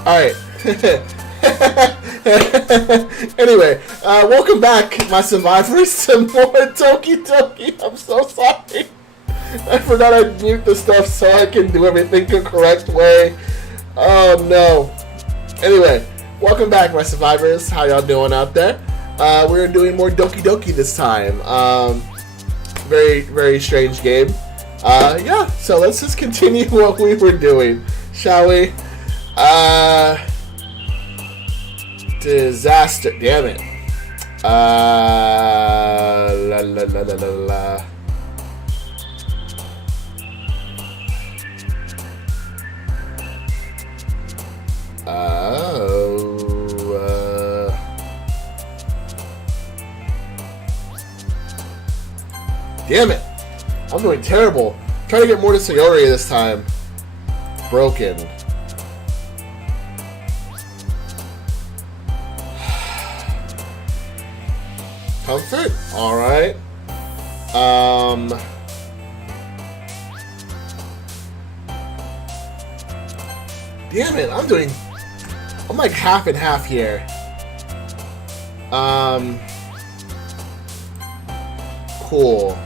Alright. Anyway, welcome back, my survivors, to more Doki. I'm so sorry. I forgot I'd mute the stuff so I can do everything the correct way. Oh no. Anyway, welcome back, my survivors. How y'all doing out there? We're doing more Doki this time. Very, very strange game. Yeah, so let's just continue what we were doing, shall we? Disaster, damn it. La la la la la la. Damn it! I'm doing terrible. Trying to get more to Sayori this time. Broken. Comfort? Alright. Damn it, I'm like half and half here. Cool.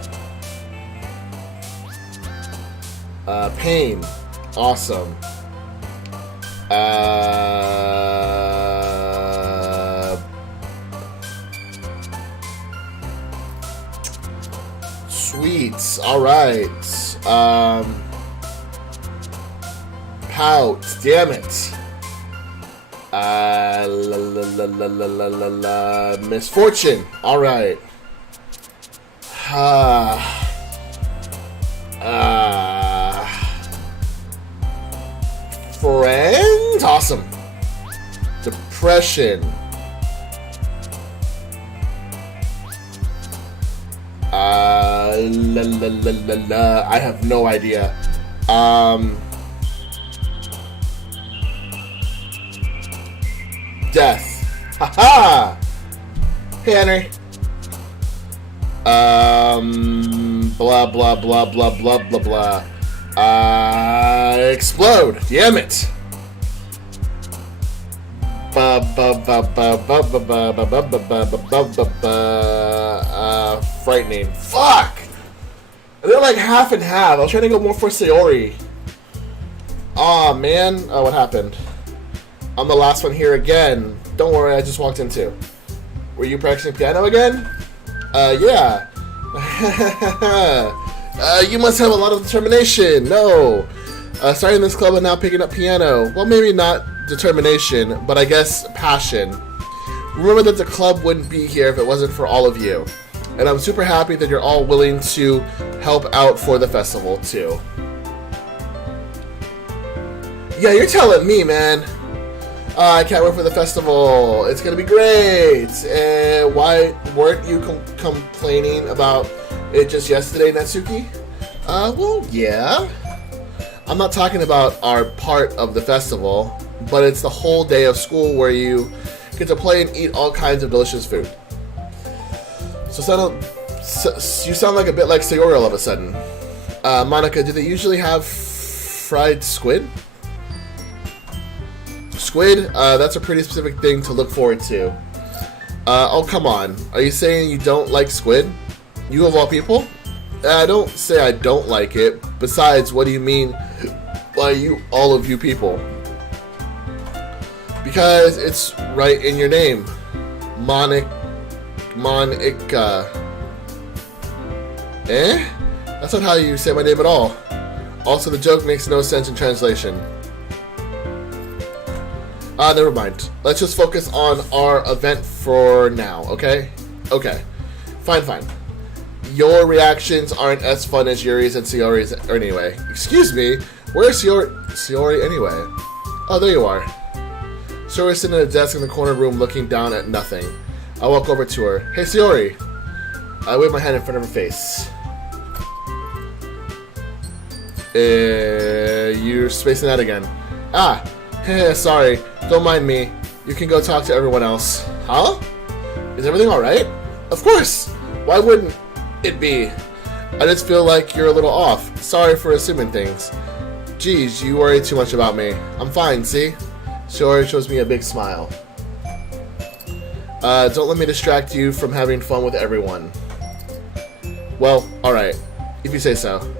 Pain. Awesome. Sweets. Alright. Pout. Damn it. Misfortune. Alright. Friends? Awesome. Depression. I have no idea. Death. Haha. Hey, Henry. Blah blah blah blah blah blah blah. Explode. Damn it. Frightening. Fuck. They're like half and half. I was trying to go more for Sayori. Aw, man. Oh, what happened? I'm the last one here again. Don't worry, I just walked in too. Were you practicing piano again? Yeah. You must have a lot of determination. No. Starting this club and now picking up piano. Well, maybe not determination, but I guess passion. Remember that the club wouldn't be here if it wasn't for all of you. And I'm super happy that you're all willing to help out for the festival, too. Yeah, you're telling me, man. I can't wait for the festival. It's gonna be great. Why weren't you complaining about it just yesterday, Natsuki? Well, yeah. I'm not talking about our part of the festival, but it's the whole day of school where you get to play and eat all kinds of delicious food. So you sound like a bit like Sayori all of a sudden. Monica, do they usually have fried squid? Squid? That's a pretty specific thing to look forward to. Oh, come on. Are you saying you don't like squid? You of all people? I don't say I don't like it. Besides, what do you mean by you, all of you people? Because it's right in your name. Monica. Eh? That's not how you say my name at all. Also, the joke makes no sense in translation. Never mind. Let's just focus on our event for now, okay? Okay. Fine. Your reactions aren't as fun as Yuri's and Sayori's anyway. Excuse me? Where's Sayori anyway? Oh, there you are. Sayori's sitting at a desk in the corner room looking down at nothing. I walk over to her. Hey, Sayori. I wave my hand in front of her face. You're spacing out again. Ah, sorry. Don't mind me. You can go talk to everyone else. Huh? Is everything alright? Of course! Why wouldn't it be? I just feel like you're a little off. Sorry for assuming things. Geez, you worry too much about me. I'm fine, see? Shiori shows me a big smile. Don't let me distract you from having fun with everyone. Well, alright. If you say so.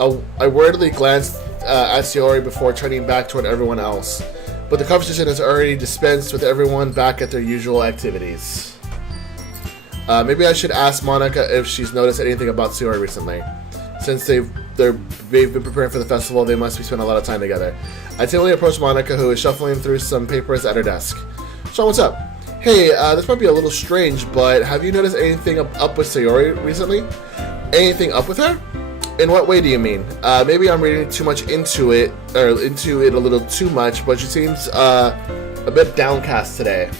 I worriedly glanced at Shiori before turning back toward everyone else. But the conversation has already dispensed with everyone back at their usual activities. Maybe I should ask Monica if she's noticed anything about Shiori recently. Since they've been preparing for the festival, they must be spending a lot of time together. I timidly approached Monica, who is shuffling through some papers at her desk. Sean, what's up? Hey, this might be a little strange, but have you noticed anything up with Shiori recently? Anything up with her? In what way do you mean? Maybe I'm reading too much into it a little too much, but she seems a bit downcast today.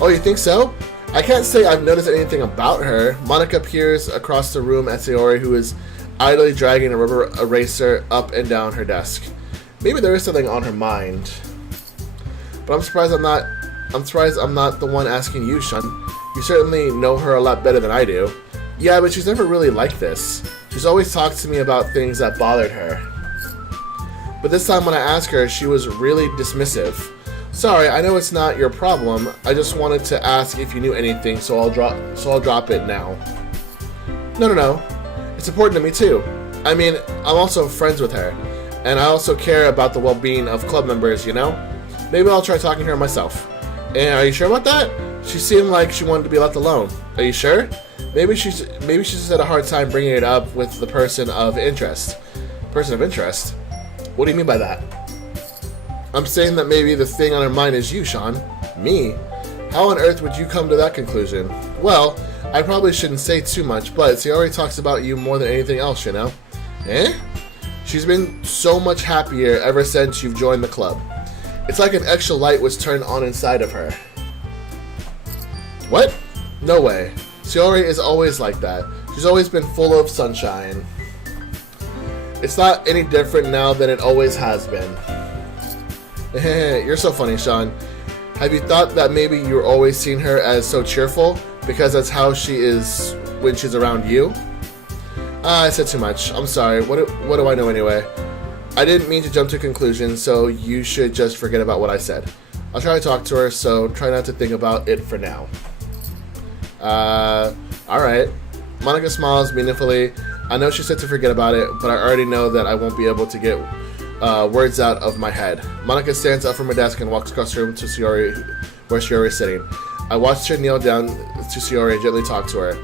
Oh, you think so? I can't say I've noticed anything about her. Monica peers across the room at Shiori, who is idly dragging a rubber eraser up and down her desk. Maybe there is something on her mind. But I'm surprised I'm not the one asking you, Shun. You certainly know her a lot better than I do. Yeah, but she's never really like this. She's always talked to me about things that bothered her. But this time when I asked her, she was really dismissive. Sorry, I know it's not your problem. I just wanted to ask if you knew anything, so I'll drop it now. No. It's important to me too. I mean, I'm also friends with her, and I also care about the well-being of club members, you know? Maybe I'll try talking to her myself. And are you sure about that? She seemed like she wanted to be left alone. Are you sure? Maybe she's just had a hard time bringing it up with the person of interest. Person of interest? What do you mean by that? I'm saying that maybe the thing on her mind is you, Sean. Me? How on earth would you come to that conclusion? Well, I probably shouldn't say too much, but she already talks about you more than anything else, you know? Eh? She's been so much happier ever since you've joined the club. It's like an extra light was turned on inside of her. What? No way. Shiori is always like that. She's always been full of sunshine. It's not any different now than it always has been. You're so funny, Sean. Have you thought that maybe you're always seeing her as so cheerful because that's how she is when she's around you? I said too much. I'm sorry. What do I know anyway? I didn't mean to jump to conclusions, so you should just forget about what I said. I'll try to talk to her, so try not to think about it for now. Alright. Monica smiles meaningfully. I know she said to forget about it, but I already know that I won't be able to get words out of my head. Monica stands up from her desk and walks across the room to Shiori, where Shiori is sitting. I watched her kneel down to Shiori and gently talk to her,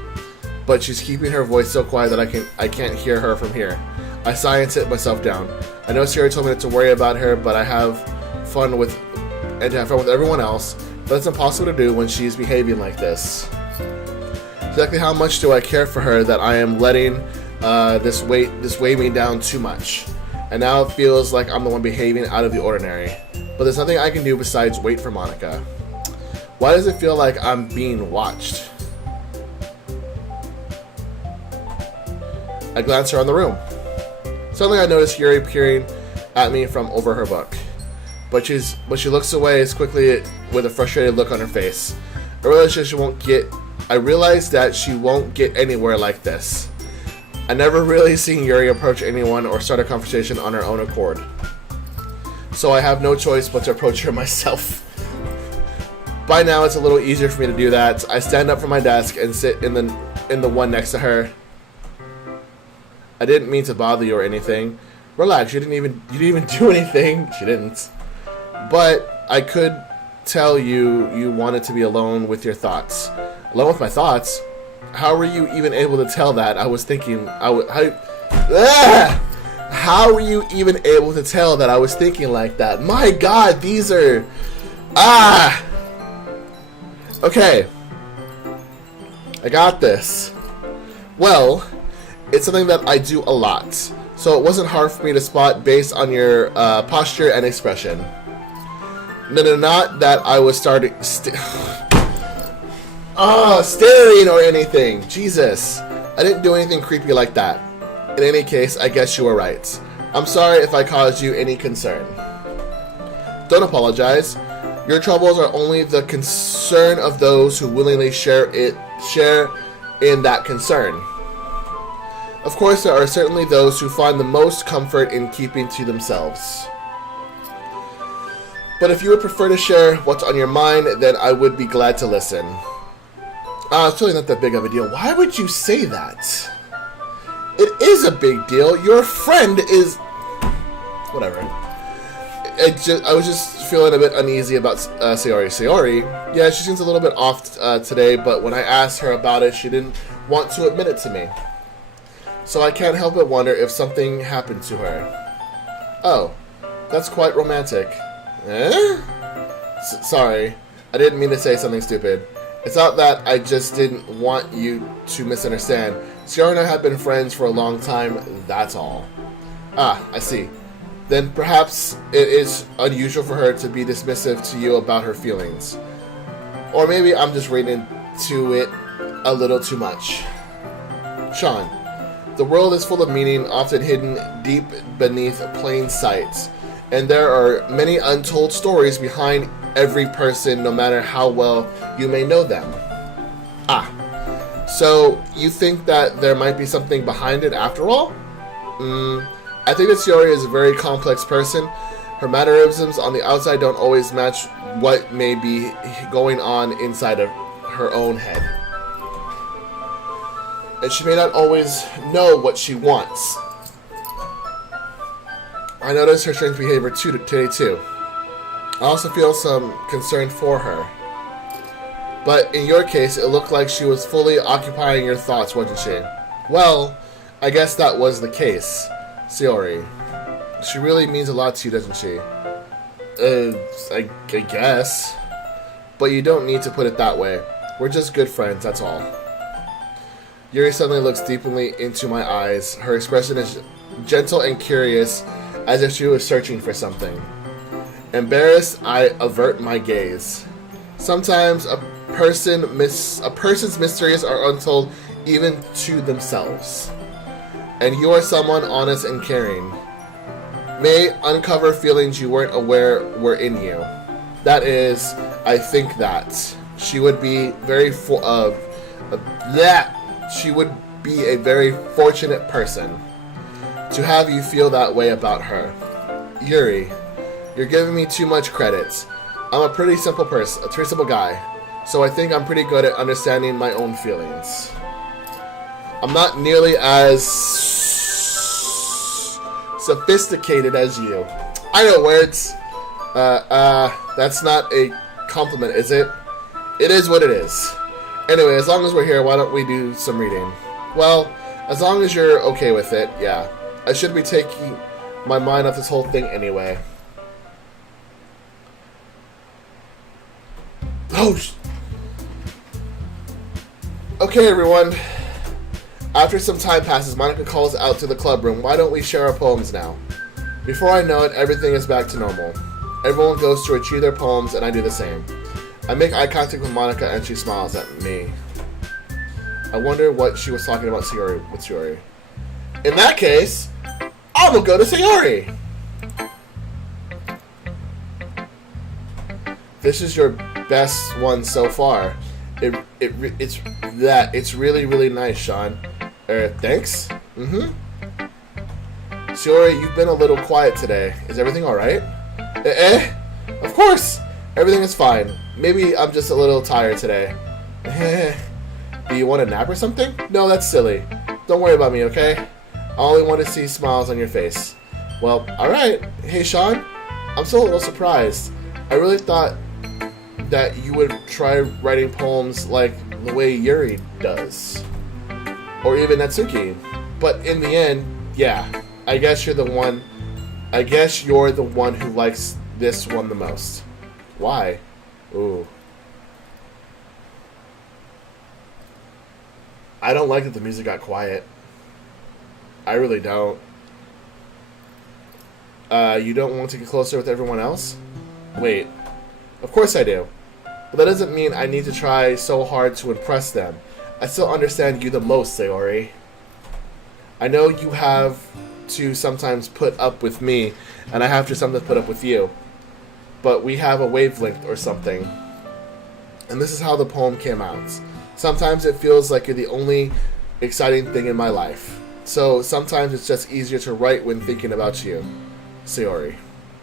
but she's keeping her voice so quiet that I can't hear her from here. I sigh and sit myself down. I know Shiori told me not to worry about her, but I have fun with everyone else, but it's impossible to do when she's behaving like this. Exactly how much do I care for her that I am letting this weigh me down too much? And now it feels like I'm the one behaving out of the ordinary. But there's nothing I can do besides wait for Monica. Why does it feel like I'm being watched? I glance around the room. Suddenly I notice Yuri peering at me from over her book. But she looks away as quickly with a frustrated look on her face. I realize that she won't get anywhere like this. I never really seen Yuri approach anyone or start a conversation on her own accord. So I have no choice but to approach her myself. By now it's a little easier for me to do that. I stand up from my desk and sit in the one next to her. I didn't mean to bother you or anything. Relax, you didn't even do anything. She didn't. But I could tell you wanted to be alone with your thoughts. Alone with my thoughts? How were you even able to tell that? I was thinking how were you even able to tell that I was thinking like that? My God, these are okay. I got this. Well, it's something that I do a lot, so it wasn't hard for me to spot based on your posture and expression. No, not that I was staring or anything. Jesus, I didn't do anything creepy like that. In any case, I guess you were right. I'm sorry if I caused you any concern. Don't apologize. Your troubles are only the concern of those who willingly share in that concern. Of course, there are certainly those who find the most comfort in keeping to themselves. But if you would prefer to share what's on your mind, then I would be glad to listen. It's really not that big of a deal. Why would you say that? It is a big deal. Your friend is... Whatever. I was just feeling a bit uneasy about Sayori. Sayori, yeah, she seems a little bit off today, but when I asked her about it, she didn't want to admit it to me. So I can't help but wonder if something happened to her. Oh, that's quite romantic. Eh? Sorry, I didn't mean to say something stupid. It's not that, I just didn't want you to misunderstand. Sayori and I have been friends for a long time, that's all. Ah, I see. Then perhaps it is unusual for her to be dismissive to you about her feelings. Or maybe I'm just reading into it a little too much. Sean, the world is full of meaning, often hidden deep beneath plain sight. And there are many untold stories behind every person, no matter how well you may know them. Ah, so you think that there might be something behind it after all? I think that Sayori is a very complex person. Her mannerisms on the outside don't always match what may be going on inside of her own head. And she may not always know what she wants. I noticed her strange behavior today too. I also feel some concern for her. But in your case, it looked like she was fully occupying your thoughts, wasn't she? Well, I guess that was the case. Sayori, she really means a lot to you, doesn't she? I guess. But you don't need to put it that way. We're just good friends, that's all. Yuri suddenly looks deeply into my eyes. Her expression is gentle and curious, as if she was searching for something. Embarrassed, I avert my gaze. Sometimes a person's mysteries are untold even to themselves. And you are someone honest and caring. May uncover feelings you weren't aware were in you. That is, I think that she would be she would be a very fortunate person to have you feel that way about her. Yuri, you're giving me too much credit. I'm a pretty simple person, a pretty simple guy, so I think I'm pretty good at understanding my own feelings. I'm not nearly as sophisticated as you. I know words. That's not a compliment, is it? It is what it is. Anyway, as long as we're here, why don't we do some reading? Well, as long as you're okay with it, yeah. I should be taking my mind off this whole thing anyway. Oh, okay, everyone. After some time passes, Monica calls out to the club room. Why don't we share our poems now? Before I know it, everything is back to normal. Everyone goes to retrieve their poems, and I do the same. I make eye contact with Monica, and she smiles at me. I wonder what she was talking about with Sayori. In that case, I'm gonna go to Sayori. This is your best one so far. It's really, really nice, Sean. Thanks. Sayori, you've been a little quiet today. Is everything alright? Of course! Everything is fine. Maybe I'm just a little tired today. Do you want a nap or something? No, that's silly. Don't worry about me, okay? I only want to see smiles on your face. Well, alright. Hey, Sean. I'm still a little surprised. I really thought that you would try writing poems like the way Yuri does. Or even Natsuki. But in the end, yeah. I guess you're the one who likes this one the most. Why? Ooh. I don't like that the music got quiet. I really don't. You don't want to get closer with everyone else? Wait. Of course I do. But that doesn't mean I need to try so hard to impress them. I still understand you the most, Sayori. I know you have to sometimes put up with me, and I have to sometimes put up with you. But we have a wavelength or something. And this is how the poem came out. Sometimes it feels like you're the only exciting thing in my life. So sometimes it's just easier to write when thinking about you. Sayori.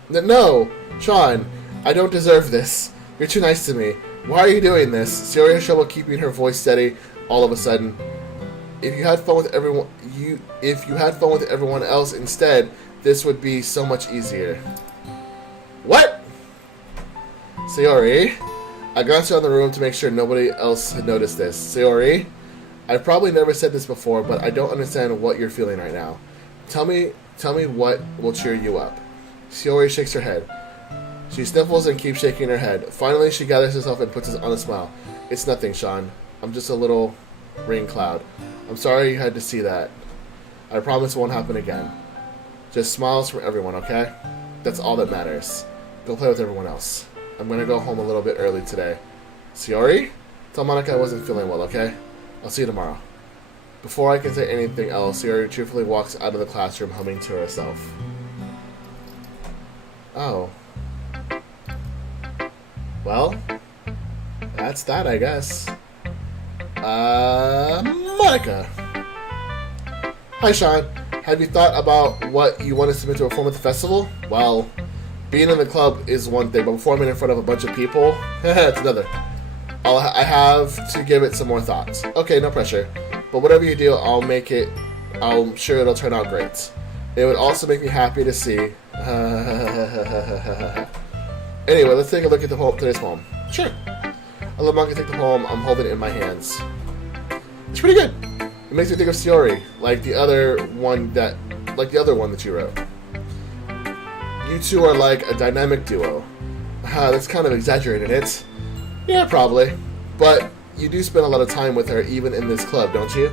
No! Sean, I don't deserve this. You're too nice to me. Why are you doing this? Sayori has trouble keeping her voice steady all of a sudden. If you had fun with everyone else instead, this would be so much easier. What? Sayori, I glanced around the room to make sure nobody else had noticed this. Sayori, I've probably never said this before, but I don't understand what you're feeling right now. Tell me what will cheer you up. Sayori shakes her head. She sniffles and keeps shaking her head. Finally, she gathers herself and puts on a smile. It's nothing, Sean. I'm just a little rain cloud. I'm sorry you had to see that. I promise it won't happen again. Just smiles from everyone, okay? That's all that matters. Go play with everyone else. I'm gonna go home a little bit early today. Sayori? Tell Monica I wasn't feeling well, okay? I'll see you tomorrow. Before I can say anything else, Sayori cheerfully walks out of the classroom humming to herself. Oh. Well, that's that, I guess. Monica! Hi, Sean. Have you thought about what you want to submit to perform at the festival? Well, being in the club is one thing, but performing in front of a bunch of people, it's another. I have to give it some more thought. Okay, no pressure. But whatever you do, I'm sure it'll turn out great. It would also make me happy to see. Anyway, let's take a look at today's poem. Sure. I let Monica take the poem. I'm holding it in my hands. It's pretty good. It makes me think of Sayori, like the other one that you wrote. You two are like a dynamic duo. That's kind of exaggerating it. Yeah, probably. But you do spend a lot of time with her, even in this club, don't you?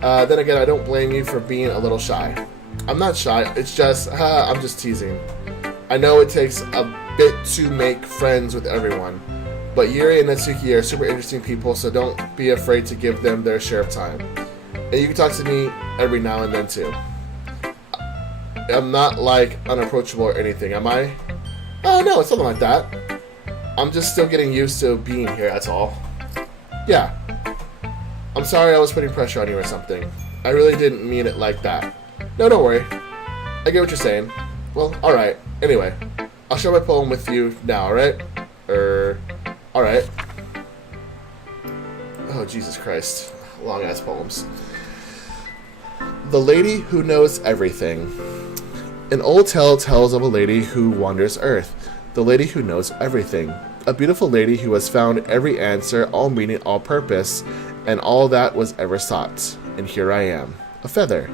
Then again, I don't blame you for being a little shy. I'm not shy. It's just, I'm just teasing. I know it takes a bit to make friends with everyone. But Yuri and Natsuki are super interesting people, so don't be afraid to give them their share of time. And you can talk to me every now and then, too. I'm not, like, unapproachable or anything, am I? Oh, no, it's something like that. I'm just still getting used to being here, that's all. Yeah. I'm sorry I was putting pressure on you or something. I really didn't mean it like that. No, don't worry. I get what you're saying. Well, alright. Anyway, I'll share my poem with you now, alright? Alright. Oh, Jesus Christ. Long-ass poems. The Lady Who Knows Everything. An old tale tells of a lady who wanders Earth. The lady who knows everything. A beautiful lady who has found every answer, all meaning, all purpose, and all that was ever sought. And here I am, a feather.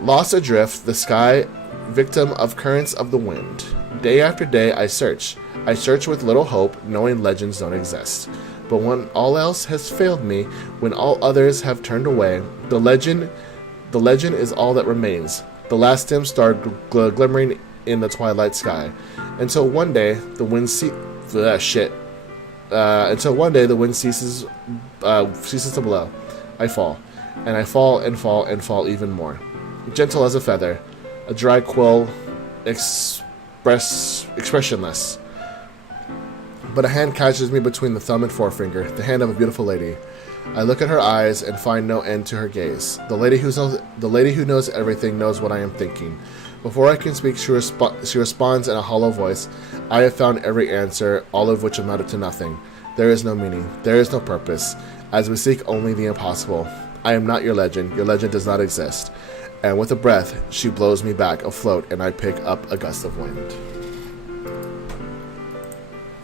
Lost adrift, the sky, victim of currents of the wind. Day after day I search. I search with little hope, knowing legends don't exist. But when all else has failed me, when all others have turned away, the legend is all that remains. The last dim star glimmering in the twilight sky. Until one day the wind ceases to blow. I fall, and I fall and fall and fall even more. Gentle as a feather, a dry quill, expressionless. But a hand catches me between the thumb and forefinger, the hand of a beautiful lady. I look at her eyes and find no end to her gaze. The lady who knows everything knows what I am thinking. Before I can speak, she responds in a hollow voice. I have found every answer, all of which amounted to nothing. There is no meaning. There is no purpose. As we seek only the impossible. I am not your legend. Your legend does not exist. And with a breath, she blows me back afloat, and I pick up a gust of wind.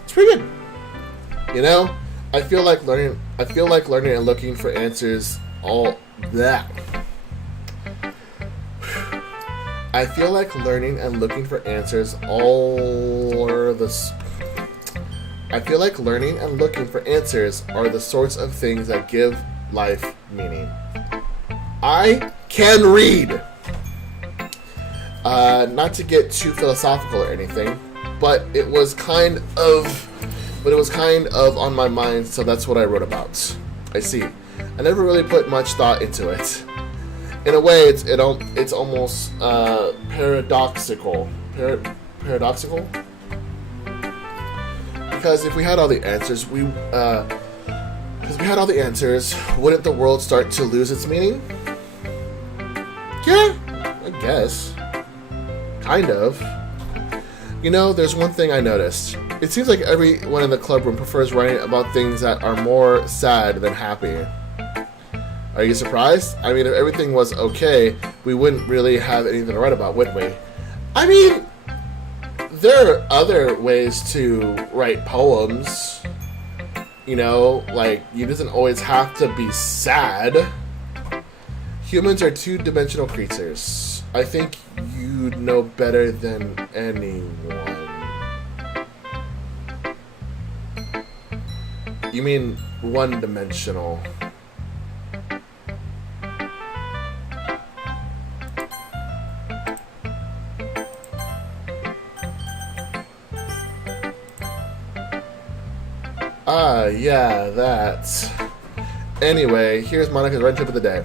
It's pretty good. You know, I feel like learning and looking for answers all that. I feel like learning and looking for answers I feel like learning and looking for answers are the sorts of things that give life meaning. I can read. Not to get too philosophical or anything, but it was kind of on my mind, so that's what I wrote about. I see. I never really put much thought into it. In a way, it's almost paradoxical. Paradoxical? Because if we had all the answers, wouldn't the world start to lose its meaning? Yeah, I guess. Kind of. You know, there's one thing I noticed. It seems like everyone in the club room prefers writing about things that are more sad than happy. Are you surprised? I mean, if everything was okay, we wouldn't really have anything to write about, would we? I mean, there are other ways to write poems. You know, like, you doesn't always have to be sad. Humans are two-dimensional creatures. I think you'd know better than anyone. You mean one-dimensional? Ah, yeah, that. Anyway, here's Monica's writing tip of the day.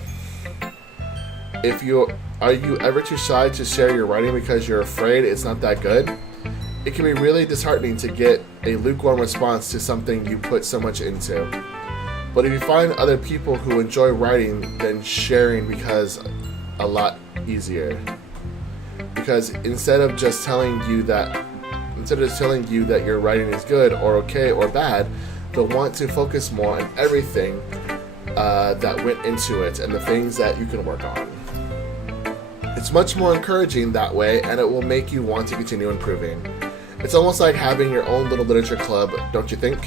Are you ever too shy to share your writing because you're afraid it's not that good? It can be really disheartening to get a lukewarm response to something you put so much into. But if you find other people who enjoy writing, then sharing becomes a lot easier. Because instead of just telling you that your writing is good or okay or bad, they'll want to focus more on everything that went into it and the things that you can work on. It's much more encouraging that way, and it will make you want to continue improving. It's almost like having your own little literature club, don't you think?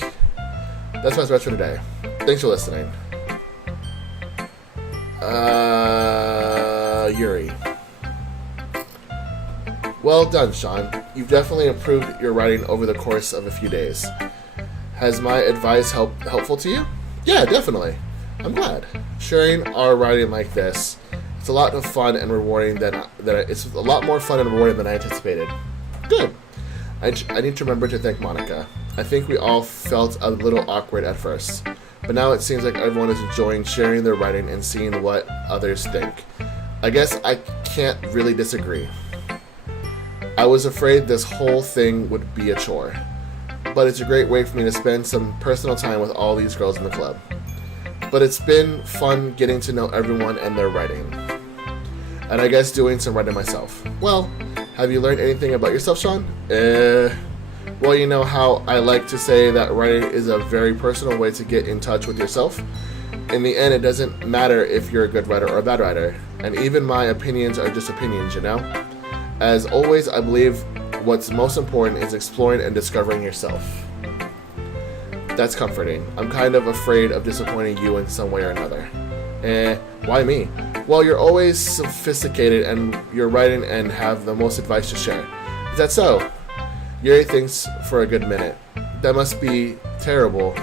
That's my thoughts for today. Thanks for listening. Yuri. Well done, Sean. You've definitely improved your writing over the course of a few days. Has my advice helpful to you? Yeah, definitely. I'm glad. Sharing our writing like this, it's a lot of fun and rewarding it's a lot more fun and rewarding than I anticipated. Good. I need to remember to thank Monica. I think we all felt a little awkward at first, but now it seems like everyone is enjoying sharing their writing and seeing what others think. I guess I can't really disagree. I was afraid this whole thing would be a chore, but it's a great way for me to spend some personal time with all these girls in the club. But it's been fun getting to know everyone and their writing. And I guess doing some writing myself. Well, have you learned anything about yourself, Sean? Well, you know how I like to say that writing is a very personal way to get in touch with yourself. In the end, it doesn't matter if you're a good writer or a bad writer. And even my opinions are just opinions, you know? As always, I believe what's most important is exploring and discovering yourself. That's comforting. I'm kind of afraid of disappointing you in some way or another. Why me? Well, you're always sophisticated and you're writing and have the most advice to share. Is that so? Yuri thinks for a good minute. That must be terrible,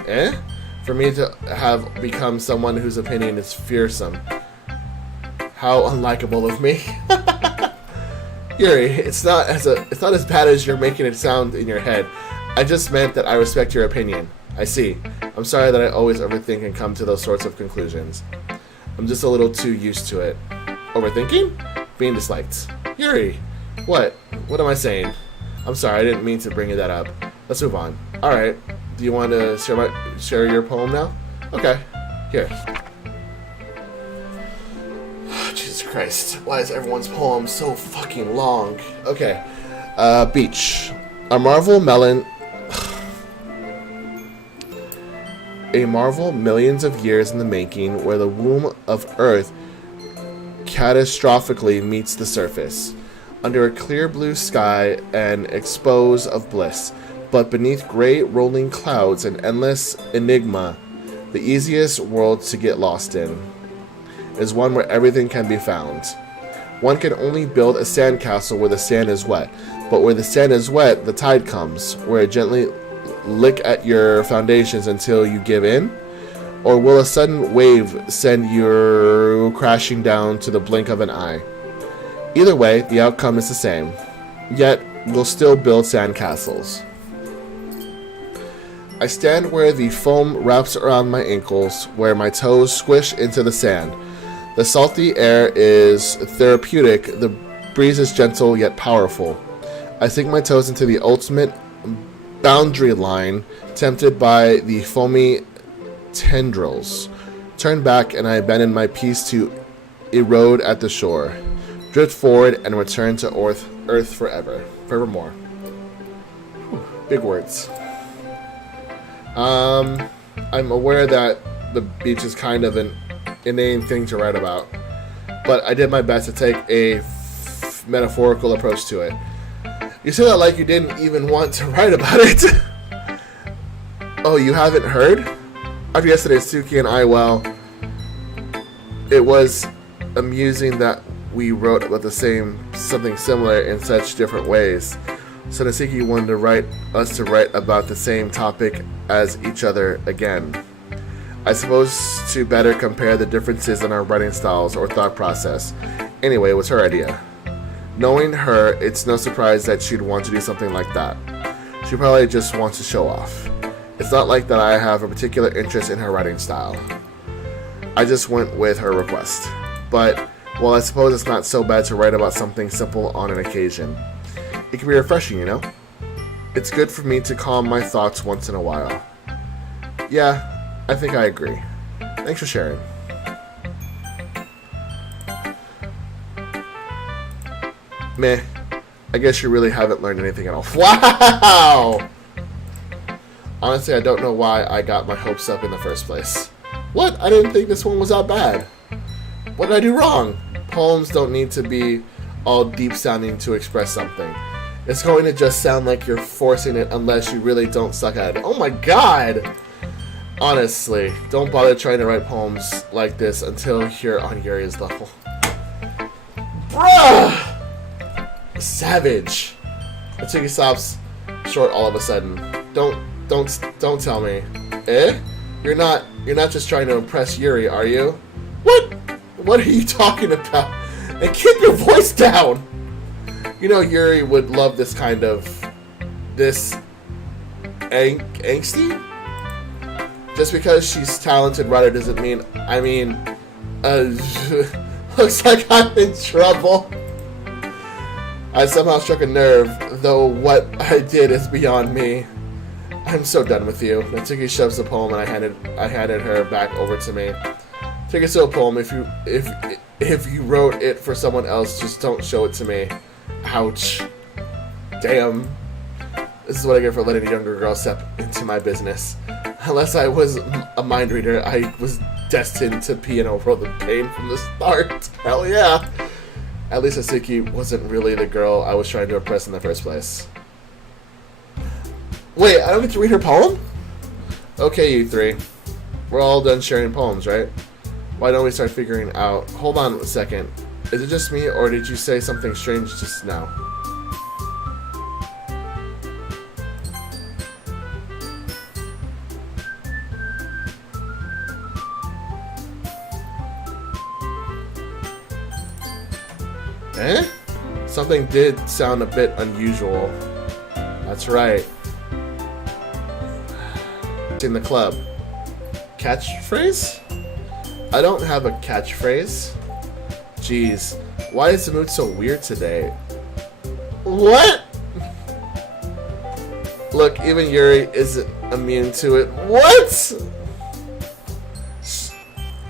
for me to have become someone whose opinion is fearsome. How unlikable of me. Yuri, it's not as bad as you're making it sound in your head. I just meant that I respect your opinion. I see. I'm sorry that I always overthink and come to those sorts of conclusions. I'm just a little too used to it. Overthinking? Being disliked. Yuri! What? What am I saying? I'm sorry, I didn't mean to bring that up. Let's move on. Alright. Do you want to share your poem now? Okay. Here. Jesus Christ. Why is everyone's poem so fucking long? Okay. Beach. A marvel millions of years in the making, where the womb of Earth catastrophically meets the surface, under a clear blue sky and expose of bliss, but beneath gray rolling clouds and endless enigma, the easiest world to get lost in is one where everything can be found. One can only build a sandcastle where the sand is wet, but where the sand is wet, the tide comes, where it gently lick at your foundations until you give in? Or will a sudden wave send you crashing down to the blink of an eye? Either way, the outcome is the same. Yet, we'll still build sandcastles. I stand where the foam wraps around my ankles, where my toes squish into the sand. The salty air is therapeutic, the breeze is gentle yet powerful. I sink my toes into the ultimate boundary line, tempted by the foamy tendrils. Turn back and I abandon my piece to erode at the shore. drift forward, and return to Earth forevermore. Whew, big words. I'm aware that the beach is kind of an inane thing to write about, but I did my best to take a metaphorical approach to it. You said that like you didn't even want to write about it. Oh, you haven't heard? After yesterday's Suki and I, well, it was amusing that we wrote about something similar in such different ways. So Natsuki wanted to write about the same topic as each other again. I suppose to better compare the differences in our writing styles or thought process. Anyway, it was her idea. Knowing her, it's no surprise that she'd want to do something like that. She probably just wants to show off. It's not like that I have a particular interest in her writing style. I just went with her request. But, well, I suppose it's not so bad to write about something simple on an occasion. It can be refreshing, you know? It's good for me to calm my thoughts once in a while. Yeah, I think I agree. Thanks for sharing. Meh. I guess you really haven't learned anything at all. Wow! Honestly, I don't know why I got my hopes up in the first place. What? I didn't think this one was that bad. What did I do wrong? Poems don't need to be all deep sounding to express something. It's going to just sound like you're forcing it unless you really don't suck at it. Oh my god! Honestly, don't bother trying to write poems like this until you're on Yuri's level. Bruh! Savage. Natsuki stops short all of a sudden. Don't tell me. Eh? You're not just trying to impress Yuri, are you? What? What are you talking about? And keep your voice down! You know Yuri would love this kind of... angsty? Just because she's talented writer doesn't mean... looks like I'm in trouble. I somehow struck a nerve, though what I did is beyond me. I'm so done with you. Natsuki shoves the poem and I handed her back over to me. Take it to a poem. If you wrote it for someone else, just don't show it to me. Ouch. Damn. This is what I get for letting a younger girl step into my business. Unless I was a mind reader, I was destined to pee in a world of pain from the start. Hell yeah. At least Natsuki wasn't really the girl I was trying to impress in the first place. Wait, I don't get to read her poem? Okay, you three. We're all done sharing poems, right? Why don't we start figuring out... Hold on a second. Is it just me, or did you say something strange just now? Eh? Something did sound a bit unusual. That's right. In the club. Catchphrase? I don't have a catchphrase. Jeez, why is the mood so weird today? What? Look, even Yuri isn't immune to it. What?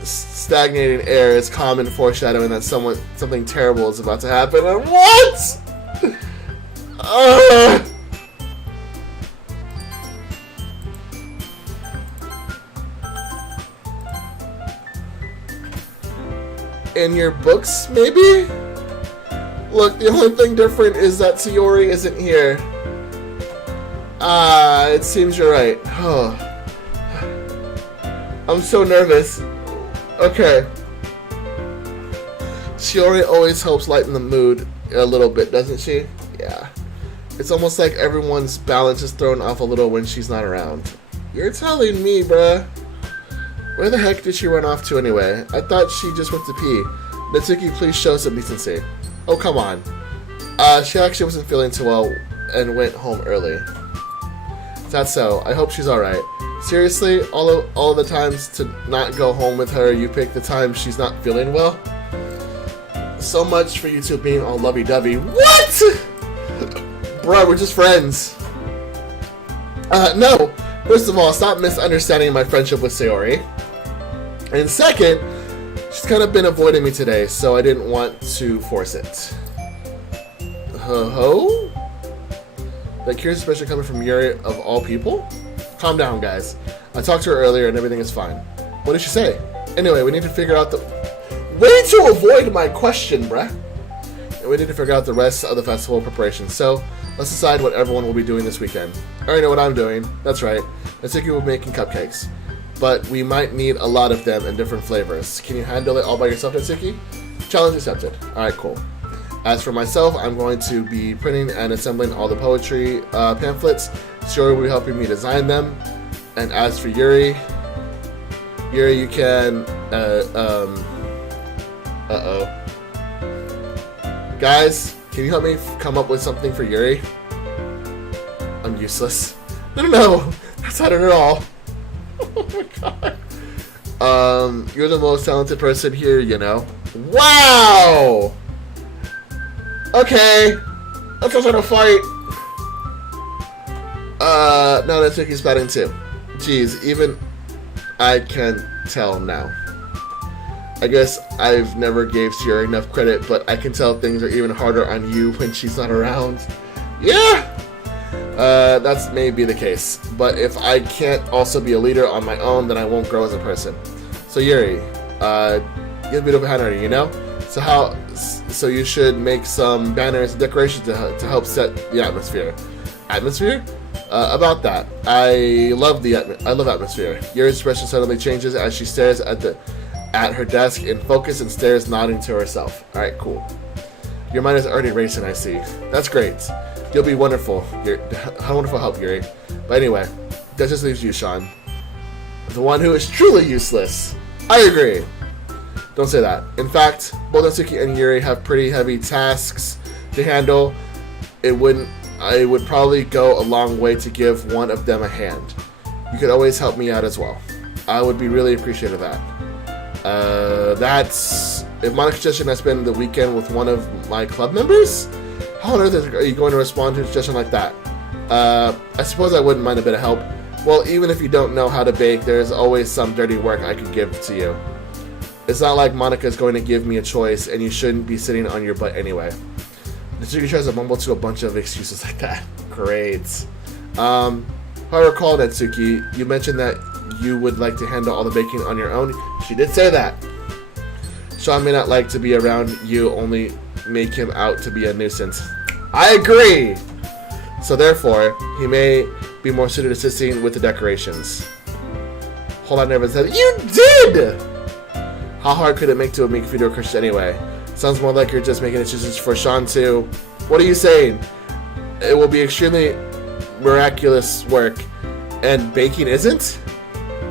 Stagnating air is common foreshadowing that something terrible is about to happen. And what? In your books, maybe? Look, the only thing different is that Sayori isn't here. It seems you're right. I'm so nervous. Okay. Sayori always helps lighten the mood a little bit, doesn't she? Yeah. It's almost like everyone's balance is thrown off a little when she's not around. You're telling me, bruh. Where the heck did she run off to anyway? I thought she just went to pee. Natsuki, please show some decency. Oh, come on. She actually wasn't feeling too well and went home early. That's so. I hope she's alright. Seriously, all of the times to not go home with her, you pick the time she's not feeling well? So much for you two being all lovey-dovey. What?! Bruh, we're just friends. No. First of all, stop misunderstanding my friendship with Sayori. And second, She's kind of been avoiding me today, so I didn't want to force it. Ho-ho? That curious expression coming from Yuri of all people? Calm down, guys. I talked to her earlier and everything is fine. What did she say? Anyway, we need to figure out the... Way to avoid my question, bruh. And we need to figure out the rest of the festival preparations. So, let's decide what everyone will be doing this weekend. I already know what I'm doing. That's right. Natsuki will be making cupcakes. But we might need a lot of them in different flavors. Can you handle it all by yourself, Natsuki? Challenge accepted. Alright, cool. As for myself, I'm going to be printing and assembling all the poetry pamphlets. Shiori will be helping me design them. And as for Yuri, you can... Guys, can you help me come up with something for Yuri? I'm useless. No, that's not it at all. Oh my god. You're the most talented person here, you know. Wow! Okay. Let's go try to fight. No, Natsuki's batting too. Jeez, even I can tell now. I guess I've never gave Sierra enough credit, but I can tell things are even harder on you when she's not around. Yeah! That's maybe the case. But if I can't also be a leader on my own, then I won't grow as a person. So Yuri, get a bit of a hand on you, you know? So you should make some banners and decorations to help set the atmosphere. Atmosphere? About that, I love atmosphere. Yuri's expression suddenly changes as she stares at her desk in focus and stares, nodding to herself. Alright, cool. Your mind is already racing, I see. That's great. You'll be wonderful. Wonderful help, Yuri. But anyway, that just leaves you, Sean. The one who is truly useless. I agree. Don't say that. In fact, both Natsuki and Yuri have pretty heavy tasks to handle. It would probably go a long way to give one of them a hand. You could always help me out as well. I would be really appreciative of that. That's... If Monica's suggestion has spend the weekend with one of my club members? How on earth are you going to respond to a suggestion like that? I suppose I wouldn't mind a bit of help. Well, even if you don't know how to bake, there's always some dirty work I could give to you. It's not like Monica's going to give me a choice, and you shouldn't be sitting on your butt anyway. Natsuki tries to mumble to a bunch of excuses like that. Great. If I recall, Natsuki, you mentioned that you would like to handle all the baking on your own. She did say that. Sean may not like to be around you, only make him out to be a nuisance. I agree! So therefore, he may be more suited to assisting with the decorations. Hold on, never said you did! How hard could it make to make video Christian anyway? Sounds more like you're just making excuses for Sean too. What are you saying? It will be extremely miraculous work, and baking isn't?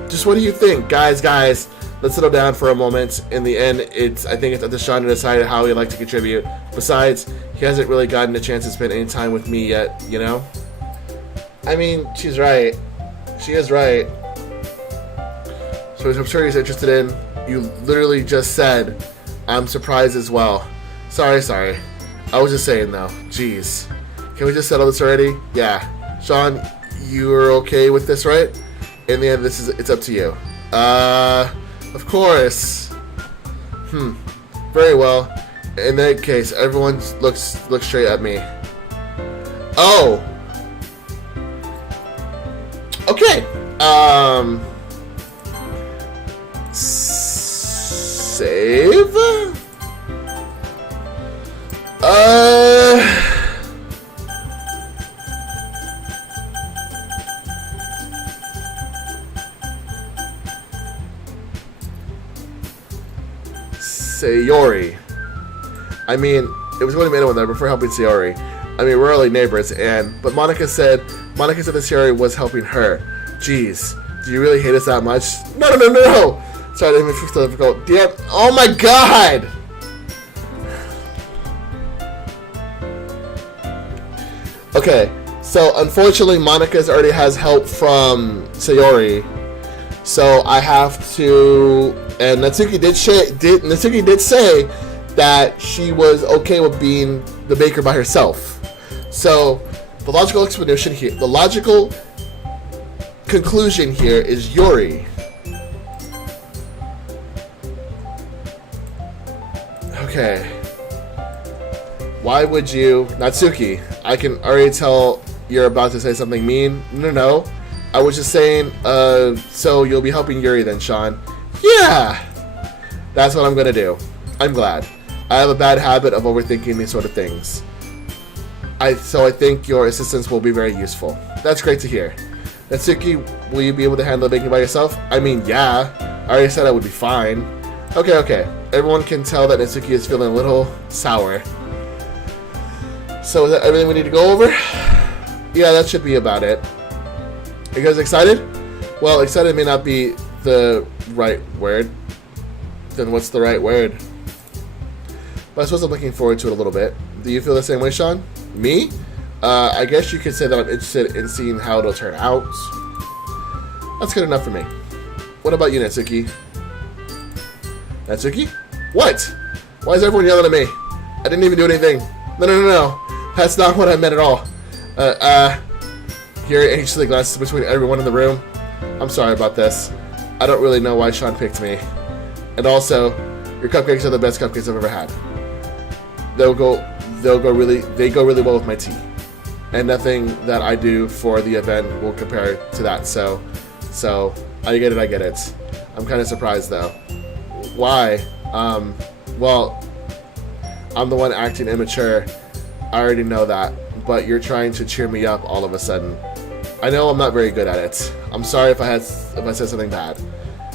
Just what do you think? Guys, let's settle down for a moment. In the end, I think it's up to Sean to decide how he'd like to contribute. Besides, he hasn't really gotten a chance to spend any time with me yet, you know? I mean, she's right. She is right. So I'm sure he's interested in. You literally just said, I'm surprised as well. Sorry. I was just saying though. Jeez. Can we just settle this already? Yeah. Sean, you're okay with this, right? In the end, it's up to you. Of course. Very well. In that case, everyone looks straight at me. Oh. Okay. Save? Sayori. I mean, it was going to be anyone there before helping Sayori. I mean, we're only neighbors, but Monica said that Sayori was helping her. Jeez, do you really hate us that much? No! Sorry, that makes it so difficult. Damn! Oh my god! Okay, so unfortunately, Monica's already has help from Sayori, so I have to. And Natsuki did say that she was okay with being the baker by herself. So the logical explanation here, the logical conclusion here is Yuri. Okay. Why would you... Natsuki, I can already tell you're about to say something mean. No. I was just saying, so you'll be helping Yuri then, Sean. Yeah! That's what I'm gonna do. I'm glad. I have a bad habit of overthinking these sort of things. So I think your assistance will be very useful. That's great to hear. Natsuki, will you be able to handle baking by yourself? I mean, yeah. I already said I would be fine. Okay. Everyone can tell that Natsuki is feeling a little sour. So is that everything we need to go over? Yeah, that should be about it. You guys excited? Well, excited may not be the right word. Then what's the right word? But I suppose I'm looking forward to it a little bit. Do you feel the same way, Sean? Me? I guess you could say that I'm interested in seeing how it'll turn out. That's good enough for me. What about you, Natsuki? Natsuki? What? Why is everyone yelling at me? I didn't even do anything. No. That's not what I meant at all. Yuri anxiously glances between everyone in the room. I'm sorry about this. I don't really know why Sean picked me. And also, your cupcakes are the best cupcakes I've ever had. They go really well with my tea. And nothing that I do for the event will compare to that. So I get it. I'm kind of surprised though. Why? Well, I'm the one acting immature. I already know that, but you're trying to cheer me up all of a sudden. I know I'm not very good at it. I'm sorry if I said something bad.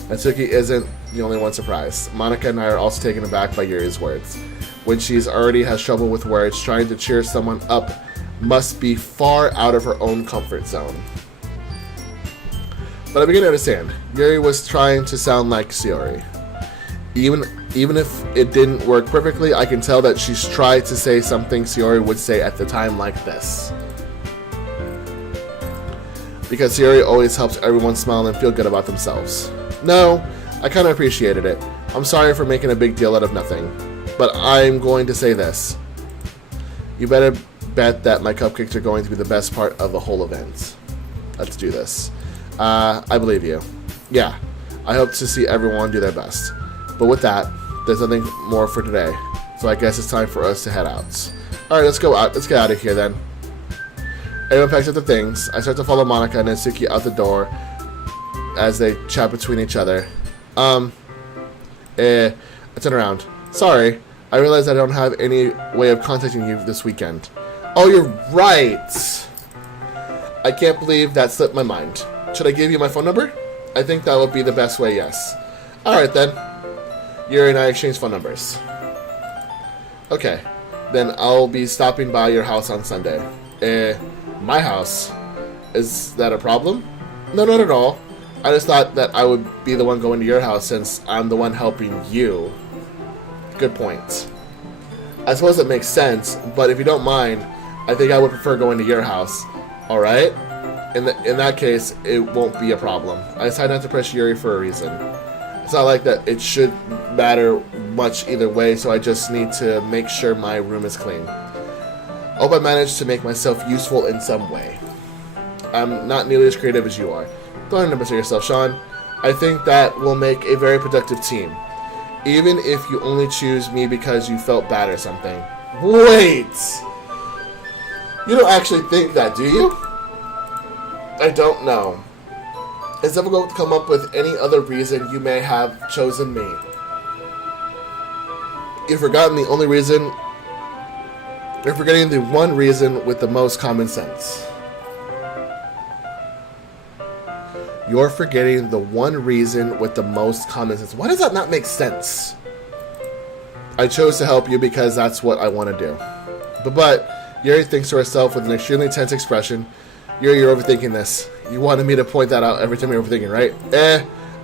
Natsuki isn't the only one surprised. Monica and I are also taken aback by Yuri's words. When she's already has trouble with words, trying to cheer someone up must be far out of her own comfort zone. But I begin to understand. Yuri was trying to sound like Sayori. Even if it didn't work perfectly, I can tell that she's tried to say something Sayori would say at the time like this. Because Sayori always helps everyone smile and feel good about themselves. No, I kind of appreciated it. I'm sorry for making a big deal out of nothing. But I'm going to say this. You better bet that my cupcakes are going to be the best part of the whole event. Let's do this. I believe you. Yeah, I hope to see everyone do their best. But with that, there's nothing more for today. So I guess it's time for us to head out. Alright, let's go out. Let's get out of here then. Everyone packs up the things. I start to follow Monica and Natsuki out the door as they chat between each other. I turn around. Sorry, I realize I don't have any way of contacting you this weekend. Oh, you're right! I can't believe that slipped my mind. Should I give you my phone number? I think that would be the best way, yes. Alright then. Yuri and I exchange phone numbers. Okay. Then I'll be stopping by your house on Sunday. My house? Is that a problem? No, not at all. I just thought that I would be the one going to your house since I'm the one helping you. Good point. I suppose it makes sense, but if you don't mind, I think I would prefer going to your house. Alright? In that case, it won't be a problem. I decided not to press Yuri for a reason. It's not like that it should matter much either way, so I just need to make sure my room is clean. I hope I managed to make myself useful in some way. I'm not nearly as creative as you are. Don't underestimate yourself, Sean. I think that will make a very productive team. Even if you only choose me because you felt bad or something. Wait! You don't actually think that, do you? I don't know. It's difficult to come up with any other reason you may have chosen me. You've forgotten the only reason. You're forgetting the one reason with the most common sense. You're forgetting the one reason with the most common sense. Why does that not make sense? I chose to help you because that's what I want to do. But Yuri thinks to herself with an extremely tense expression. Yuri, you're overthinking this. You wanted me to point that out every time you're overthinking, right?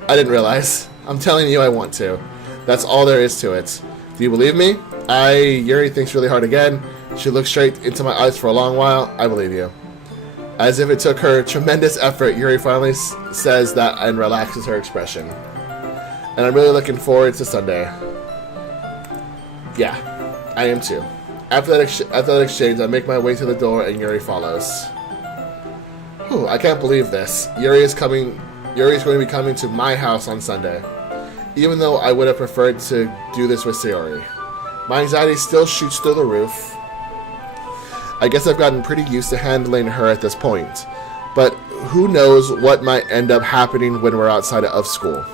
I didn't realize. I'm telling you I want to. That's all there is to it. Do you believe me? Yuri thinks really hard again. She looks straight into my eyes for a long while. I believe you. As if it took her tremendous effort, Yuri finally says that and relaxes her expression. And I'm really looking forward to Sunday. Yeah, I am too. After that exchange, I make my way to the door and Yuri follows. Whew, I can't believe this. Yuri is going to be coming to my house on Sunday. Even though I would have preferred to do this with Sayori. My anxiety still shoots through the roof. I guess I've gotten pretty used to handling her at this point. But who knows what might end up happening when we're outside of school.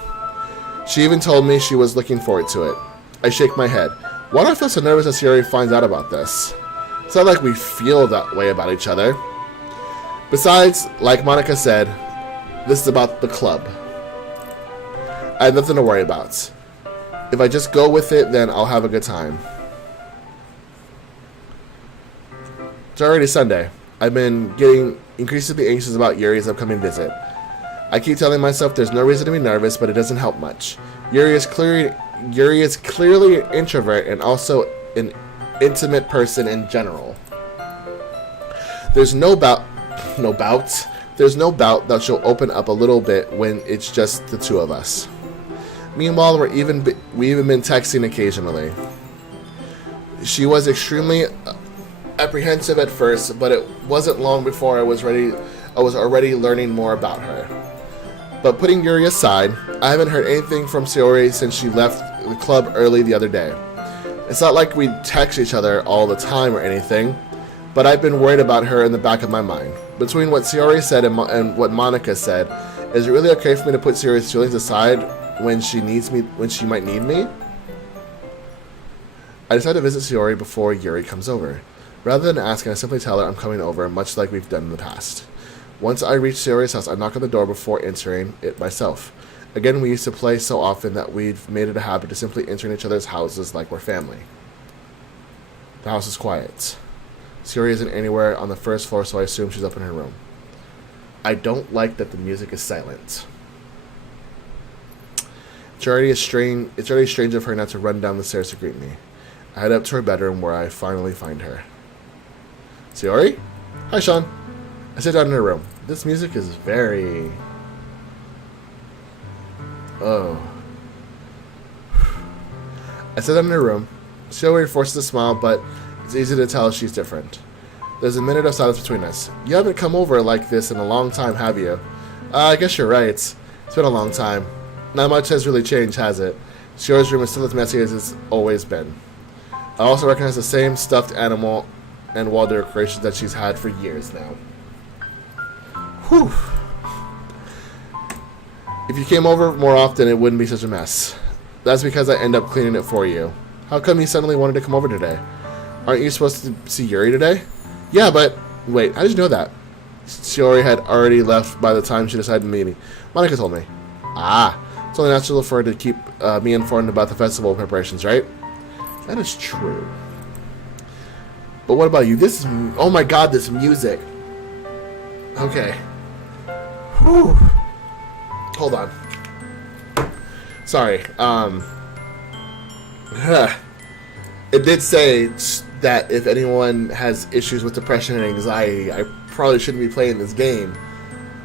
She even told me she was looking forward to it. I shake my head. Why do I feel so nervous that Sayori finds out about this? It's not like we feel that way about each other. Besides, like Monica said, this is about the club. I have nothing to worry about. If I just go with it, then I'll have a good time. It's already Sunday. I've been getting increasingly anxious about Yuri's upcoming visit. I keep telling myself there's no reason to be nervous, but it doesn't help much. Yuri is clearly an introvert and also an intimate person in general. There's no doubt that she'll open up a little bit when it's just the two of us. Meanwhile, we even been texting occasionally. She was extremely apprehensive at first, but it wasn't long before I was already learning more about her. But putting Yuri aside, I haven't heard anything from Sayori since she left the club early the other day. It's not like we text each other all the time or anything, but I've been worried about her in the back of my mind. Between what Sayori said and what Monica said, is it really okay for me to put Sayori's feelings aside when she might need me? I decided to visit Sayori before Yuri comes over. Rather than asking, I simply tell her I'm coming over, much like we've done in the past. Once I reach Sayori's house, I knock on the door before entering it myself. Again, we used to play so often that we've made it a habit to simply enter each other's houses like we're family. The house is quiet. Sayori isn't anywhere on the first floor, so I assume she's up in her room. I don't like that the music is silent. It's already strange of her not to run down the stairs to greet me. I head up to her bedroom where I finally find her. Sayori? Hi, Sean. I sit down in her room. This music is very... Oh. I sit down in her room. Sayori forces a smile, but it's easy to tell she's different. There's a minute of silence between us. You haven't come over like this in a long time, have you? I guess you're right. It's been a long time. Not much has really changed, has it? Sayori's room is still as messy as it's always been. I also recognize the same stuffed animal and wall decorations that she's had for years now. Whew. If you came over more often, it wouldn't be such a mess. That's because I end up cleaning it for you. How come you suddenly wanted to come over today? Aren't you supposed to see Yuri today? Yeah, but... Wait, how did you know that? Sayori had already left by the time she decided to meet me. Monica told me. Ah, it's only natural for her to keep me informed about the festival preparations, right? That is true. But what about you? This is... Oh my god, this music. Okay. Whew. Hold on. Sorry. It did say that if anyone has issues with depression and anxiety, I probably shouldn't be playing this game.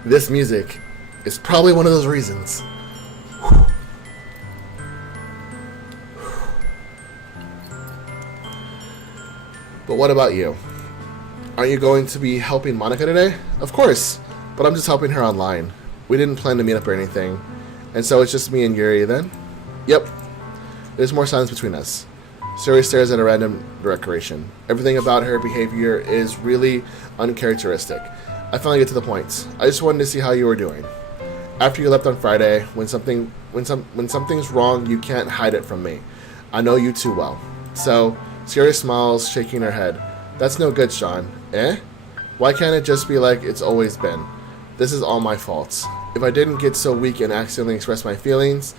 This music is probably one of those reasons. But what about you? Aren't you going to be helping Monica today? Of course, but I'm just helping her online. We didn't plan to meet up or anything. And so it's just me and Yuri then? Yep. There's more silence between us. Sayori stares at a random decoration. Everything about her behavior is really uncharacteristic. I finally get to the point. I just wanted to see how you were doing. After you left on Friday, when something's wrong, you can't hide it from me. I know you too well. So, Sayori smiles, shaking her head. That's no good, Sean. Eh? Why can't it just be like it's always been? This is all my fault. If I didn't get so weak and accidentally express my feelings,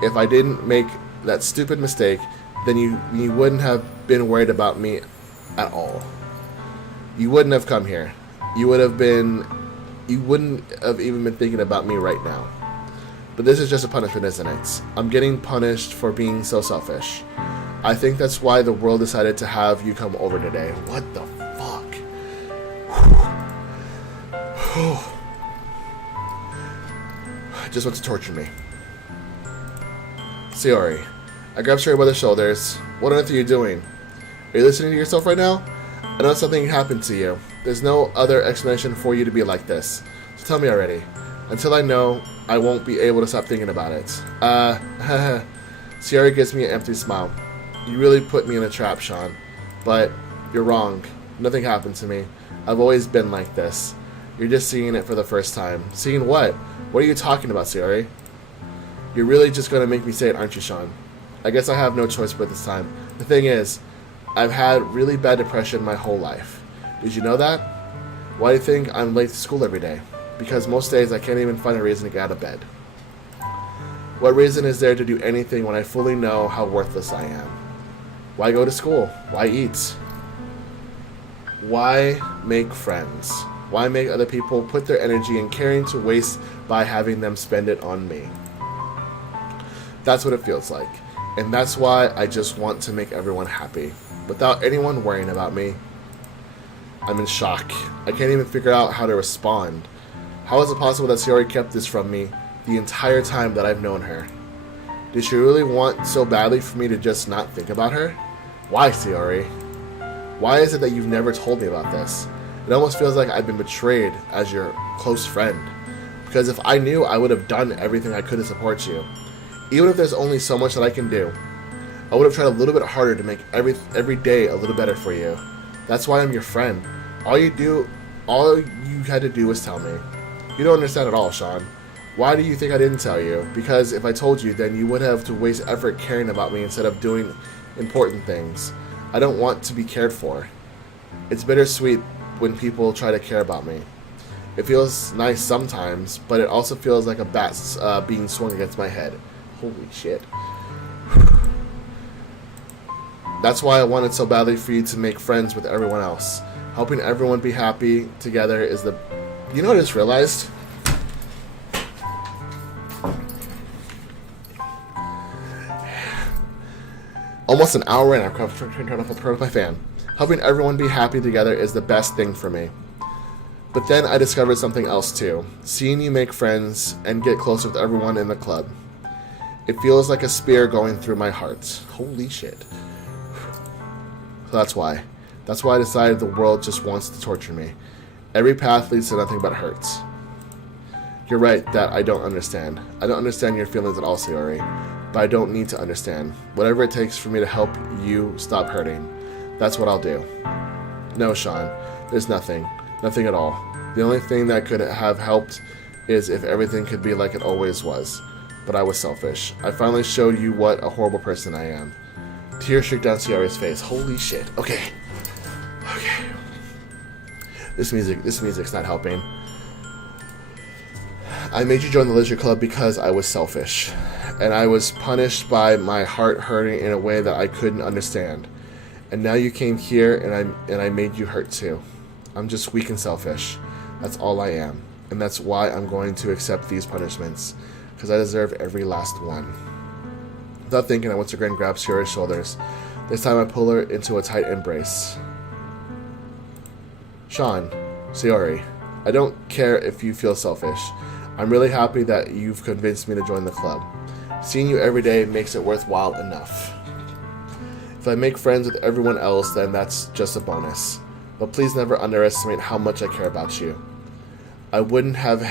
if I didn't make that stupid mistake, then you wouldn't have been worried about me at all. You wouldn't have come here. You wouldn't have even been thinking about me right now. But this is just a punishment, isn't it? I'm getting punished for being so selfish. I think that's why the world decided to have you come over today. What the fuck? Just want to torture me. Sayori. I grab Sayori by the shoulders. What on earth are you doing? Are you listening to yourself right now? I know something happened to you. There's no other explanation for you to be like this. So tell me already. Until I know, I won't be able to stop thinking about it. Sayori gives me an empty smile. You really put me in a trap, Sean. But you're wrong. Nothing happened to me. I've always been like this. You're just seeing it for the first time. Seeing what? What are you talking about, Sayori? You're really just going to make me say it, aren't you, Sean? I guess I have no choice but this time. The thing is, I've had really bad depression my whole life. Did you know that? Why do you think I'm late to school every day? Because most days I can't even find a reason to get out of bed. What reason is there to do anything when I fully know how worthless I am? Why go to school? Why eat? Why make friends? Why make other people put their energy and caring to waste by having them spend it on me? That's what it feels like. And that's why I just want to make everyone happy, without anyone worrying about me. I'm in shock. I can't even figure out how to respond. How is it possible that Sayori kept this from me the entire time that I've known her? Did she really want so badly for me to just not think about her? Why, Sayori? Why is it that you've never told me about this? It almost feels like I've been betrayed as your close friend. Because if I knew, I would have done everything I could to support you. Even if there's only so much that I can do, I would have tried a little bit harder to make every day a little better for you. That's why I'm your friend. All you had to do was tell me. You don't understand at all, Sean. Why do you think I didn't tell you? Because if I told you, then you would have to waste effort caring about me instead of doing important things. I don't want to be cared for. It's bittersweet when people try to care about me. It feels nice sometimes, but it also feels like a bat being swung against my head. Holy shit. That's why I wanted so badly for you to make friends with everyone else. Helping everyone be happy together is the... You know what I just realized? Almost an hour in, I'm trying to turn off my fan. Helping everyone be happy together is the best thing for me. But then I discovered something else too. Seeing you make friends and get closer with everyone in the club. It feels like a spear going through my heart. Holy shit. So that's why. That's why I decided the world just wants to torture me. Every path leads to nothing but hurts. You're right that I don't understand. I don't understand your feelings at all, Sayori. But I don't need to understand. Whatever it takes for me to help you stop hurting. That's what I'll do. No, Sean. There's nothing. Nothing at all. The only thing that could have helped is if everything could be like it always was. But I was selfish. I finally showed you what a horrible person I am. Tears streaked down Sayori's face. Holy shit. Okay. Okay. This music's not helping. I made you join the Leisure Club because I was selfish. And I was punished by my heart hurting in a way that I couldn't understand. And now you came here and I made you hurt too. I'm just weak and selfish. That's all I am. And that's why I'm going to accept these punishments. Because I deserve every last one. Without thinking, I once again grabbed Sayori's shoulders. This time I pull her into a tight embrace. Sean, Sayori, I don't care if you feel selfish. I'm really happy that you've convinced me to join the club. Seeing you every day makes it worthwhile enough. If I make friends with everyone else, then that's just a bonus. But please never underestimate how much I care about you. I wouldn't have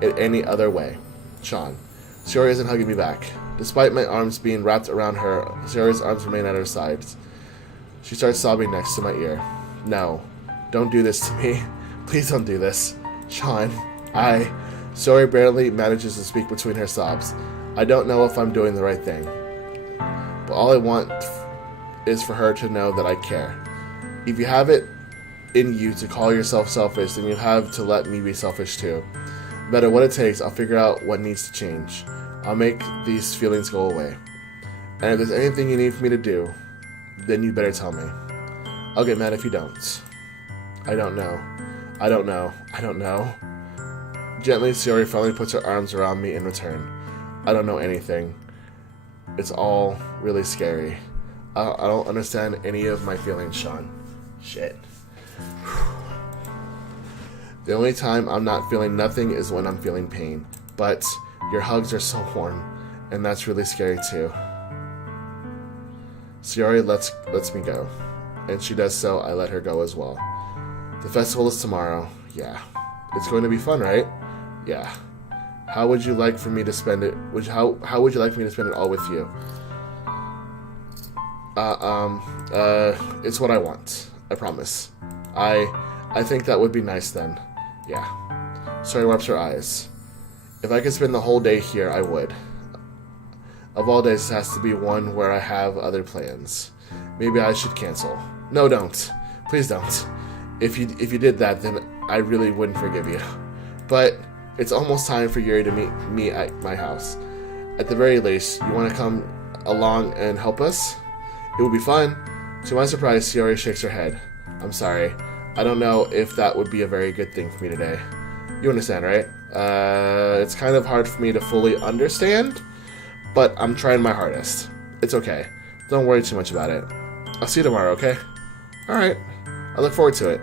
it any other way. Sean. Sayori isn't hugging me back. Despite my arms being wrapped around her, Sayori's arms remain at her sides. She starts sobbing next to my ear. No. Don't do this to me. Please don't do this. Sean. Sayori barely manages to speak between her sobs. I don't know if I'm doing the right thing. But all I want is for her to know that I care. If you have it in you to call yourself selfish, then you have to let me be selfish too. No matter what it takes, I'll figure out what needs to change. I'll make these feelings go away. And if there's anything you need for me to do, then you better tell me. I'll get mad if you don't. I don't know. I don't know. I don't know. Gently, Sayori finally puts her arms around me in return. I don't know anything. It's all really scary. I don't understand any of my feelings, Sean. Shit. The only time I'm not feeling nothing is when I'm feeling pain. But your hugs are so warm, and that's really scary too. Sayori lets me go, and she does so. I let her go as well. The festival is tomorrow. Yeah. It's going to be fun, right? Yeah. How would you like for me to spend it? How would you like me to spend it all with you? It's what I want. I promise. I think that would be nice then. Yeah. Sari wipes her eyes. If I could spend the whole day here, I would. Of all days, this has to be one where I have other plans. Maybe I should cancel. No, don't. Please don't. If you did that, then I really wouldn't forgive you. But it's almost time for Yuri to meet me at my house. At the very least, you want to come along and help us? It would be fun. To my surprise, Yuri shakes her head. I'm sorry. I don't know if that would be a very good thing for me today. You understand, right? It's kind of hard for me to fully understand, but I'm trying my hardest. It's okay. Don't worry too much about it. I'll see you tomorrow, okay? Alright. I look forward to it.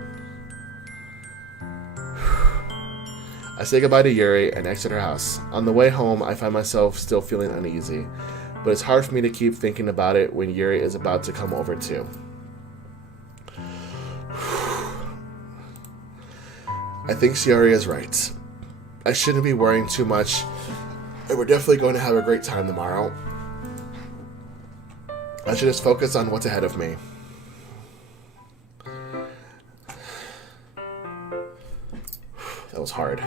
I say goodbye to Yuri and exit her house. On the way home, I find myself still feeling uneasy, but it's hard for me to keep thinking about it when Yuri is about to come over too. I think Shiori is right. I shouldn't be worrying too much, and we're definitely going to have a great time tomorrow. I should just focus on what's ahead of me. That was hard.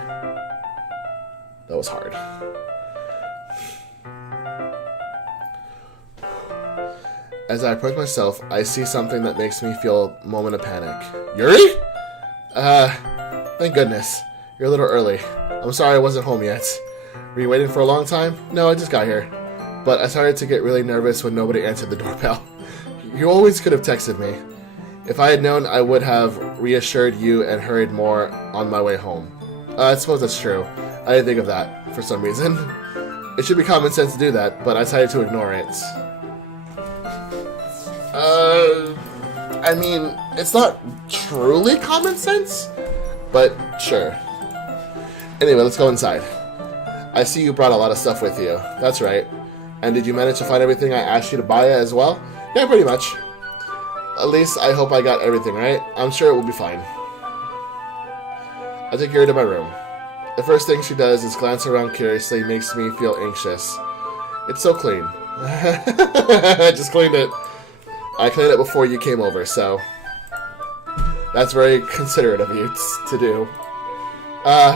That was hard. As I approach myself, I see something that makes me feel a moment of panic. Yuri? Thank goodness. You're a little early. I'm sorry I wasn't home yet. Were you waiting for a long time? No, I just got here. But I started to get really nervous when nobody answered the doorbell. You always could have texted me. If I had known, I would have reassured you and hurried more on my way home. I suppose that's true. I didn't think of that for some reason. It should be common sense to do that, but I decided to ignore it. I mean, it's not truly common sense, but sure. Anyway, let's go inside. I see you brought a lot of stuff with you. That's right. And did you manage to find everything I asked you to buy as well? Yeah, pretty much. At least I hope I got everything right. I'm sure it will be fine. I take Yuri to my room. The first thing she does is glance around curiously, makes me feel anxious. It's so clean. I just cleaned it. I cleaned it before you came over, so that's very considerate of you to do.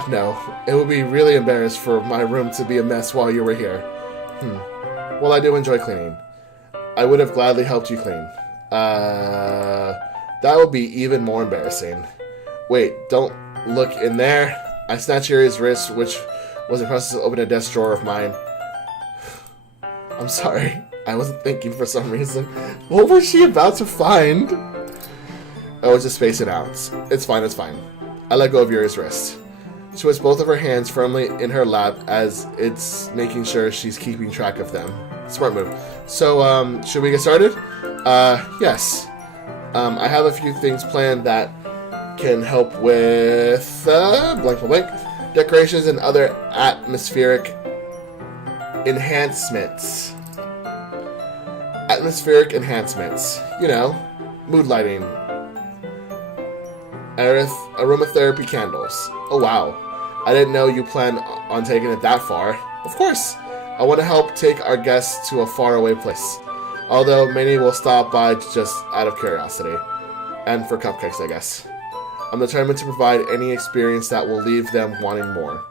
No. It would be really embarrassed for my room to be a mess while you were here. Well, I do enjoy cleaning. I would have gladly helped you clean. That would be even more embarrassing. Wait, don't look in there. I snatched Yuri's wrist, which was in the process of opening a desk drawer of mine. I'm sorry. I wasn't thinking for some reason. What was she about to find? I was just spacing out. It's fine, it's fine. I let go of Yuri's wrist. She puts both of her hands firmly in her lap as it's making sure she's keeping track of them. Smart move. So, should we get started? Yes. I have a few things planned that can help with, blank, decorations and other atmospheric enhancements. Atmospheric enhancements. You know, mood lighting. Aromatherapy candles. Oh, wow. I didn't know you planned on taking it that far. Of course. I want to help take our guests to a faraway place. Although many will stop by just out of curiosity. And for cupcakes, I guess. I'm determined to provide any experience that will leave them wanting more.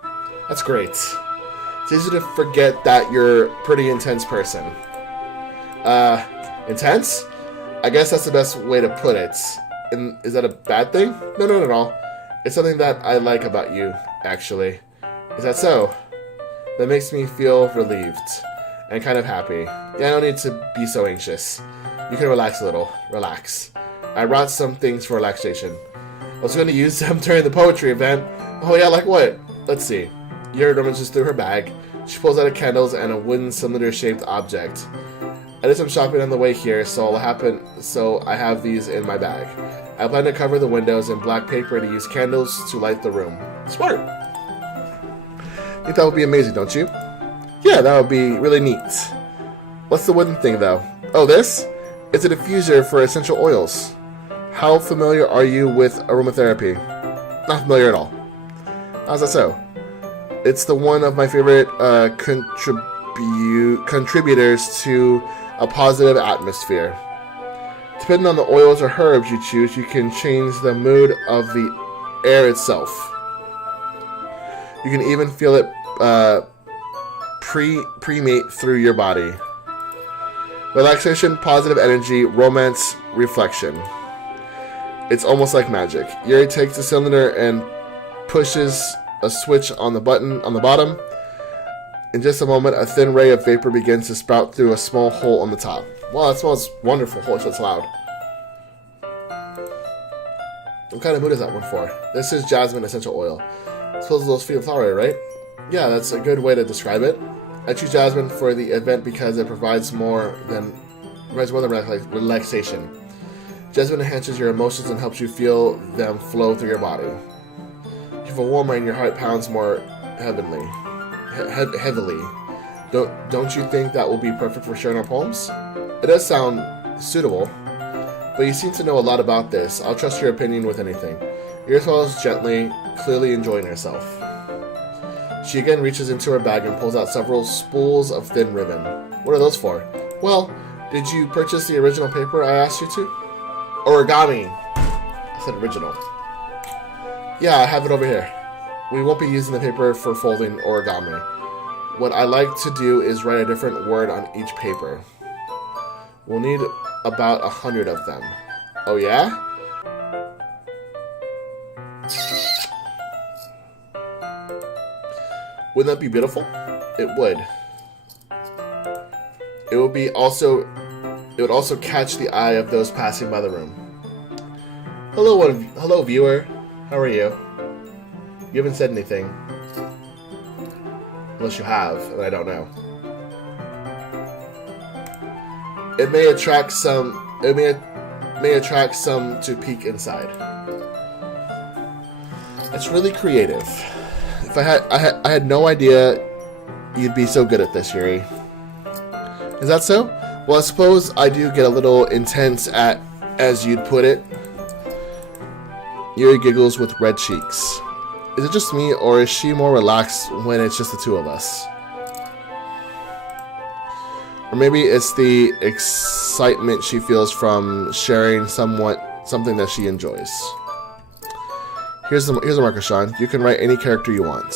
That's great. It's easy to forget that you're a pretty intense person. Intense? I guess that's the best way to put it. And is that a bad thing? No, not at all. It's something that I like about you, actually. Is that so? That makes me feel relieved and kind of happy. Yeah, I don't need to be so anxious. You can relax a little. Relax. I brought some things for relaxation. I was going to use them during the poetry event. Oh yeah, like what? Let's see. Yuri rummages through her bag. She pulls out candles and a wooden cylinder-shaped object. I did some shopping on the way here, so I have these in my bag. I plan to cover the windows in black paper to use candles to light the room. Smart! I think that would be amazing, don't you? Yeah, that would be really neat. What's the wooden thing, though? Oh, this? It's a diffuser for essential oils. How familiar are you with aromatherapy? Not familiar at all. How's that so? It's the one of my favorite contributors to a positive atmosphere. Depending on the oils or herbs you choose, you can change the mood of the air itself. You can even feel it permeate through your body. Relaxation, positive energy, romance, reflection. It's almost like magic. Yuri takes the cylinder and pushes a switch on the button on the bottom. In just a moment, a thin ray of vapor begins to sprout through a small hole on the top. Wow, that smells wonderful. Holy shit, it's loud. What kind of mood is that one for? This is jasmine essential oil. It's supposed to those feel flowery, right? Yeah, that's a good way to describe it. I choose jasmine for the event because it provides more than relaxation. Jasmine enhances your emotions and helps you feel them flow through your body. You feel warmer and your heart pounds more heavily. Don't you think that will be perfect for sharing our poems? It does sound suitable, but you seem to know a lot about this. I'll trust your opinion with anything. Yuri swallows gently, clearly enjoying herself. She again reaches into her bag and pulls out several spools of thin ribbon. What are those for? Well, did you purchase the original paper I asked you to? Origami. I said original. Yeah, I have it over here. We won't be using the paper for folding origami. What I like to do is write a different word on each paper. We'll need about 100 of them. Oh yeah? Wouldn't that be beautiful? It would. It would also catch the eye of those passing by the room. Hello, viewer. How are you? You haven't said anything. Unless you have, and I don't know. It may attract some. It may attract some to peek inside. It's really creative. If I had no idea you'd be so good at this, Yuri. Is that so? Well, I suppose I do get a little intense at, as you'd put it. Yuri giggles with red cheeks. Is it just me, or is she more relaxed when it's just the two of us? Or maybe it's the excitement she feels from sharing something that she enjoys. Here's a marker, Sean. You can write any character you want.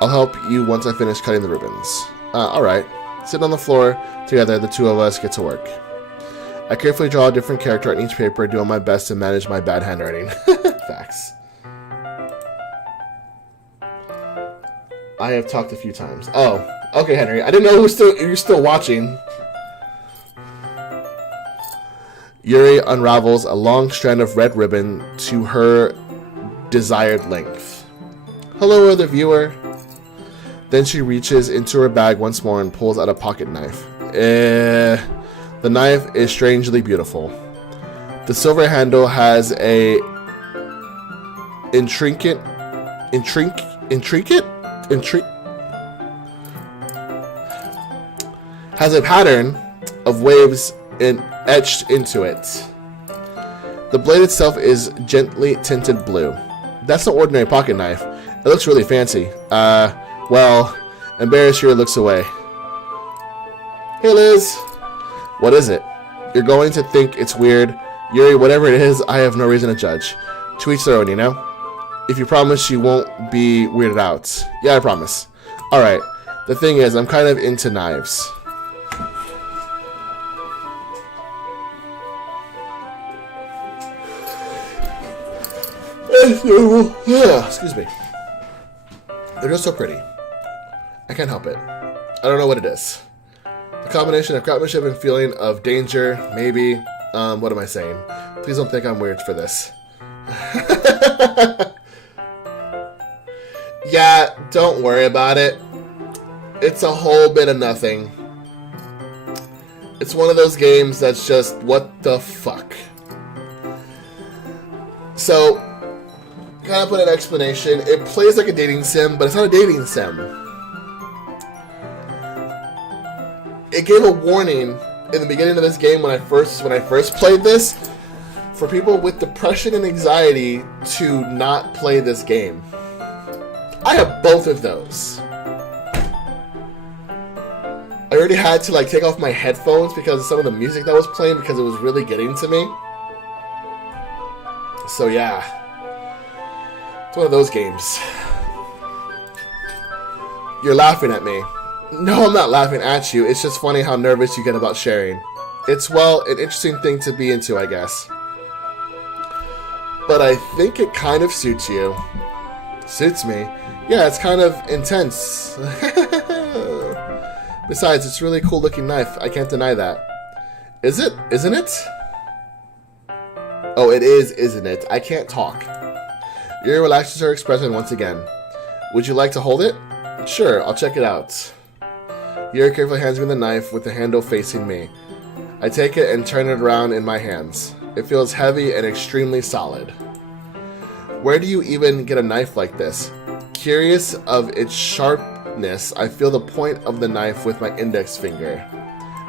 I'll help you once I finish cutting the ribbons. Alright. Sit on the floor together, the two of us get to work. I carefully draw a different character on each paper, doing my best to manage my bad handwriting. Facts. I have talked a few times. Oh, okay, Henry. I didn't know you're still watching. Yuri unravels a long strand of red ribbon to her desired length. Hello, other viewer. Then she reaches into her bag once more and pulls out a pocket knife. The knife is strangely beautiful. The silver handle has a intricate has a pattern of waves etched into it. The blade itself is gently tinted blue. That's an ordinary pocket knife. It looks really fancy. Well, embarrassed, Yuri looks away. Hey, Liz. What is it? You're going to think it's weird. Yuri, whatever it is, I have no reason to judge. To each their own, you know? If you promise you won't be weirded out. Yeah, I promise. Alright. The thing is, I'm kind of into knives. Excuse me. They're just so pretty. I can't help it. I don't know what it is. A combination of craftsmanship and feeling of danger, maybe. What am I saying? Please don't think I'm weird for this. Yeah, don't worry about it. It's a whole bit of nothing. It's one of those games that's just, what the fuck? So, kind of put an explanation. It plays like a dating sim, but it's not a dating sim. It gave a warning in the beginning of this game when I first played this for people with depression and anxiety to not play this game. I have both of those. I already had to like take off my headphones because of some of the music that was playing because it was really getting to me. So yeah, it's one of those games. You're laughing at me. No, I'm not laughing at you. It's just funny how nervous you get about sharing. It's, well, an interesting thing to be into, I guess. But I think it kind of suits you. Suits me? Yeah, it's kind of intense. Besides, it's a really cool looking knife. I can't deny that. Is it? Isn't it? Oh, it is, isn't it? I can't talk. Yuri relaxes her expression once again. Would you like to hold it? Sure, I'll check it out. Yuri carefully hands me the knife with the handle facing me. I take it and turn it around in my hands. It feels heavy and extremely solid. Where do you even get a knife like this? Curious of its sharpness, I feel the point of the knife with my index finger.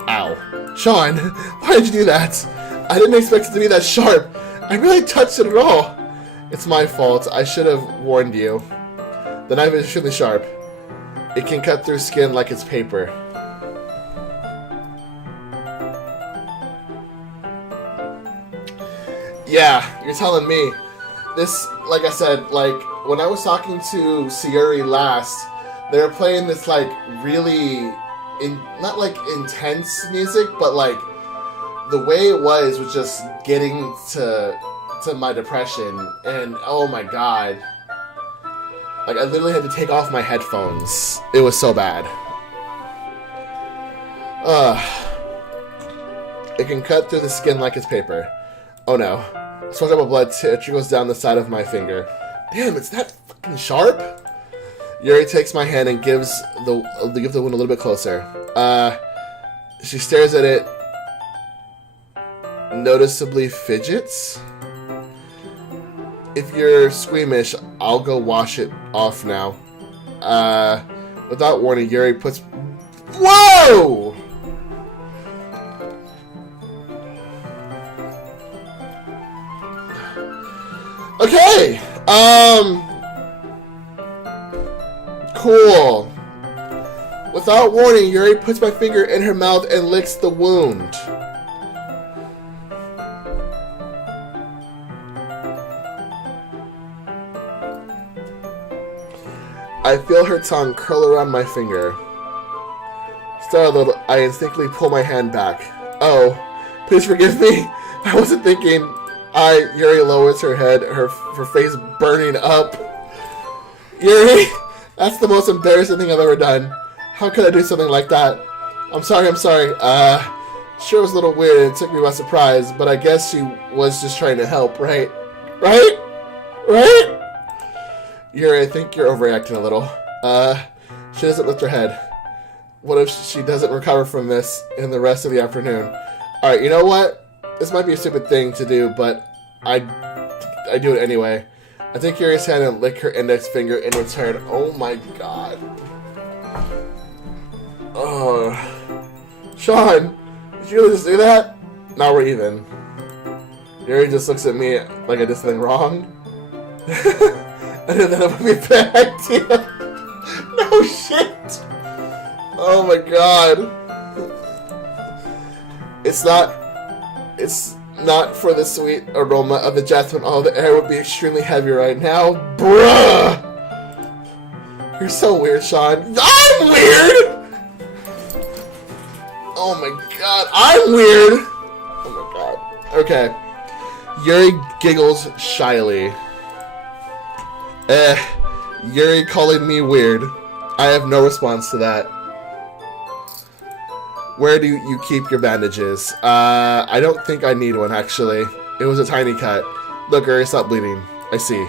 Ow. Sean, why did you do that? I didn't expect it to be that sharp. I really touched it at all. It's my fault. I should have warned you. The knife is extremely sharp. It can cut through skin like it's paper. Yeah, you're telling me. This, like I said, like, when I was talking to Sayuri last, they were playing this, like, really, not, like, intense music, but, like, the way it was just getting to my depression, and, oh my god. Like, I literally had to take off my headphones. It was so bad. It can cut through the skin like it's paper. Oh no. A small drop of blood trickles down the side of my finger. Damn, it's that fucking sharp? Yuri takes my hand and gives the wound a little bit closer. She stares at it, noticeably fidgets. If you're squeamish, I'll go wash it off now. Without warning, Yuri puts... Whoa! Okay! Cool. Without warning, Yuri puts my finger in her mouth and licks the wound. I feel her tongue curl around my finger. Startled, I instinctively pull my hand back. Oh, please forgive me. I wasn't thinking. Yuri lowers her head, her face burning up. Yuri, that's the most embarrassing thing I've ever done. How could I do something like that? I'm sorry. Sure was a little weird and it took me by surprise, but I guess she was just trying to help, right? Right? Yuri, I think you're overreacting a little. She doesn't lift her head. What if she doesn't recover from this in the rest of the afternoon? Alright, you know what? This might be a stupid thing to do, but I do it anyway. I take Yuri's hand and lick her index finger in return. Oh my god. Oh. Sean, did you really just do that? Now we're even. Yuri just looks at me like I did something wrong. And then I'll be back to you. No shit. Oh my god. It's not for the sweet aroma of the jasmine. Oh, the air would be extremely heavy right now. Bruh! You're so weird, Sean. I'm weird! Oh my god, I'm weird! Oh my god. Okay. Yuri giggles shyly. Yuri calling me weird. I have no response to that. Where do you keep your bandages? I don't think I need one, actually. It was a tiny cut. Look, Yuri, stop bleeding. I see.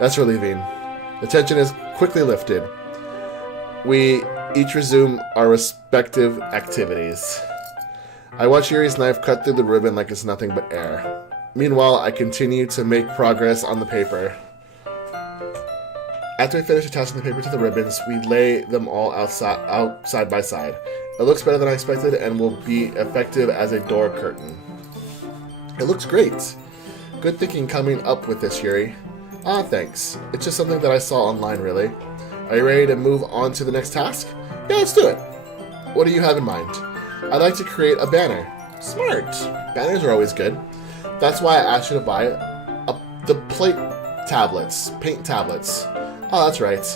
That's relieving. The tension is quickly lifted. We each resume our respective activities. I watch Yuri's knife cut through the ribbon like it's nothing but air. Meanwhile, I continue to make progress on the paper. After we finish attaching the paper to the ribbons, we lay them all out side by side. It looks better than I expected and will be effective as a door curtain. It looks great. Good thinking coming up with this, Yuri. Ah, thanks. It's just something that I saw online, really. Are you ready to move on to the next task? Yeah, let's do it. What do you have in mind? I'd like to create a banner. Smart. Banners are always good. That's why I asked you to buy the paint tablets. Oh, that's right.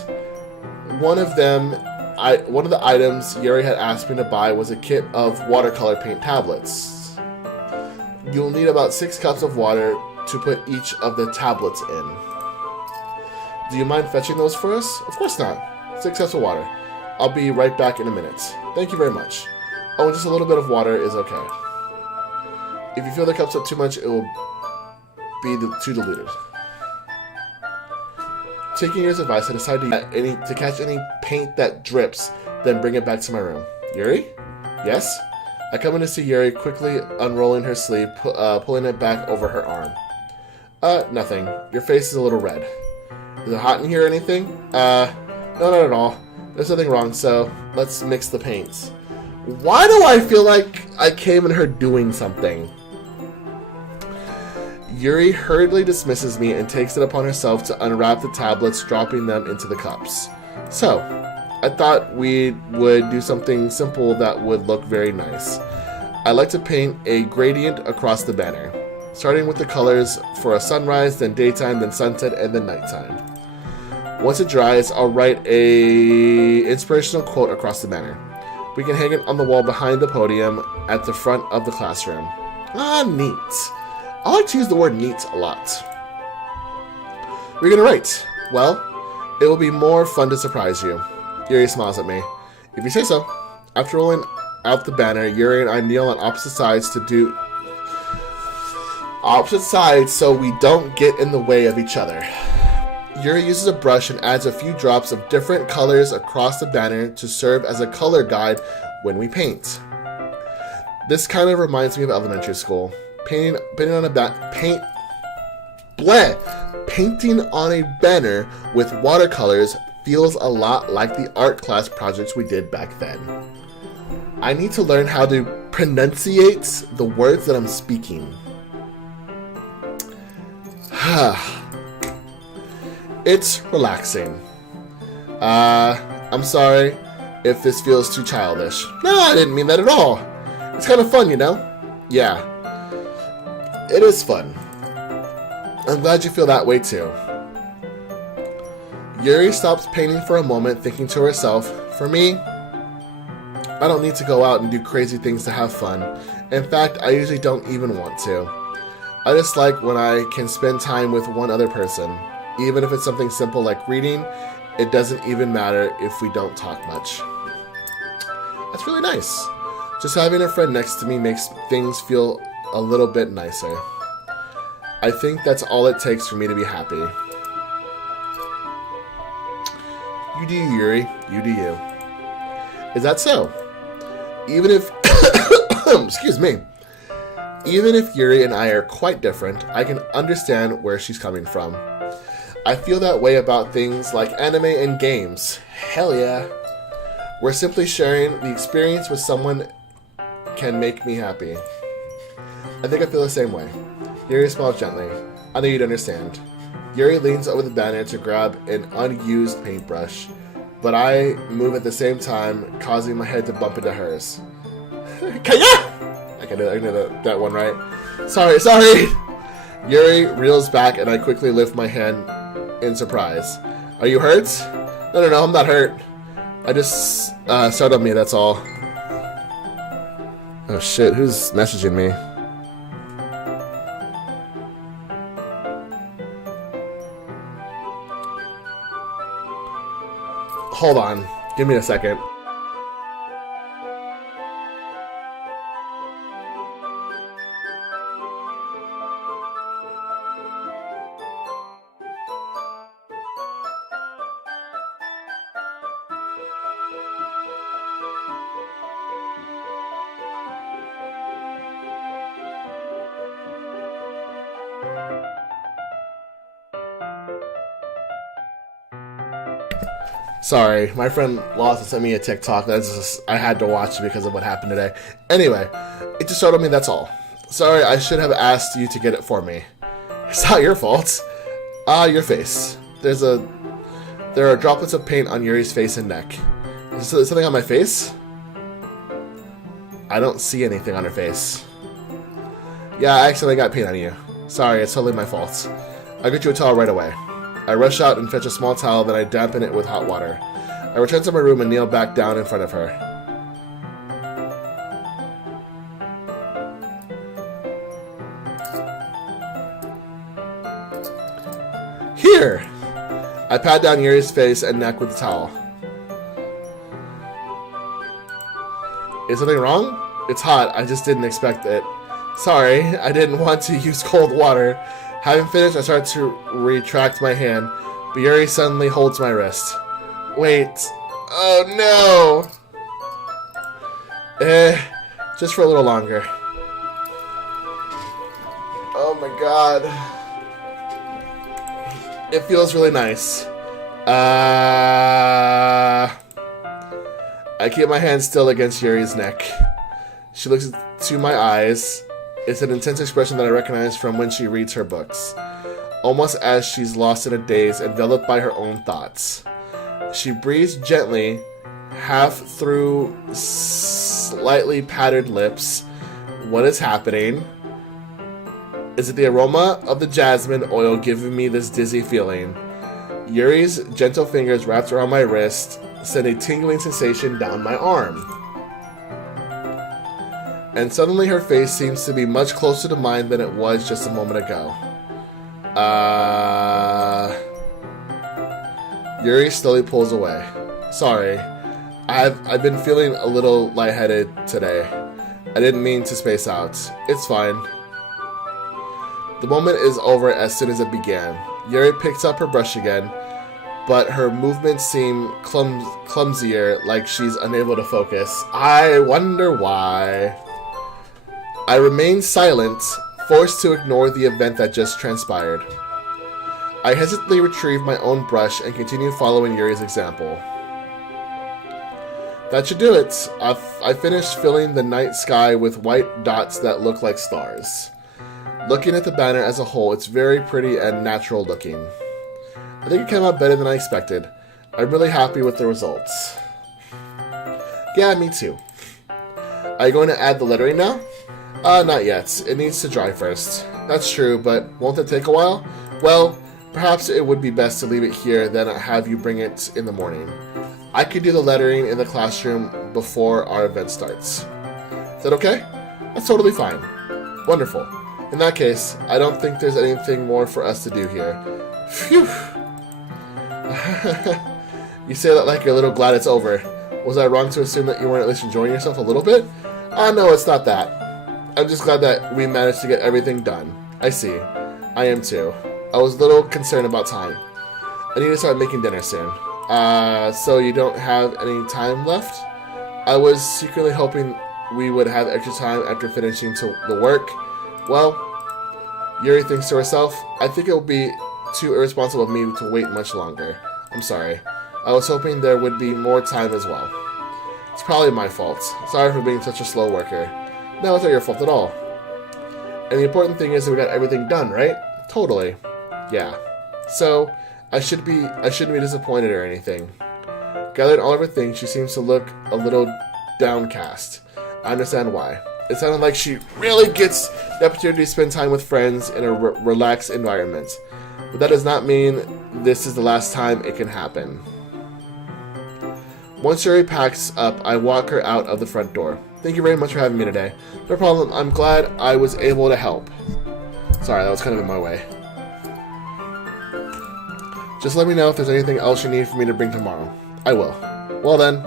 One of the items Yuri had asked me to buy was a kit of watercolor paint tablets. You'll need about 6 cups of water to put each of the tablets in. Do you mind fetching those for us? Of course not. 6 cups of water. I'll be right back in a minute. Thank you very much. Oh, and just a little bit of water is okay. If you fill the cups up too much, it will be too diluted. Taking Yuri's advice, I decided to catch any paint that drips, then bring it back to my room. Yuri? Yes? I come in to see Yuri quickly unrolling her sleeve, pulling it back over her arm. Nothing. Your face is a little red. Is it hot in here or anything? No, not at all. There's nothing wrong, so let's mix the paints. Why do I feel like I came in her doing something? Yuri hurriedly dismisses me and takes it upon herself to unwrap the tablets, dropping them into the cups. So, I thought we would do something simple that would look very nice. I like to paint a gradient across the banner, starting with the colors for a sunrise, then daytime, then sunset, and then nighttime. Once it dries, I'll write a inspirational quote across the banner. We can hang it on the wall behind the podium at the front of the classroom. Ah, neat. I like to use the word neat a lot. What are you going to write? Well, it will be more fun to surprise you. Yuri smiles at me. If you say so. After rolling out the banner, Yuri and I kneel on opposite sides so we don't get in the way of each other. Yuri uses a brush and adds a few drops of different colors across the banner to serve as a color guide when we paint. This kind of reminds me of elementary school. Painting on a banner with watercolors feels a lot like the art class projects we did back then. I need to learn how to pronunciate the words that I'm speaking. It's relaxing. I'm sorry if this feels too childish. No, I didn't mean that at all. It's kind of fun, you know? Yeah. It is fun. I'm glad you feel that way too. Yuri stops painting for a moment, thinking to herself, for me, I don't need to go out and do crazy things to have fun. In fact, I usually don't even want to. I just like when I can spend time with one other person. Even if it's something simple like reading, it doesn't even matter if we don't talk much. That's really nice. Just having a friend next to me makes things feel a little bit nicer. I think that's all it takes for me to be happy. You do you, Yuri. You do you. Is that so? Even if... excuse me. Even if Yuri and I are quite different, I can understand where she's coming from. I feel that way about things like anime and games. Hell yeah. We're simply sharing the experience with someone can make me happy. I think I feel the same way. Yuri smiles gently. I know you'd understand. Yuri leans over the banner to grab an unused paintbrush, but I move at the same time, causing my head to bump into hers. Kaya! I can do that one right. Sorry. Yuri reels back and I quickly lift my hand in surprise. Are you hurt? No, I'm not hurt. I just startled me, that's all. Oh shit, who's messaging me? Hold on, give me a second. Sorry, my friend Lawson sent me a TikTok I had to watch because of what happened today. Anyway, it just startled me, that's all. Sorry, I should have asked you to get it for me. It's not your fault. Your face. There's a There are droplets of paint on Yuri's face and neck. Is there something on my face? I don't see anything on her face. Yeah, I accidentally got paint on you. Sorry, it's totally my fault. I'll get you a towel right away. I rush out and fetch a small towel, then I dampen it with hot water. I return to my room and kneel back down in front of her. Here! I pat down Yuri's face and neck with the towel. Is something wrong? It's hot, I just didn't expect it. Sorry, I didn't want to use cold water. Having finished, I start to retract my hand, but Yuri suddenly holds my wrist. Wait. Oh no! Just for a little longer. Oh my god. It feels really nice. I keep my hand still against Yuri's neck. She looks into my eyes. It's an intense expression that I recognize from when she reads her books. Almost as she's lost in a daze, enveloped by her own thoughts. She breathes gently, half through slightly patted lips. What is happening? Is it the aroma of the jasmine oil giving me this dizzy feeling? Yuri's gentle fingers wrapped around my wrist send a tingling sensation down my arm. And suddenly her face seems to be much closer to mine than it was just a moment ago. Yuri slowly pulls away. Sorry. I've been feeling a little lightheaded today. I didn't mean to space out. It's fine. The moment is over as soon as it began. Yuri picks up her brush again, but her movements seem clumsier, like she's unable to focus. I wonder why. I remain silent, forced to ignore the event that just transpired. I hesitantly retrieve my own brush and continue following Yuri's example. That should do it. I finished filling the night sky with white dots that look like stars. Looking at the banner as a whole, it's very pretty and natural looking. I think it came out better than I expected. I'm really happy with the results. Yeah, me too. Are you going to add the lettering now? Not yet. It needs to dry first. That's true, but won't it take a while? Well, perhaps it would be best to leave it here, then have you bring it in the morning. I could do the lettering in the classroom before our event starts. Is that okay? That's totally fine. Wonderful. In that case, I don't think there's anything more for us to do here. Phew! You say that like you're a little glad it's over. Was I wrong to assume that you weren't at least enjoying yourself a little bit? No, it's not that. I'm just glad that we managed to get everything done. I see. I am too. I was a little concerned about time. I need to start making dinner soon. So you don't have any time left? I was secretly hoping we would have extra time after finishing the work. Well, Yuri thinks to herself, I think it would be too irresponsible of me to wait much longer. I'm sorry. I was hoping there would be more time as well. It's probably my fault. Sorry for being such a slow worker. No, it's not your fault at all. And the important thing is that we got everything done, right? Totally. Yeah. So, I shouldn't be disappointed or anything. Gathering all of her things, she seems to look a little downcast. I understand why. It sounded like she really gets the opportunity to spend time with friends in a relaxed environment. But that does not mean this is the last time it can happen. Once Yuri packs up, I walk her out of the front door. Thank you very much for having me today. No problem, I'm glad I was able to help. Sorry, that was kind of in my way. Just let me know if there's anything else you need for me to bring tomorrow. I will. Well then,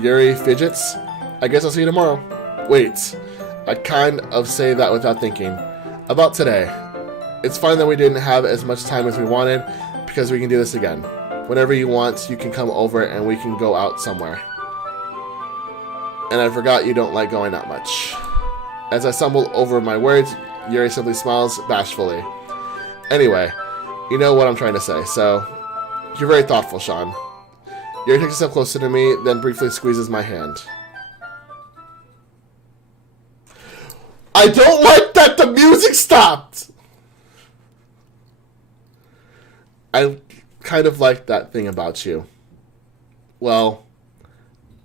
Yuri fidgets. I guess I'll see you tomorrow. Wait, I kind of say that without thinking. About today. It's fine that we didn't have as much time as we wanted, because we can do this again. Whenever you want, you can come over and we can go out somewhere. And I forgot you don't like going out much. As I stumble over my words, Yuri simply smiles bashfully. Anyway, you know what I'm trying to say, so you're very thoughtful, Sean. Yuri takes a step closer to me, then briefly squeezes my hand. I don't like that the music stopped! kind of like that thing about you. Well,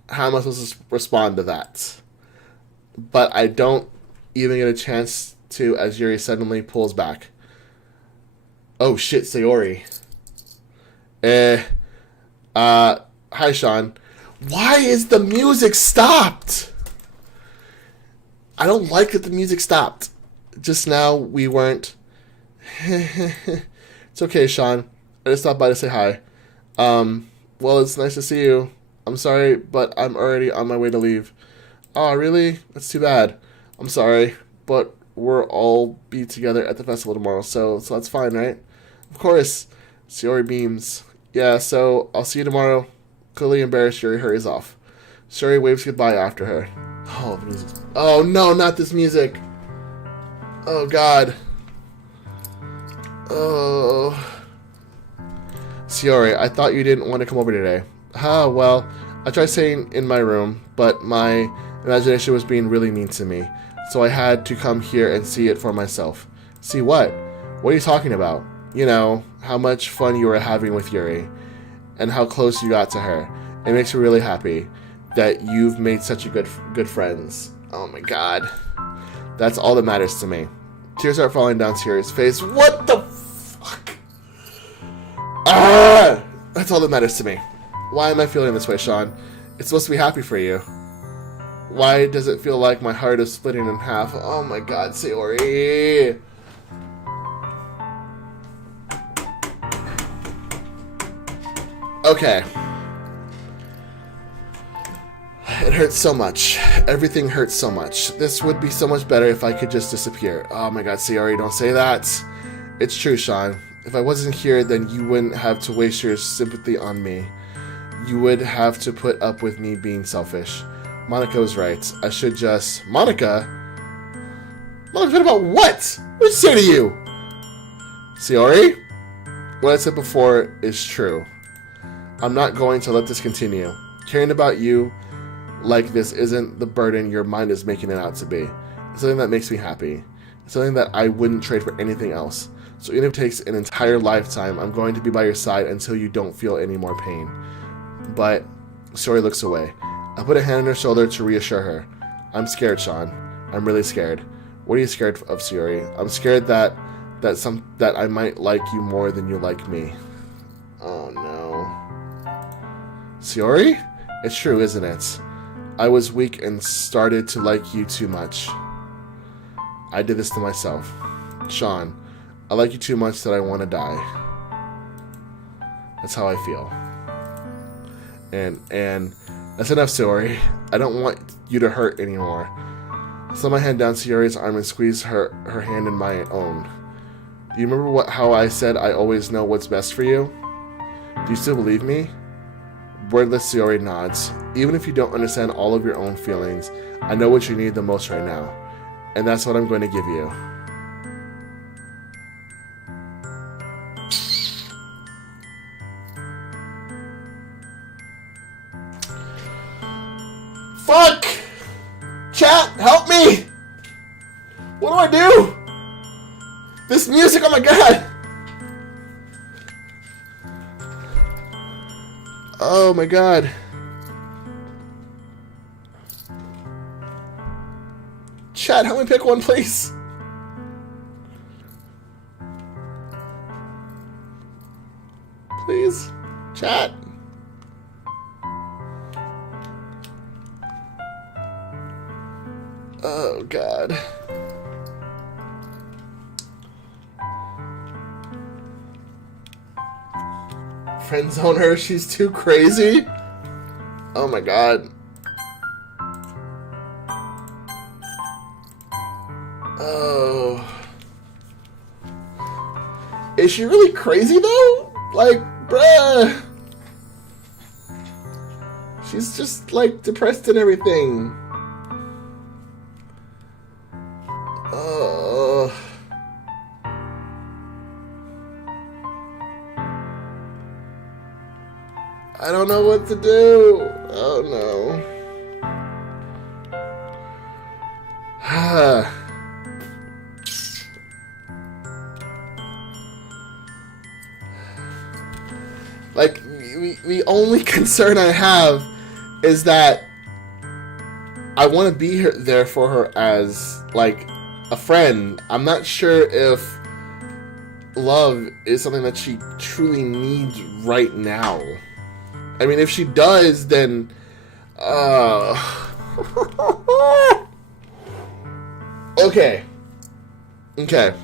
how am I supposed to respond to that? But I don't even get a chance to as Yuri suddenly pulls back. Oh shit, Sayori. Hi Sean. Why is the music stopped? I don't like that the music stopped. Just now we weren't. It's okay, Sean. I just stopped by to say hi. Well, it's nice to see you. I'm sorry, but I'm already on my way to leave. Oh, really? That's too bad. I'm sorry, but we'll all be together at the festival tomorrow, so that's fine, right? Of course. Sayori beams. Yeah, so I'll see you tomorrow. Clearly embarrassed, Yuri hurries off. Sayori waves goodbye after her. Oh, the music. Oh no, not this music. Oh god. Oh. Sayori, I thought you didn't want to come over today. Well, I tried staying in my room, but my imagination was being really mean to me. So I had to come here and see it for myself. See what? What are you talking about? You know, how much fun you were having with Yuri, and how close you got to her. It makes me really happy that you've made such a good friends. Oh my god. That's all that matters to me. Tears are falling down Sayori's face. What the fuck? Ah! That's all that matters to me. Why am I feeling this way, Sean? It's supposed to be happy for you. Why does it feel like my heart is splitting in half? Oh my god, Sayori. Okay. It hurts so much. Everything hurts so much. This would be so much better if I could just disappear. Oh my god, Sayori, don't say that. It's true, Sean. If I wasn't here, then you wouldn't have to waste your sympathy on me. You would have to put up with me being selfish. Monica was right. I should just... Monica? Monica, about what? What did she say to you? Sayori? What I said before is true. I'm not going to let this continue. Caring about you like this isn't the burden your mind is making it out to be. It's something that makes me happy. It's something that I wouldn't trade for anything else. So even if it takes an entire lifetime, I'm going to be by your side until you don't feel any more pain. But Sayori looks away. I put a hand on her shoulder to reassure her. I'm scared, Sean. I'm really scared. What are you scared of, Sayori? I'm scared that I might like you more than you like me. Oh no. Sayori? It's true, isn't it? I was weak and started to like you too much. I did this to myself. Sean, I like you too much that I want to die. That's how I feel. And that's enough, Sayori. I don't want you to hurt anymore. I slid my hand down Sayori's arm and squeezed her hand in my own. Do you remember how I said I always know what's best for you? Do you still believe me? Wordless Sayori nods. Even if you don't understand all of your own feelings, I know what you need the most right now. And that's what I'm going to give you. Fuck! Chat, help me! What do I do? This music, oh my god! Oh my god. Chat, help me pick one, please. Please. Chat. Oh god. Friend zone her, she's too crazy. Oh my god. Oh. Is she really crazy though? Like, bruh. She's just like depressed and everything. Oh. I don't know what to do. Oh no. Like, the only concern I have is that I want to be there for her as, like, a friend. I'm not sure if love is something that she truly needs right now. I mean, if she does, then... Okay. Okay.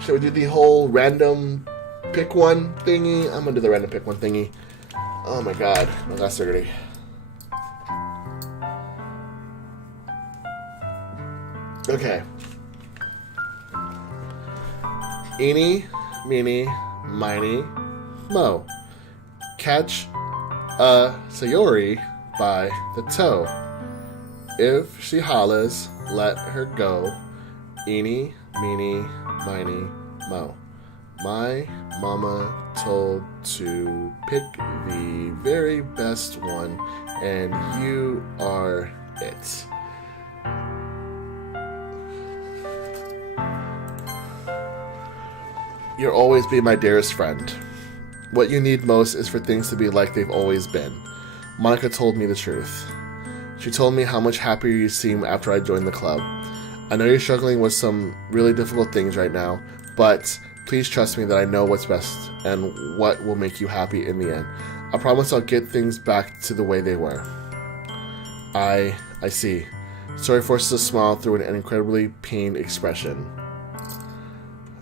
Should we do the whole random pick one thingy? I'm gonna do the random pick one thingy. Oh my god, my glasses are dirty. Okay. Eeny, meeny, miny, mo. Catch a Sayori by the toe. If she hollers, let her go. Eeny, meeny, miny, mo. My mama told to pick the very best one, and you are it. You'll always be my dearest friend. What you need most is for things to be like they've always been. Monika told me the truth. She told me how much happier you seem after I joined the club. I know you're struggling with some really difficult things right now, but please trust me that I know what's best and what will make you happy in the end. I promise I'll get things back to the way they were. I see. Sayori forces a smile through an incredibly pained expression.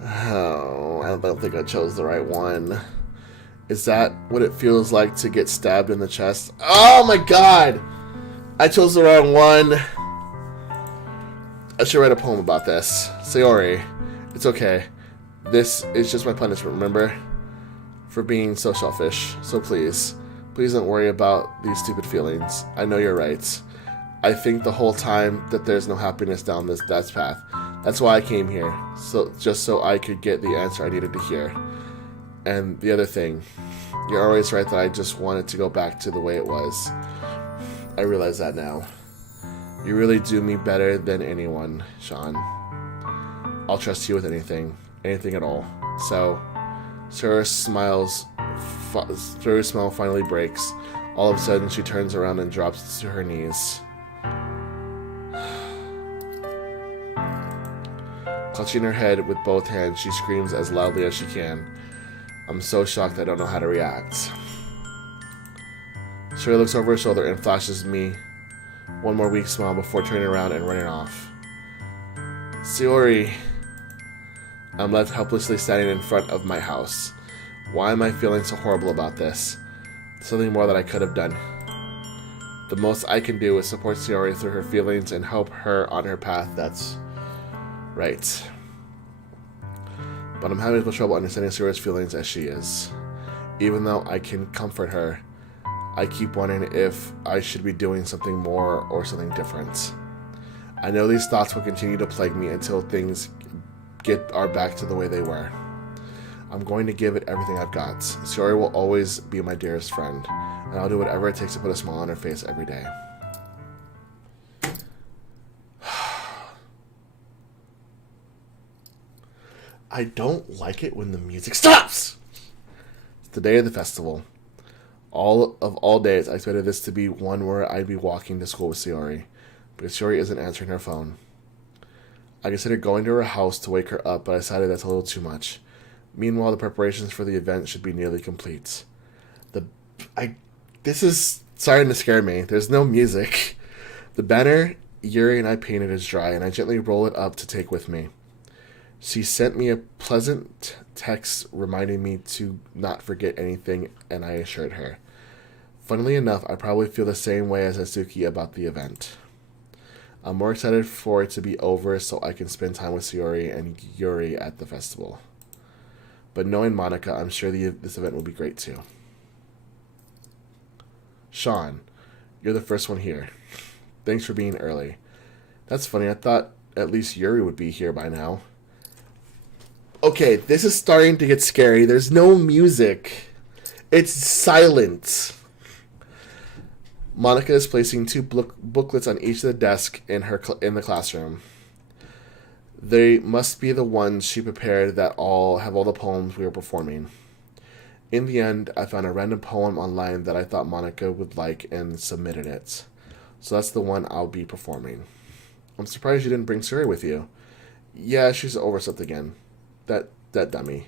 Oh, I don't think I chose the right one. Is that what it feels like to get stabbed in the chest? Oh my god! I chose the wrong one. I should write a poem about this. Sayori, it's okay. This is just my punishment, remember? For being so selfish. So please don't worry about these stupid feelings. I know you're right. I think the whole time that there's no happiness down that path. That's why I came here. Just so I could get the answer I needed to hear. And the other thing, you're always right that I just wanted to go back to the way it was. I realize that now. You really do me better than anyone, Sean. I'll trust you with anything at all. So, Sarah's smile finally breaks. All of a sudden, she turns around and drops to her knees. Clutching her head with both hands, she screams as loudly as she can. I'm so shocked I don't know how to react. Sayori looks over her shoulder and flashes me one more weak smile before turning around and running off. Sayori. I'm left helplessly standing in front of my house. Why am I feeling so horrible about this? Something more that I could have done. The most I can do is support Sayori through her feelings and help her on her path. That's right. But I'm having trouble understanding Sayori's feelings as she is. Even though I can comfort her, I keep wondering if I should be doing something more or something different. I know these thoughts will continue to plague me until things are back to the way they were. I'm going to give it everything I've got. Sayori will always be my dearest friend, and I'll do whatever it takes to put a smile on her face every day. I don't like it when the music stops! It's the day of the festival. All days, I expected this to be one where I'd be walking to school with Sayori, but Sayori isn't answering her phone. I considered going to her house to wake her up, but I decided that's a little too much. Meanwhile, the preparations for the event should be nearly complete. This is starting to scare me. There's no music. The banner Yuri and I painted is dry, and I gently roll it up to take with me. She sent me a pleasant text reminding me to not forget anything, and I assured her. Funnily enough, I probably feel the same way as Atsuki about the event. I'm more excited for it to be over so I can spend time with Sayori and Yuri at the festival. But knowing Monika, I'm sure this event will be great too. Sean, you're the first one here. Thanks for being early. That's funny, I thought at least Yuri would be here by now. Okay, this is starting to get scary. There's no music. It's silent. Monica is placing two booklets on each of the desks in the classroom. They must be the ones she prepared that all have all the poems we are performing. In the end, I found a random poem online that I thought Monica would like and submitted it. So that's the one I'll be performing. I'm surprised you didn't bring Suri with you. Yeah, she's overslept again. That dummy.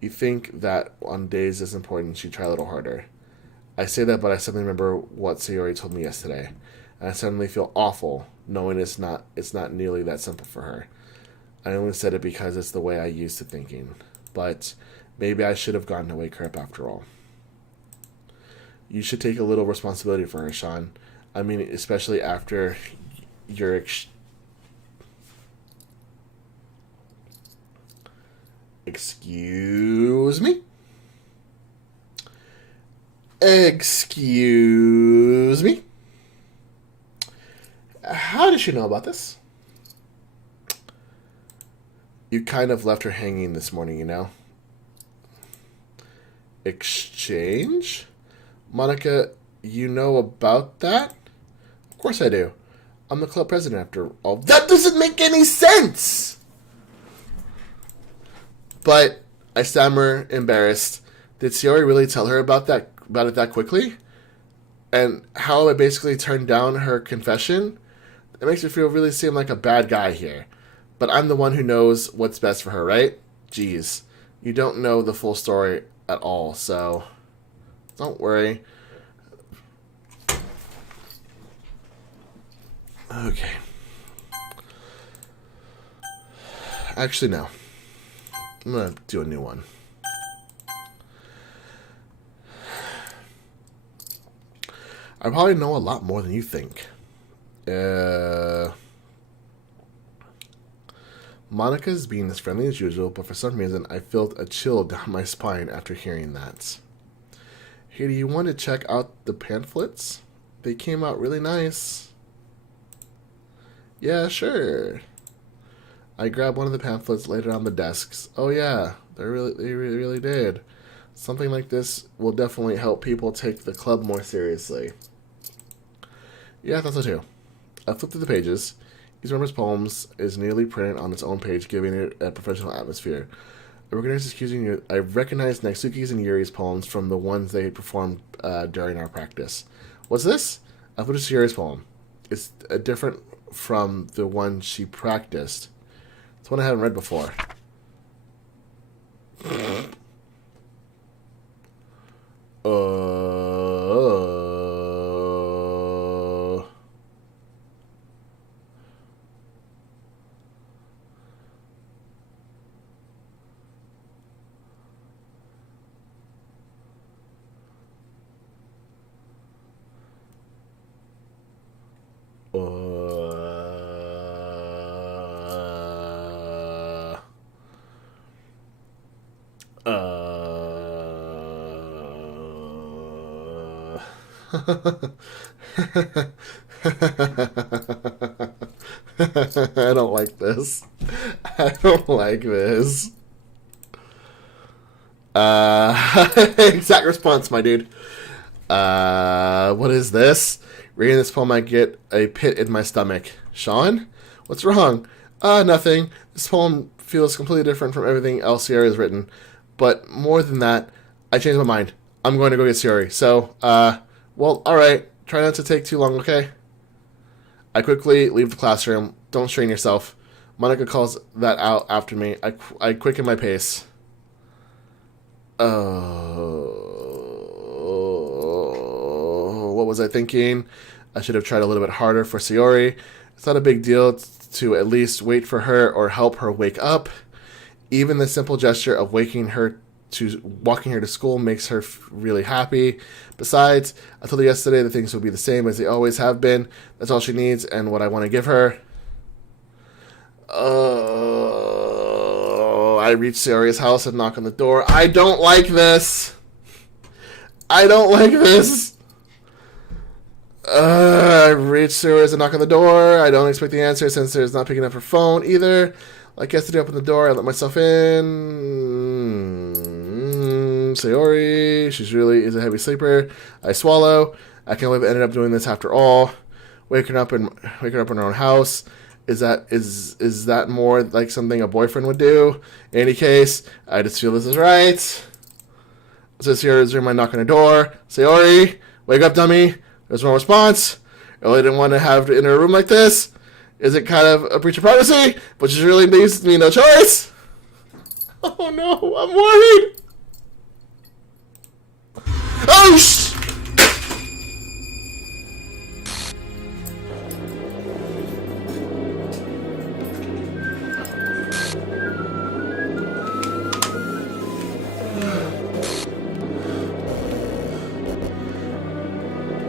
You think that on days this important she'd try a little harder. I say that, but I suddenly remember what Sayori told me yesterday, and I suddenly feel awful, knowing it's not nearly that simple for her. I only said it because it's the way I used to thinking, but maybe I should have gone to wake her up after all. You should take a little responsibility for her, Sean. I mean, especially after your Excuse me? Excuse me? How did she know about this? You kind of left her hanging this morning, you know? Exchange? Monica, you know about that? Of course I do. I'm the club president after all. That doesn't make any sense! But I stammer, embarrassed. Did Sayori really tell her about it that quickly? And how I basically turned down her confession? It makes me really seem like a bad guy here. But I'm the one who knows what's best for her, right? Jeez. You don't know the full story at all, so don't worry. Okay. Actually, no. I'm going to do a new one. I probably know a lot more than you think. Monica's being as friendly as usual, but for some reason I felt a chill down my spine after hearing that. Hey, do you want to check out the pamphlets? They came out really nice. Yeah, sure. I grabbed one of the pamphlets, laid it on the desks. Oh yeah, they really did. Something like this will definitely help people take the club more seriously. Yeah, I thought so too. I flipped through the pages. Each member's poems is nearly printed on its own page, giving it a professional atmosphere. I recognized Natsuki's and Yuri's poems from the ones they had performed during our practice. What's this? I put Yuri's poem. It's different from the one she practiced. It's one I haven't read before. I don't like this. I don't like this. Exact response, my dude. What is this? Reading this poem, I get a pit in my stomach. Sean? What's wrong? Nothing. This poem feels completely different from everything else Sierra has written. But more than that, I changed my mind. I'm going to go get Sayori. So, well, alright. Try not to take too long, okay? I quickly leave the classroom. Don't strain yourself. Monica calls that out after me. I quicken my pace. Oh, what was I thinking? I should have tried a little bit harder for Sayori. It's not a big deal to at least wait for her or help her wake up. Even the simple gesture of walking her to school makes her really happy. Besides, I told her yesterday that things will be the same as they always have been. That's all she needs and what I want to give her. I reach Sayori's house and knock on the door. I don't like this. I don't like this. I reach Sayori's and knock on the door. I don't expect the answer since Sayori's not picking up her phone either. Like yesterday, I opened the door. I let myself in. Sayori, she really is a heavy sleeper. I swallow. I can't believe I ended up doing this after all. Waking up in our own house. Is that more like something a boyfriend would do? In any case, I just feel this is right. So here's my knock on the door. Sayori, wake up, dummy. There's no response. I really didn't want to have to enter a room like this. Is it kind of a breach of privacy? But just really leaves me no choice. Oh no, I'm worried. Oh sh!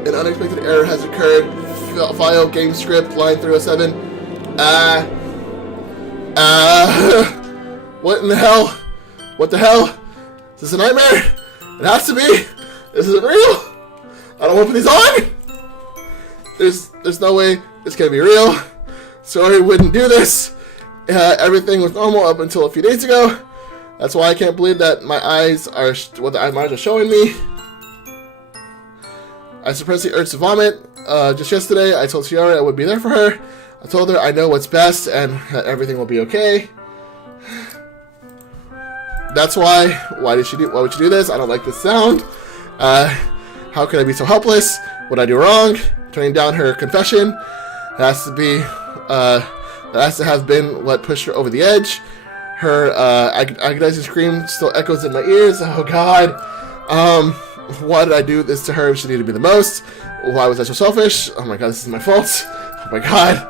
An unexpected error has occurred. File game script line 307. What in the hell? What the hell? Is this a nightmare? It has to be. This isn't real. I don't want to put these on. There's no way this can be real. Sorry, wouldn't do this. Everything was normal up until a few days ago. That's why I can't believe that my eyes are what the eyes are showing me. I suppressed the urge to vomit. Just yesterday, I told Ciara I would be there for her. I told her I know what's best and that everything will be okay. That's why. Why would she do this? I don't like this sound. How could I be so helpless? What did I do wrong? Turning down her confession. It has to be. That has to have been what pushed her over the edge. Her agonizing scream still echoes in my ears. Oh God. Why did I do this to her if she needed me the most? Why was I so selfish? Oh my God, this is my fault. Oh my God.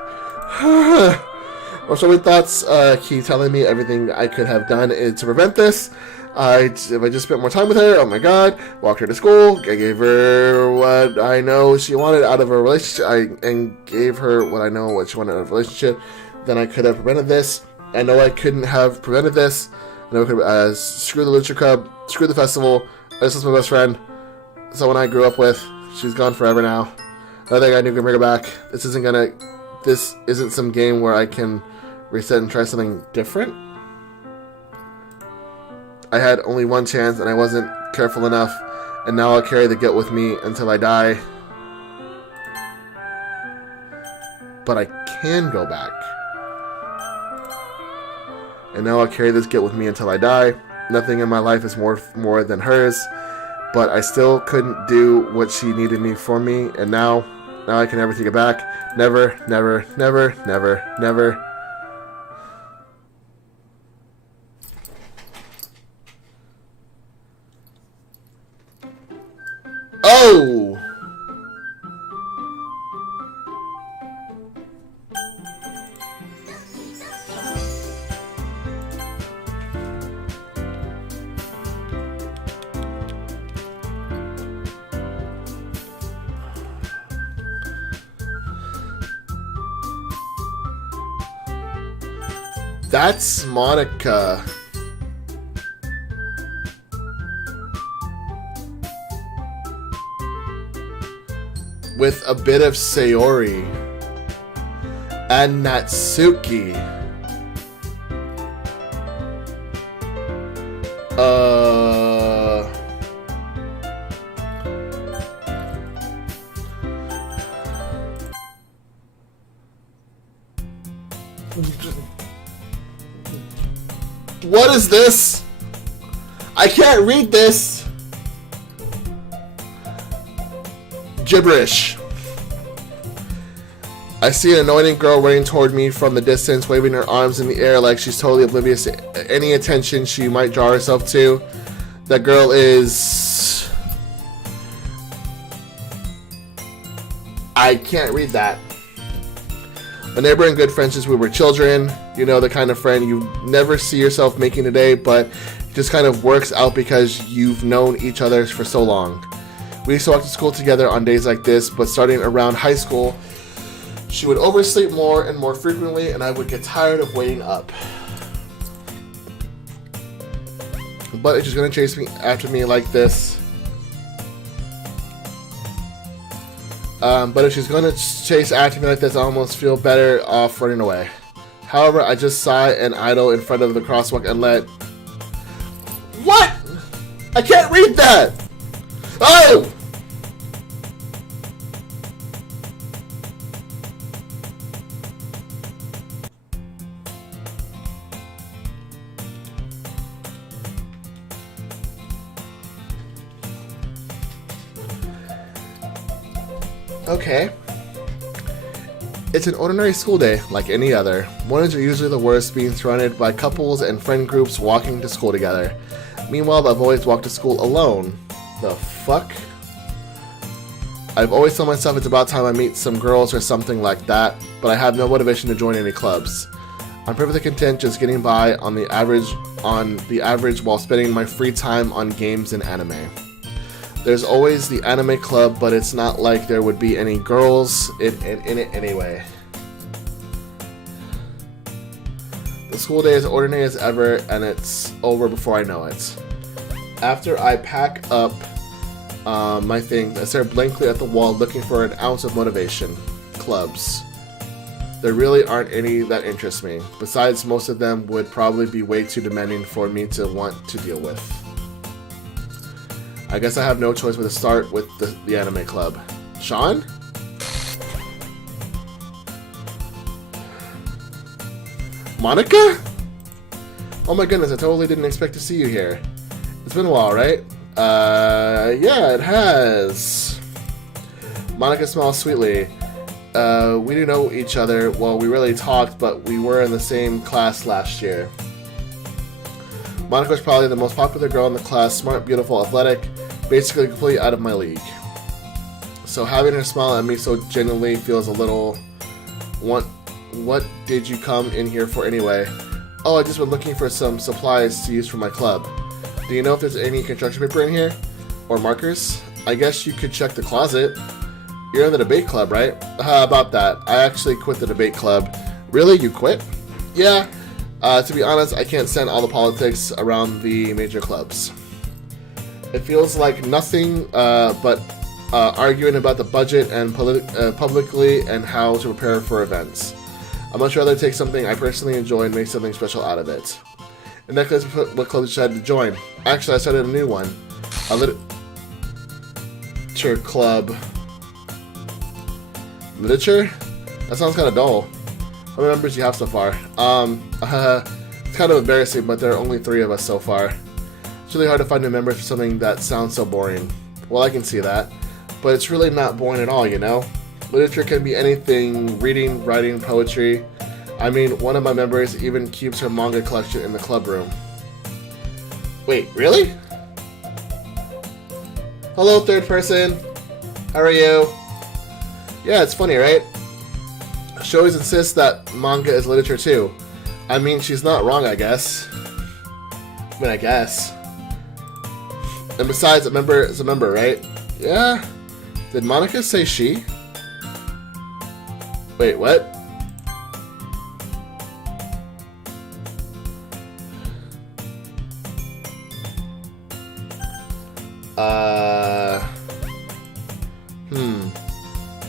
Or so many thoughts keep telling me everything I could have done to prevent this. If I just spent more time with her, oh my God, walked her to school, I gave her what I know she wanted out of a relationship, and gave her what I know what she wanted out of a relationship, then I could have prevented this. I know I couldn't have prevented this. I know I could screw the Lucha Club, screw the festival. This is my best friend, someone I grew up with. She's gone forever now. I think I knew I could bring her back. This isn't some game where I can reset and try something different. I had only one chance and I wasn't careful enough, and now I'll carry the guilt with me until I die. But I can go back. And now I'll carry this guilt with me until I die. Nothing in my life is more than hers, but I still couldn't do what she needed me for me, and now I can never take it back. Never, never, never, never, never. Oh! That's Monica. With a bit of Sayori. And Natsuki. What is this? I can't read this. Gibberish. I see an annoying girl running toward me from the distance, waving her arms in the air like she's totally oblivious to any attention she might draw herself to. That girl is... I can't read that. A neighbor and good friends since we were children. You know, the kind of friend you never see yourself making today, but it just kind of works out because you've known each other for so long. We used to walk to school together on days like this, but starting around high school, she would oversleep more and more frequently, and I would get tired of waiting up. But if she's gonna chase me after me like this, but if she's gonna chase after me like this, I almost feel better off running away. However, I just sigh and idle in front of the crosswalk and let... What? I can't read that! Oh! Okay. It's an ordinary school day, like any other. Mornings are usually the worst, being surrounded by couples and friend groups walking to school together. Meanwhile, I've always walked to school alone. The fuck? I've always told myself it's about time I meet some girls or something like that, but I have no motivation to join any clubs. I'm perfectly content just getting by on the average while spending my free time on games and anime. There's always the anime club, but it's not like there would be any girls in it anyway. The school day is ordinary as ever, and it's over before I know it. After I pack up my things, I stare blankly at the wall looking for an ounce of motivation. Clubs. There really aren't any that interest me. Besides, most of them would probably be way too demanding for me to want to deal with. I guess I have no choice but to start with the anime club. Sean? Monica? Oh my goodness, I totally didn't expect to see you here. It's been a while, right? Yeah, it has. Monica smiles sweetly. We do know each other. Well, we really talked, but we were in the same class last year. Monica was probably the most popular girl in the class, smart, beautiful, athletic, basically completely out of my league. So having her smile at me so genuinely feels a little... What did you come in here for anyway? Oh, I just been looking for some supplies to use for my club. Do you know if there's any construction paper in here? Or markers? I guess you could check the closet. You're in the debate club, right? How about that? I actually quit the debate club. Really? You quit? Yeah. To be honest, I can't stand all the politics around the major clubs. It feels like nothing but arguing about the budget and publicly and how to prepare for events. I'd much rather take something I personally enjoy and make something special out of it. In that case, what club decided to join? Actually, I started a new one. A literature club. Literature? That sounds kind of dull. How many members do you have so far? It's kind of embarrassing, but there are only 3 of us so far. It's really hard to find new members for something that sounds so boring. Well, I can see that. But it's really not boring at all, you know? Literature can be anything: reading, writing, poetry. I mean, one of my members even keeps her manga collection in the club room. Wait, really? Hello, third person. How are you? Yeah, it's funny, right? She always insists that manga is literature too. I mean, she's not wrong, I guess. I guess. And besides, a member is a member, right? Yeah. Did Monica say she? Wait, what?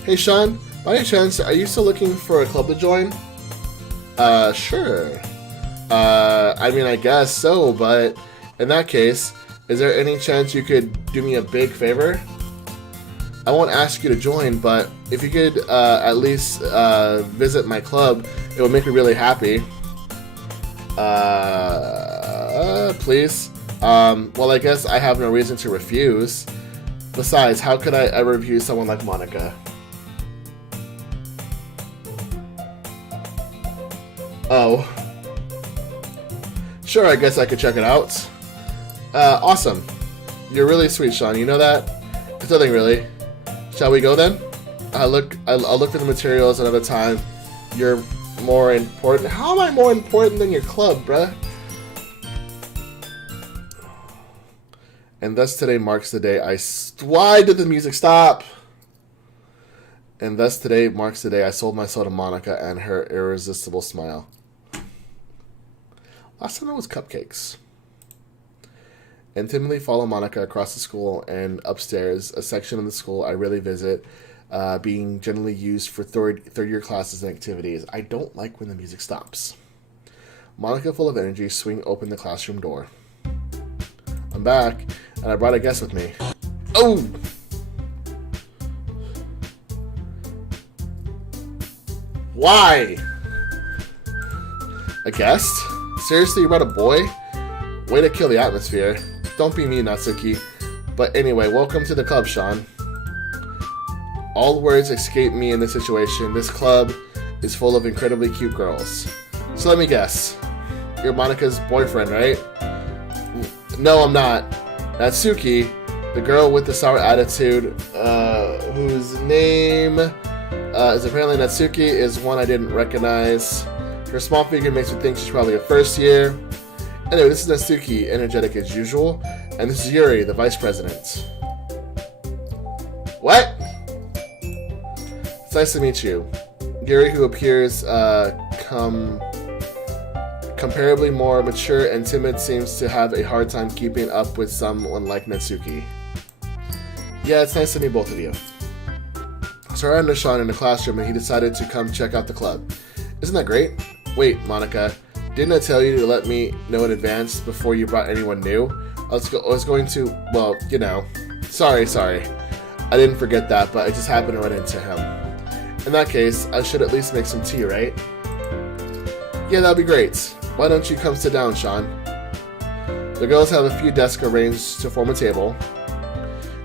Hey Sean, by any chance, are you still looking for a club to join? Sure. I mean, I guess so, but in that case, is there any chance you could do me a big favor? I won't ask you to join, but if you could at least visit my club, it would make me really happy. Please. Well, I guess I have no reason to refuse. Besides, how could I ever refuse someone like Monica? Oh. Sure, I guess I could check it out. Awesome. You're really sweet, Sean. You know that? It's nothing really. Shall we go then? I'll look for the materials another time. You're more important. How am I more important than your club, bruh? And thus today marks the day why did the music stop? And thus today marks the day I sold my soul to Monica and her irresistible smile. Last time it was cupcakes. And timidly follow Monica across the school and upstairs, a section of the school I rarely visit, being generally used for third year classes and activities. I don't like when the music stops. Monica, full of energy, swing open the classroom door. I'm back, and I brought a guest with me. Oh! Why? A guest? Seriously, you brought a boy? Way to kill the atmosphere. Don't be mean, Natsuki. But anyway, welcome to the club, Sean. All words escape me in this situation. This club is full of incredibly cute girls. So let me guess. You're Monika's boyfriend, right? No, I'm not. Natsuki, the girl with the sour attitude, whose name is apparently Natsuki, is one I didn't recognize. Her small figure makes me think she's probably a first year. Anyway, this is Natsuki, energetic as usual, and this is Yuri, the vice president. What? It's nice to meet you. Yuri, who appears comparably more mature and timid, seems to have a hard time keeping up with someone like Natsuki. Yeah, it's nice to meet both of you. So I ran into Sean in the classroom and he decided to come check out the club. Isn't that great? Wait, Monika, didn't I tell you to let me know in advance before you brought anyone new? I was going to, well, you know. Sorry. I didn't forget that, but I just happened to run into him. In that case, I should at least make some tea, right? Yeah, that'd be great. Why don't you come sit down, Sean? The girls have a few desks arranged to form a table.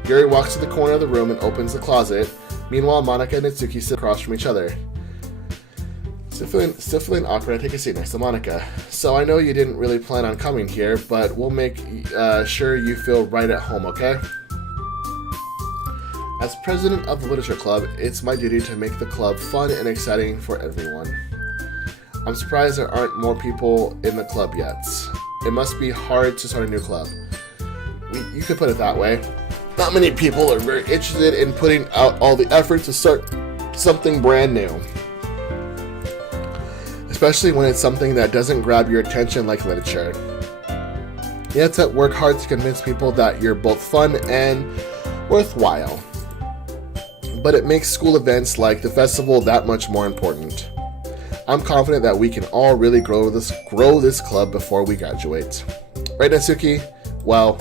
Yuri walks to the corner of the room and opens the closet. Meanwhile, Monika and Natsuki sit across from each other. Still feeling awkward, I take a seat next to Monika. So I know you didn't really plan on coming here, but we'll make sure you feel right at home, okay? As president of the Literature Club, it's my duty to make the club fun and exciting for everyone. I'm surprised there aren't more people in the club yet. It must be hard to start a new club. You could put it that way. Not many people are very interested in putting out all the effort to start something brand new. Especially when it's something that doesn't grab your attention like literature. You have to work hard to convince people that you're both fun and worthwhile. But it makes school events like the festival that much more important. I'm confident that we can all really grow this club before we graduate. Right, Natsuki? Well,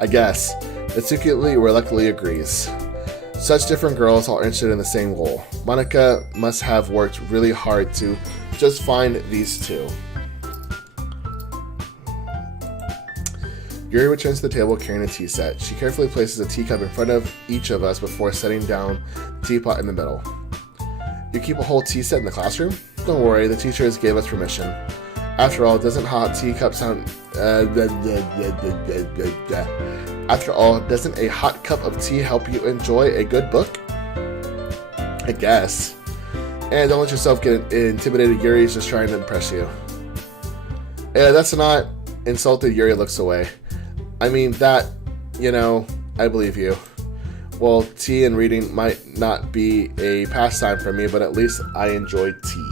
I guess. Natsuki reluctantly agrees. Such different girls all interested in the same goal. Monika must have worked really hard to just find these two. Yuri returns to the table carrying a tea set. She carefully places a teacup in front of each of us before setting down the teapot in the middle. You keep a whole tea set in the classroom? Don't worry, the teachers gave us permission. After all, doesn't a hot cup of tea help you enjoy a good book? I guess. And don't let yourself get intimidated. Yuri's just trying to impress you. Yeah, that's not insulted. Yuri looks away. I mean, that, I believe you. Well, tea and reading might not be a pastime for me, but at least I enjoy tea.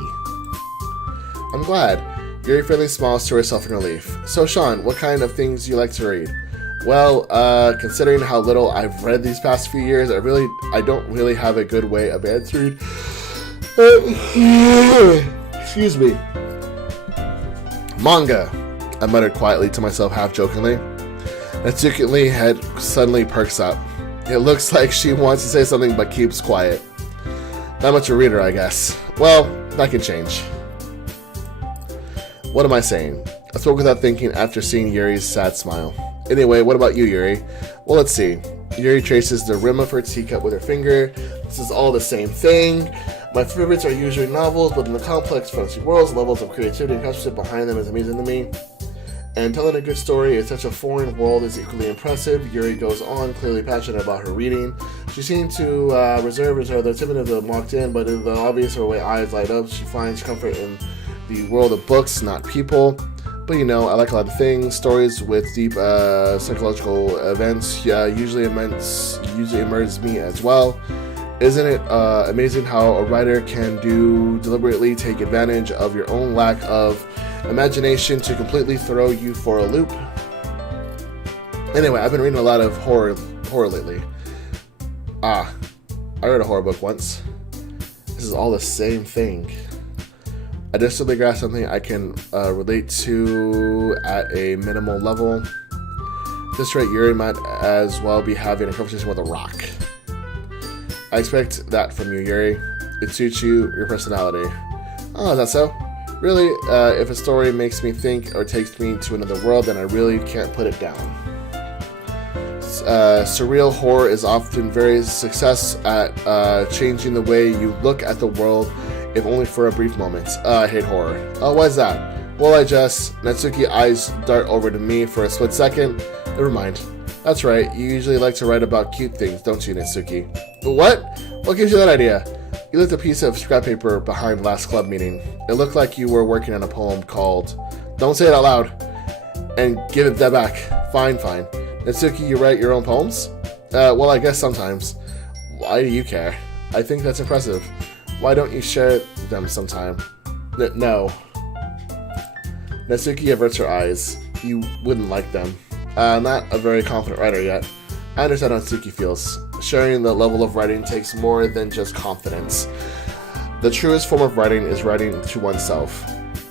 I'm glad. Yuri fairly smiles to herself in relief. So, Sean, what kind of things do you like to read? Well, considering how little I've read these past few years, I don't really have a good way of answering. Excuse me. Manga, I muttered quietly to myself, half-jokingly. Natsuki head suddenly perks up. It looks like she wants to say something but keeps quiet. Not much a reader, I guess. Well, that can change. What am I saying? I spoke without thinking after seeing Yuri's sad smile. Anyway, what about you, Yuri? Well, let's see. Yuri traces the rim of her teacup with her finger. This is all the same thing. My favorites are usually novels, but in the complex fantasy worlds, levels of creativity and craftsmanship behind them is amazing to me. And telling a good story in such a foreign world is equally impressive. Yuri goes on, clearly passionate about her reading. She seemed to reserve the timid of them walked in, but in the obvious way eyes light up, she finds comfort in the world of books, not people. But I like a lot of things. Stories with deep psychological events usually immerse me as well. Isn't it amazing how a writer can deliberately take advantage of your own lack of imagination to completely throw you for a loop? Anyway, I've been reading a lot of horror lately. I read a horror book once. This is all the same thing. I just really grasped something I can relate to at a minimal level. This rate, Yuri might as well be having a conversation with a rock. I expect that from you, Yuri. It suits you, your personality. Oh, is that so? Really, if a story makes me think or takes me to another world, then I really can't put it down. Surreal horror is often very success at changing the way you look at the world, if only for a brief moment. I hate horror. Oh, why is that? Well, Natsuki eyes dart over to me for a split second. Never mind. That's right, you usually like to write about cute things, don't you, Natsuki? What? What gives you that idea? You left a piece of scrap paper behind last club meeting. It looked like you were working on a poem called... Don't say it out loud. And give it that back. Fine. Natsuki, you write your own poems? Well, I guess sometimes. Why do you care? I think that's impressive. Why don't you share them sometime? No. Natsuki averts her eyes. You wouldn't like them. Not a very confident writer yet. I understand how Natsuki feels. Sharing the level of writing takes more than just confidence. The truest form of writing is writing to oneself.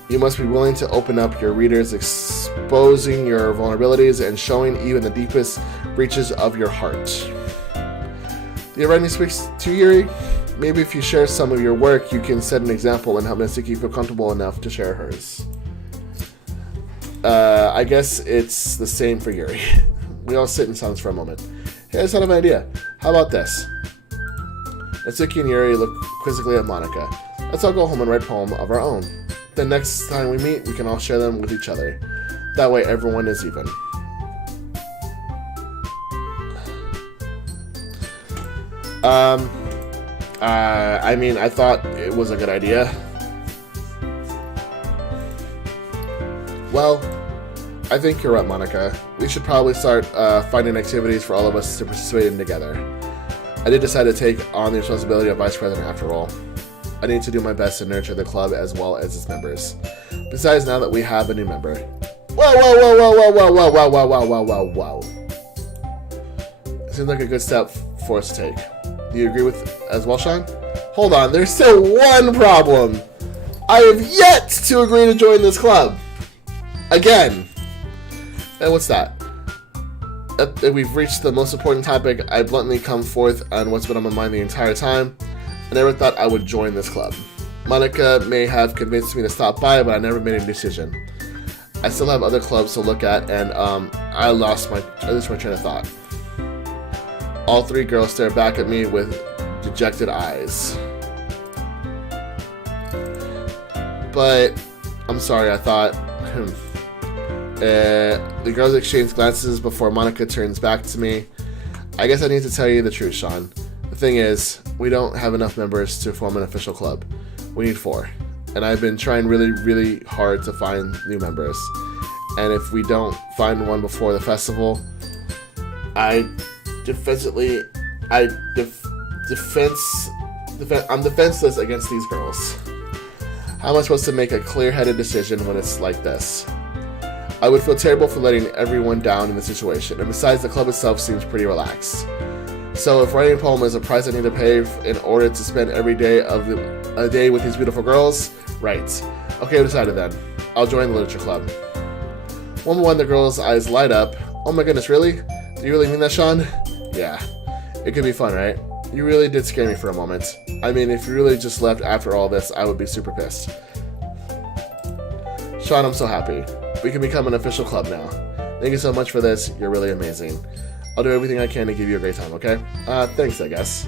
You must be willing to open up your readers, exposing your vulnerabilities and showing even the deepest reaches of your heart. The writing speaks to Yuri. Maybe if you share some of your work, you can set an example and help Natsuki feel comfortable enough to share hers. I guess it's the same for Yuri. We all sit in silence for a moment. Hey, I just thought of an idea. How about this? Natsuki and Yuri look quizzically at Monika. Let's all go home and write a poem of our own. The next time we meet, we can all share them with each other. That way everyone is even. I mean, I thought it was a good idea. Well, I think you're right, Monika. We should probably start finding activities for all of us to participate in together. I did decide to take on the responsibility of vice president after all. I need to do my best to nurture the club as well as its members. Besides, now that we have a new member. Whoa. It seems like a good step for us to take. Do you agree with as well, Sean? Hold on, there's still one problem. I have yet to agree to join this club. Again. And what's that? We've reached the most important topic. I bluntly come forth on what's been on my mind the entire time. I never thought I would join this club. Monika may have convinced me to stop by, but I never made a decision. I still have other clubs to look at, and I lost my train of thought. All three girls stare back at me with dejected eyes. But I'm sorry, I thought. The girls exchange glances before Monika turns back to me. I guess I need to tell you the truth, Sean. The thing is, we don't have enough members to form an official club. We need 4. And I've been trying really hard to find new members. And if we don't find one before the festival, I'm defenseless against these girls. How am I supposed to make a clear-headed decision when it's like this? I would feel terrible for letting everyone down in the situation, and besides, the club itself seems pretty relaxed. So if writing a poem is a price I need to pay in order to spend every day of a day with these beautiful girls, right. Okay, I've decided then. I'll join the literature club. One by one, the girls' eyes light up. Oh my goodness, really? Do you really mean that, Sean? Yeah. It could be fun, right? You really did scare me for a moment. I mean, if you really just left after all this, I would be super pissed. Sean, I'm so happy. We can become an official club now. Thank you so much for this. You're really amazing. I'll do everything I can to give you a great time, okay? Thanks, I guess.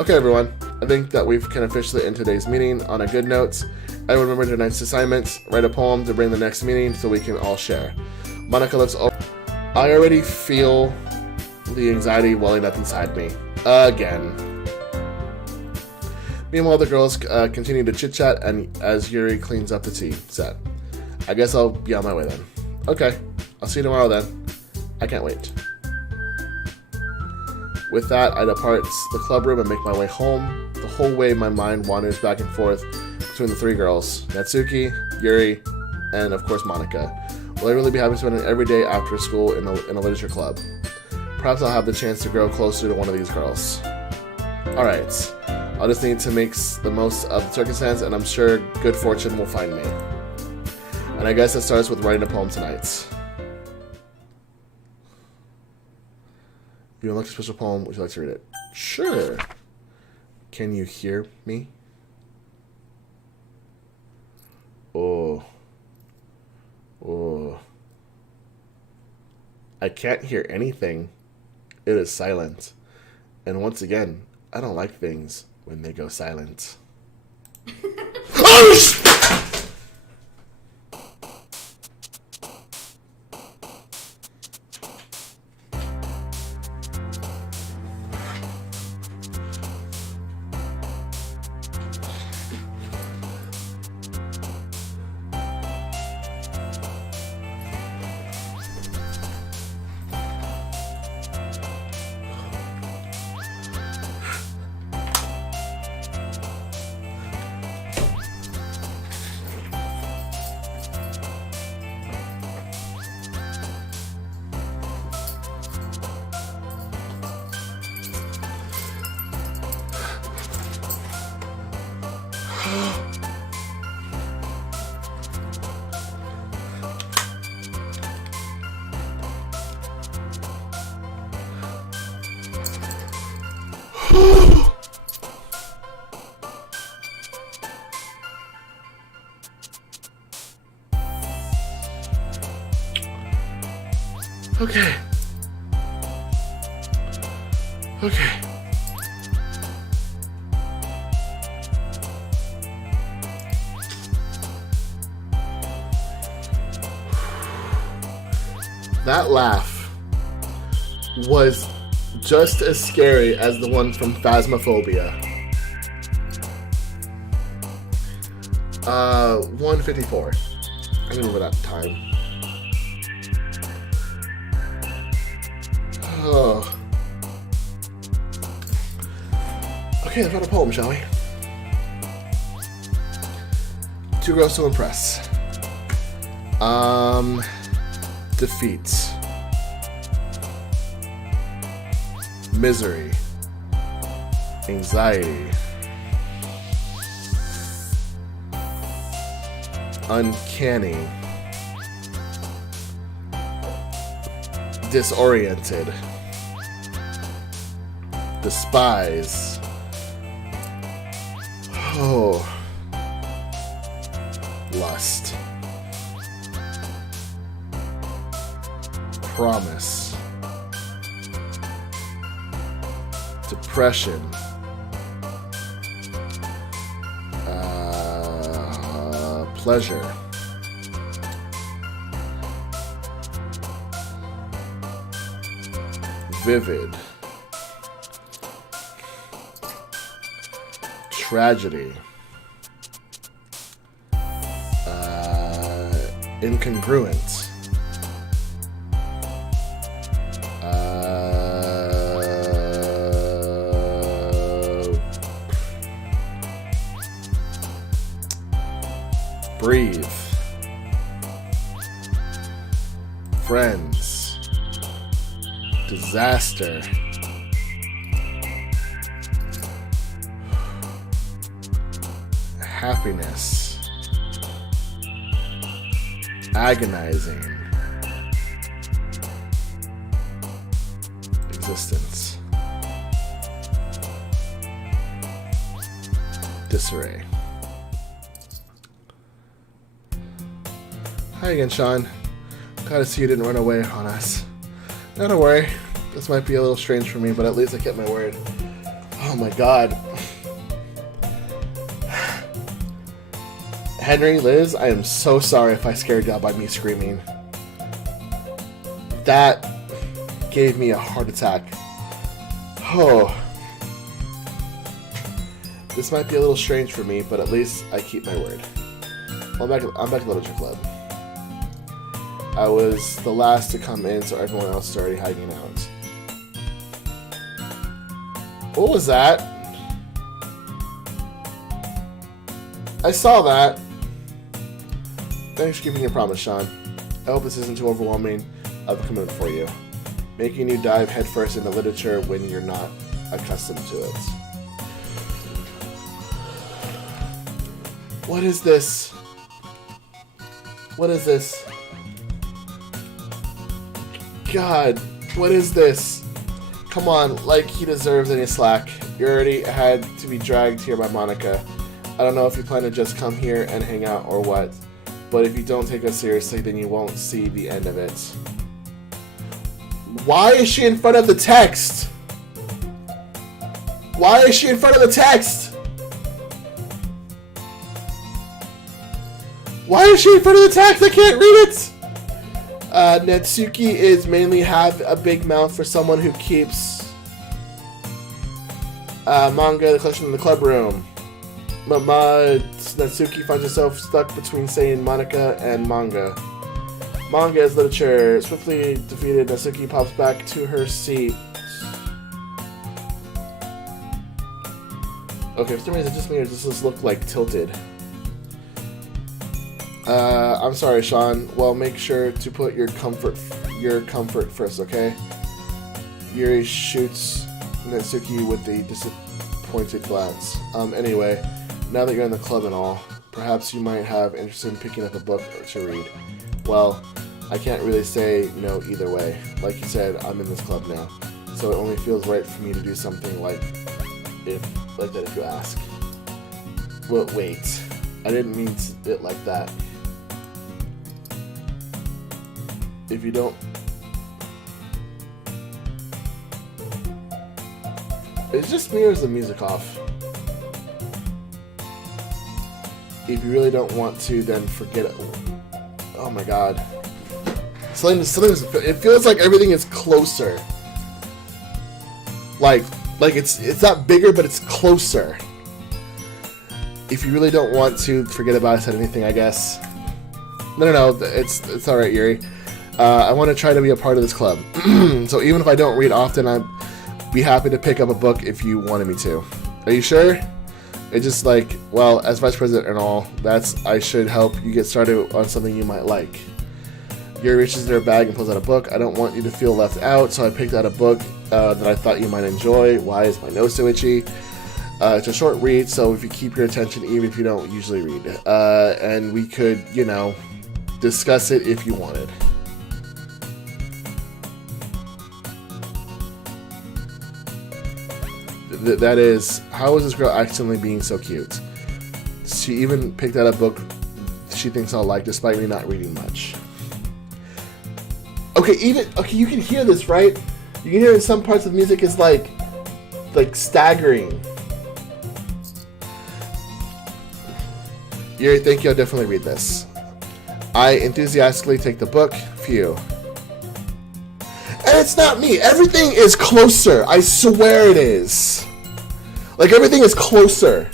Okay, everyone. I think that we can officially end today's meeting on a good note. I remember tonight's assignments. Write a poem to bring the next meeting so we can all share. Monika looks over. I already feel the anxiety welling up inside me. Again. Meanwhile, the girls continue to chit-chat and as Yuri cleans up the tea set. I guess I'll be on my way then. Okay, I'll see you tomorrow then. I can't wait. With that, I depart the club room and make my way home. The whole way, my mind wanders back and forth between the 3 girls, Natsuki, Yuri, and of course Monika. Will I really be happy spending every day after school in a literature club? Perhaps I'll have the chance to grow closer to one of these girls. Alright, I'll just need to make the most of the circumstance, and I'm sure good fortune will find me. And I guess it starts with writing a poem tonight. You would like a special poem? Would you like to read it? Sure. Can you hear me? Oh. I can't hear anything. it is silent. And once again, I don't like things when they go silent. Oh, okay. Okay. That laugh was just as scary as the one from Phasmophobia. 154. I remember that time. Oh. Okay, let's write a poem, shall we? Two girls to impress. Defeat. Misery. Anxiety. Uncanny. Disoriented. Despise. Oh. Lust. Promise. Depression. Pleasure. Vivid. Tragedy. Incongruent. Breathe. Friends. Disaster. Happiness. Agonizing. Existence. Disarray. Hi again, Sean. Glad to see you didn't run away on us. Not to worry. This might be a little strange for me, but at least I kept my word. Oh my god. Henry, Liz, I am so sorry if I scared y'all by me screaming. That gave me a heart attack. Oh. This might be a little strange for me, but at least I keep my word. I'm back at Literature Club. I was the last to come in, so everyone else is already hiding out. What was that? I saw that. Thanks for keeping your promise, Sean. I hope this isn't too overwhelming of a commitment for you, making you dive headfirst into literature when you're not accustomed to it. What is this? What is this? God, what is this? Come on, like he deserves any slack. You already had to be dragged here by Monica. I don't know if you plan to just come here and hang out or what, but if you don't take us seriously, then you won't see the end of it. Why is she in front of the text? Why is she in front of the text? Why is she in front of the text? I can't read it! Natsuki is mainly have a big mouth for someone who keeps manga the collection in the club room. But Natsuki finds herself stuck between saying Monica and manga. Manga is literature. Swiftly defeated, Natsuki pops back to her seat. Okay, for some reason it just made this look like tilted. I'm sorry, Sean. Well, make sure to put your comfort first, okay? Yuri shoots Natsuki with a disappointed glance. Anyway, now that you're in the club and all, perhaps you might have interest in picking up a book to read. Well, I can't really say no either way. Like you said, I'm in this club now, so it only feels right for me to do something like that if you ask. Well, wait. I didn't mean it like that. If you don't... Is it just me or is the music off? If you really don't want to, then forget it. Oh my god. It feels like everything is closer. Like it's not bigger, but it's closer. If you really don't want to, forget about it, said anything, I guess. No, it's alright, Yuri. I want to try to be a part of this club. So even if I don't read often, I'd be happy to pick up a book if you wanted me to. Are you sure? It's just like, well, as vice president and all, I should help you get started on something you might like. Yuri reaches in her bag and pulls out a book. I don't want you to feel left out, so I picked out a book that I thought you might enjoy. Why is my nose so itchy? It's a short read, so if you keep your attention, even if you don't usually read. And we could, discuss it if you wanted. That is, how is this girl accidentally being so cute? She even picked out a book she thinks I'll like, despite me not reading much. Okay, you can hear this, right? You can hear in some parts of the music is like staggering. Yuri, thank you, I'll definitely read this. I enthusiastically take the book. Phew. And it's not me. Everything is closer. I swear it is. Like, everything is closer.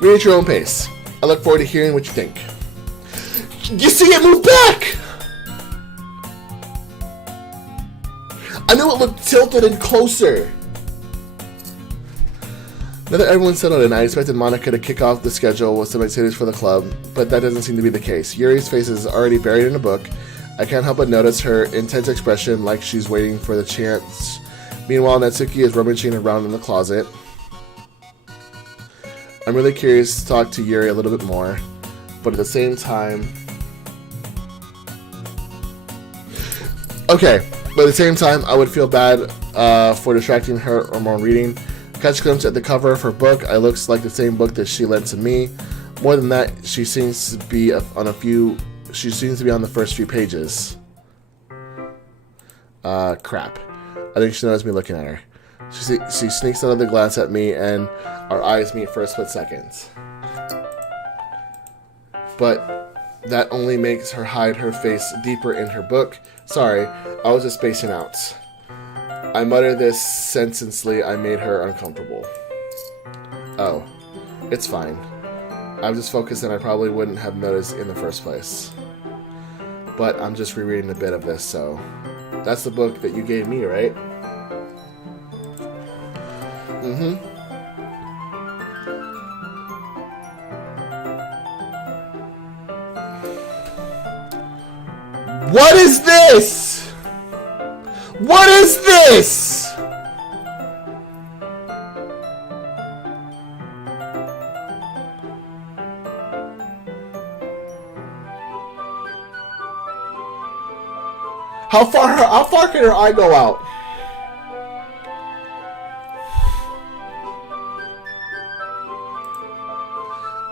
Read at your own pace. I look forward to hearing what you think. You see it move back! I knew it looked tilted and closer. Now that everyone's settled in, I expected Monica to kick off the schedule with some activities for the club, but that doesn't seem to be the case. Yuri's face is already buried in a book. I can't help but notice her intense expression, like she's waiting for the chance. Meanwhile, Natsuki is rummaging around in the closet. I'm really curious to talk to Yuri a little bit more, but at the same time... Okay, but at the same time, I would feel bad for distracting her or more reading. Catch a glimpse at the cover of her book. It looks like the same book that she lent to me. More than that, she seems to be on the first few pages. Crap. I think she noticed me looking at her. She sneaks another glance at me, and our eyes meet for a split second. But that only makes her hide her face deeper in her book. Sorry, I was just spacing out. I mutter this senselessly. I made her uncomfortable. Oh, it's fine. I was just focused and I probably wouldn't have noticed in the first place. But I'm just rereading a bit of this, so... That's the book that you gave me, right? Mm-hmm. What is this? What is this? How far can her eye go out?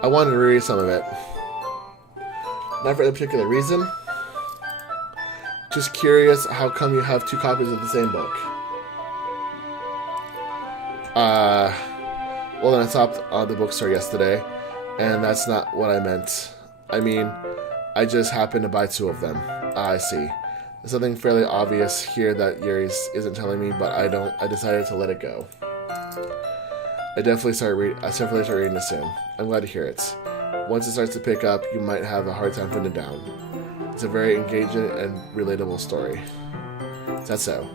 I wanted to read some of it. Not for any particular reason. Just curious, how come you have 2 copies of the same book? Well, then I stopped on the bookstore yesterday, and that's not what I meant. I mean, I just happened to buy 2 of them. I see. There's something fairly obvious here that Yuri isn't telling me, but I decided to let it go. I definitely start reading this soon. I'm glad to hear it. Once it starts to pick up, you might have a hard time putting it down. It's a very engaging and relatable story. Is that so?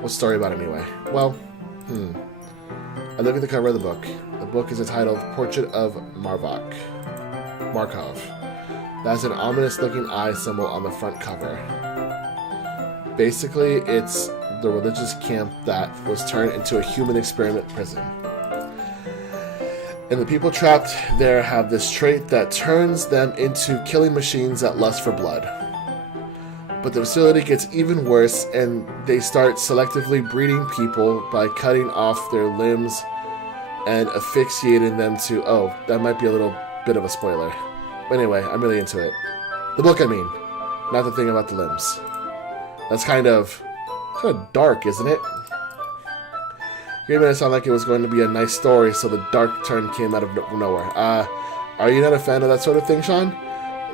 What's the story about anyway? Well, I look at the cover of the book. The book is entitled Portrait of Markov. That's an ominous-looking eye symbol on the front cover. Basically, it's the religious camp that was turned into a human experiment prison. And the people trapped there have this trait that turns them into killing machines that lust for blood. But the facility gets even worse, and they start selectively breeding people by cutting off their limbs and asphyxiating them to... Oh, that might be a little bit of a spoiler. But anyway, I'm really into it. The book, I mean. Not the thing about the limbs. That's kind of dark, isn't it? You made it sound like it was going to be a nice story, so the dark turn came out of nowhere. Are you not a fan of that sort of thing, Sean?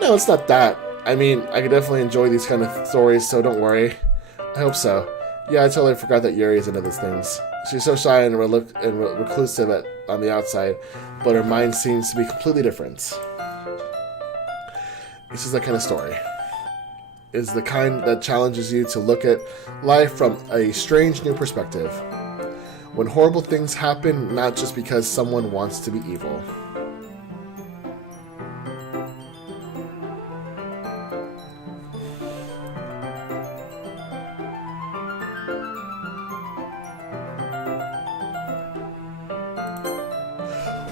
No, it's not that. I mean, I could definitely enjoy these kind of stories, so don't worry. I hope so. Yeah, I totally forgot that Yuri is into these things. She's so shy and reclusive on the outside, but her mind seems to be completely different. This is that kind of story. It's the kind that challenges you to look at life from a strange new perspective. When horrible things happen, not just because someone wants to be evil.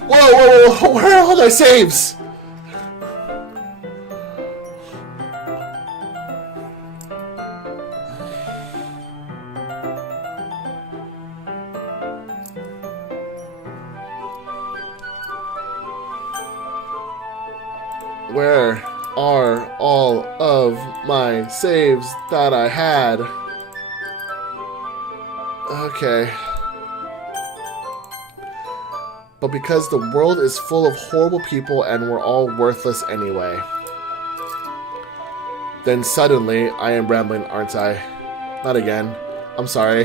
Whoa, where are all my saves? Where are all of my saves that I had? Okay. But because the world is full of horrible people and we're all worthless anyway. Then suddenly, I am rambling, aren't I? Not again. I'm sorry.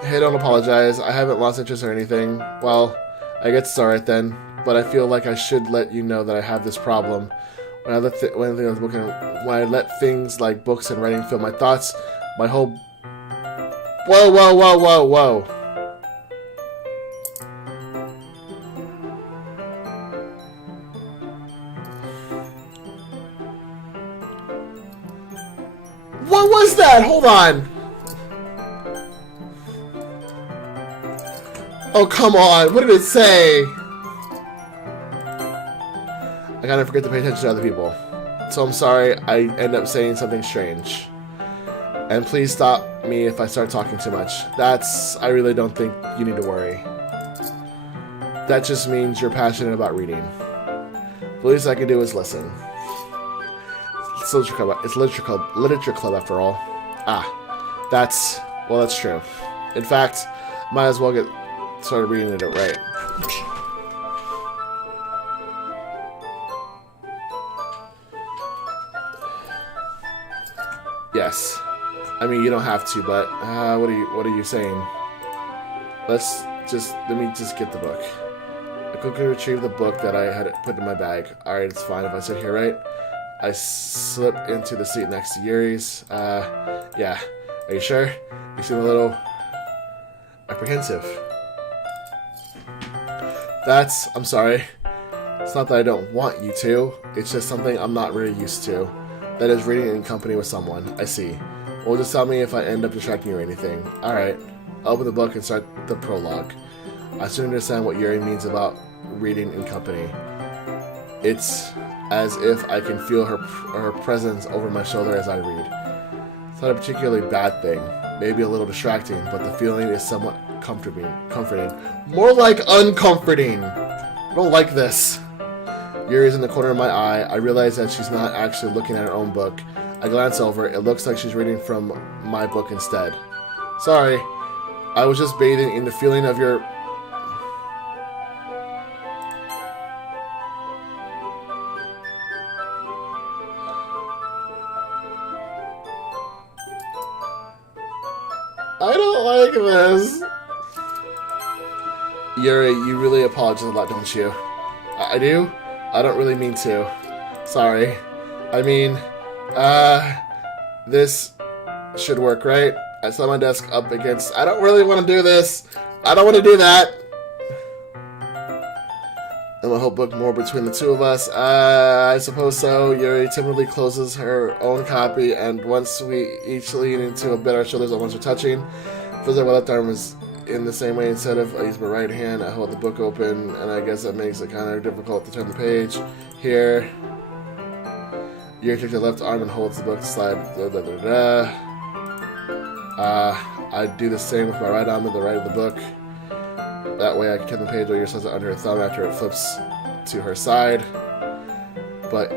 Hey, don't apologize. I haven't lost interest or anything. Well, I guess it's alright then. But I feel like I should let you know that I have this problem. When I let things like books and writing fill my thoughts, my whole... Whoa. What was that? Hold on. Oh, come on. What did it say? I kind of forget to pay attention to other people. So I'm sorry I end up saying something strange. And please stop me if I start talking too much. I really don't think you need to worry. That just means you're passionate about reading. The least I can do is listen. It's literature club after all. That's true. In fact, might as well get started reading it right. Yes. I mean, you don't have to, but what are you saying? Let me just get the book. I quickly retrieved the book that I had put in my bag. Alright, it's fine if I sit here, right? I slip into the seat next to Yuri's. Yeah. Are you sure? You seem a little apprehensive. I'm sorry. It's not that I don't want you to. It's just something I'm not really used to. That is reading in company with someone. I see. Well, just tell me if I end up distracting you or anything. Alright. I'll open the book and start the prologue. I soon understand what Yuri means about reading in company. It's as if I can feel her presence over my shoulder as I read. It's not a particularly bad thing. Maybe a little distracting, but the feeling is somewhat comforting. More like uncomforting. I don't like this. Yuri's in the corner of my eye. I realize that she's not actually looking at her own book. I glance over. It looks like she's reading from my book instead. Sorry. I was just bathing in the feeling of your... I don't like this. Yuri, you really apologize a lot, don't you? I do? I don't really mean to. Sorry. I mean, this should work, right? I set my desk up against... I don't really want to do this. I don't want to do that. And we'll book more between the two of us. I suppose so. Yuri timidly closes her own copy, and once we each lean into a bit, our shoulders almost are touching. Feels like my left arm is in the same way. Instead of I use my right hand, I hold the book open, and I guess that makes it kind of difficult to turn the page. Here, Yuri takes her left arm and holds the book slide. I do the same with my right arm to the right of the book. That way I can turn the page while Yuri slides it under her thumb after it flips to her side. But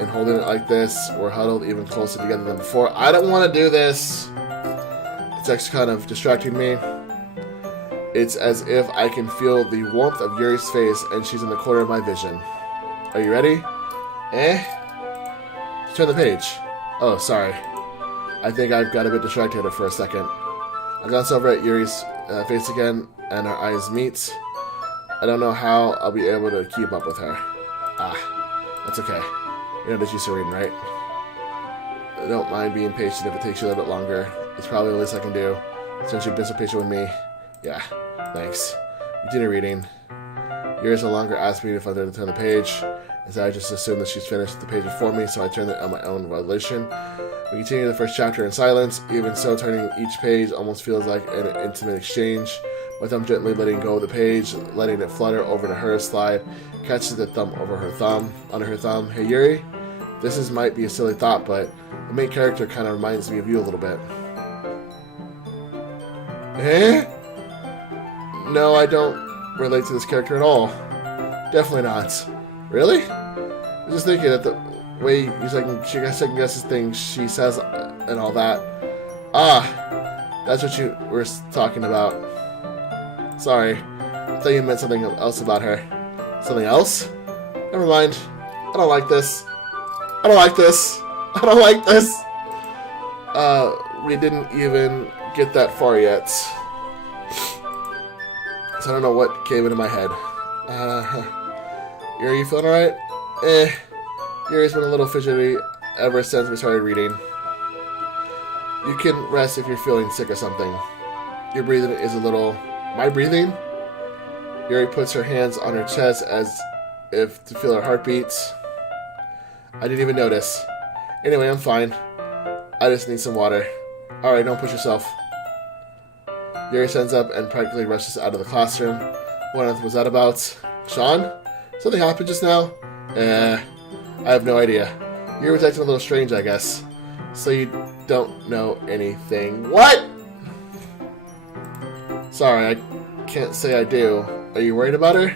in holding it like this, we're huddled even closer together than before. I don't want to do this. It's actually kind of distracting me. It's as if I can feel the warmth of Yuri's face and she's in the corner of my vision. Are you ready? Turn the page. Oh, sorry. I think I've got a bit distracted for a second. I glance over at Yuri's face again, and our eyes meet. I don't know how I'll be able to keep up with her. That's okay. You know that you're serene, right? I don't mind being patient if it takes you a little bit longer. It's probably the least I can do, since you've been so patient with me. Yeah, thanks. Continue reading. Yuri's no longer asked me if I did turn the page. Instead, I just assumed that she's finished the page before me, so I turned it on my own volition. We continue the first chapter in silence. Even so, turning each page almost feels like an intimate exchange. My thumb gently letting go of the page, letting it flutter over to her, slide, catches the thumb over her thumb, under her thumb. Hey Yuri, this might be a silly thought, but the main character kind of reminds me of you a little bit. No, I don't relate to this character at all. Definitely not. Really? I'm just thinking that the way she second guesses things she says and all that. That's what you were talking about. Sorry. I thought you meant something else about her. Something else? Never mind. I don't like this. I don't like this. I don't like this. We didn't even get that far yet. So I don't know what came into my head. Yuri, you feeling alright? Yuri's been a little fidgety ever since we started reading. You can rest if you're feeling sick or something. Your breathing is a little... Am I breathing? Yuri puts her hands on her chest as if to feel her heartbeat. I didn't even notice. Anyway, I'm fine. I just need some water. Alright, don't push yourself. Yuri stands up and practically rushes out of the classroom. What on earth was that about? Sean? Something happened just now? I have no idea. Yuri was acting a little strange, I guess. So you don't know anything. What? Sorry, I can't say I do. Are you worried about her?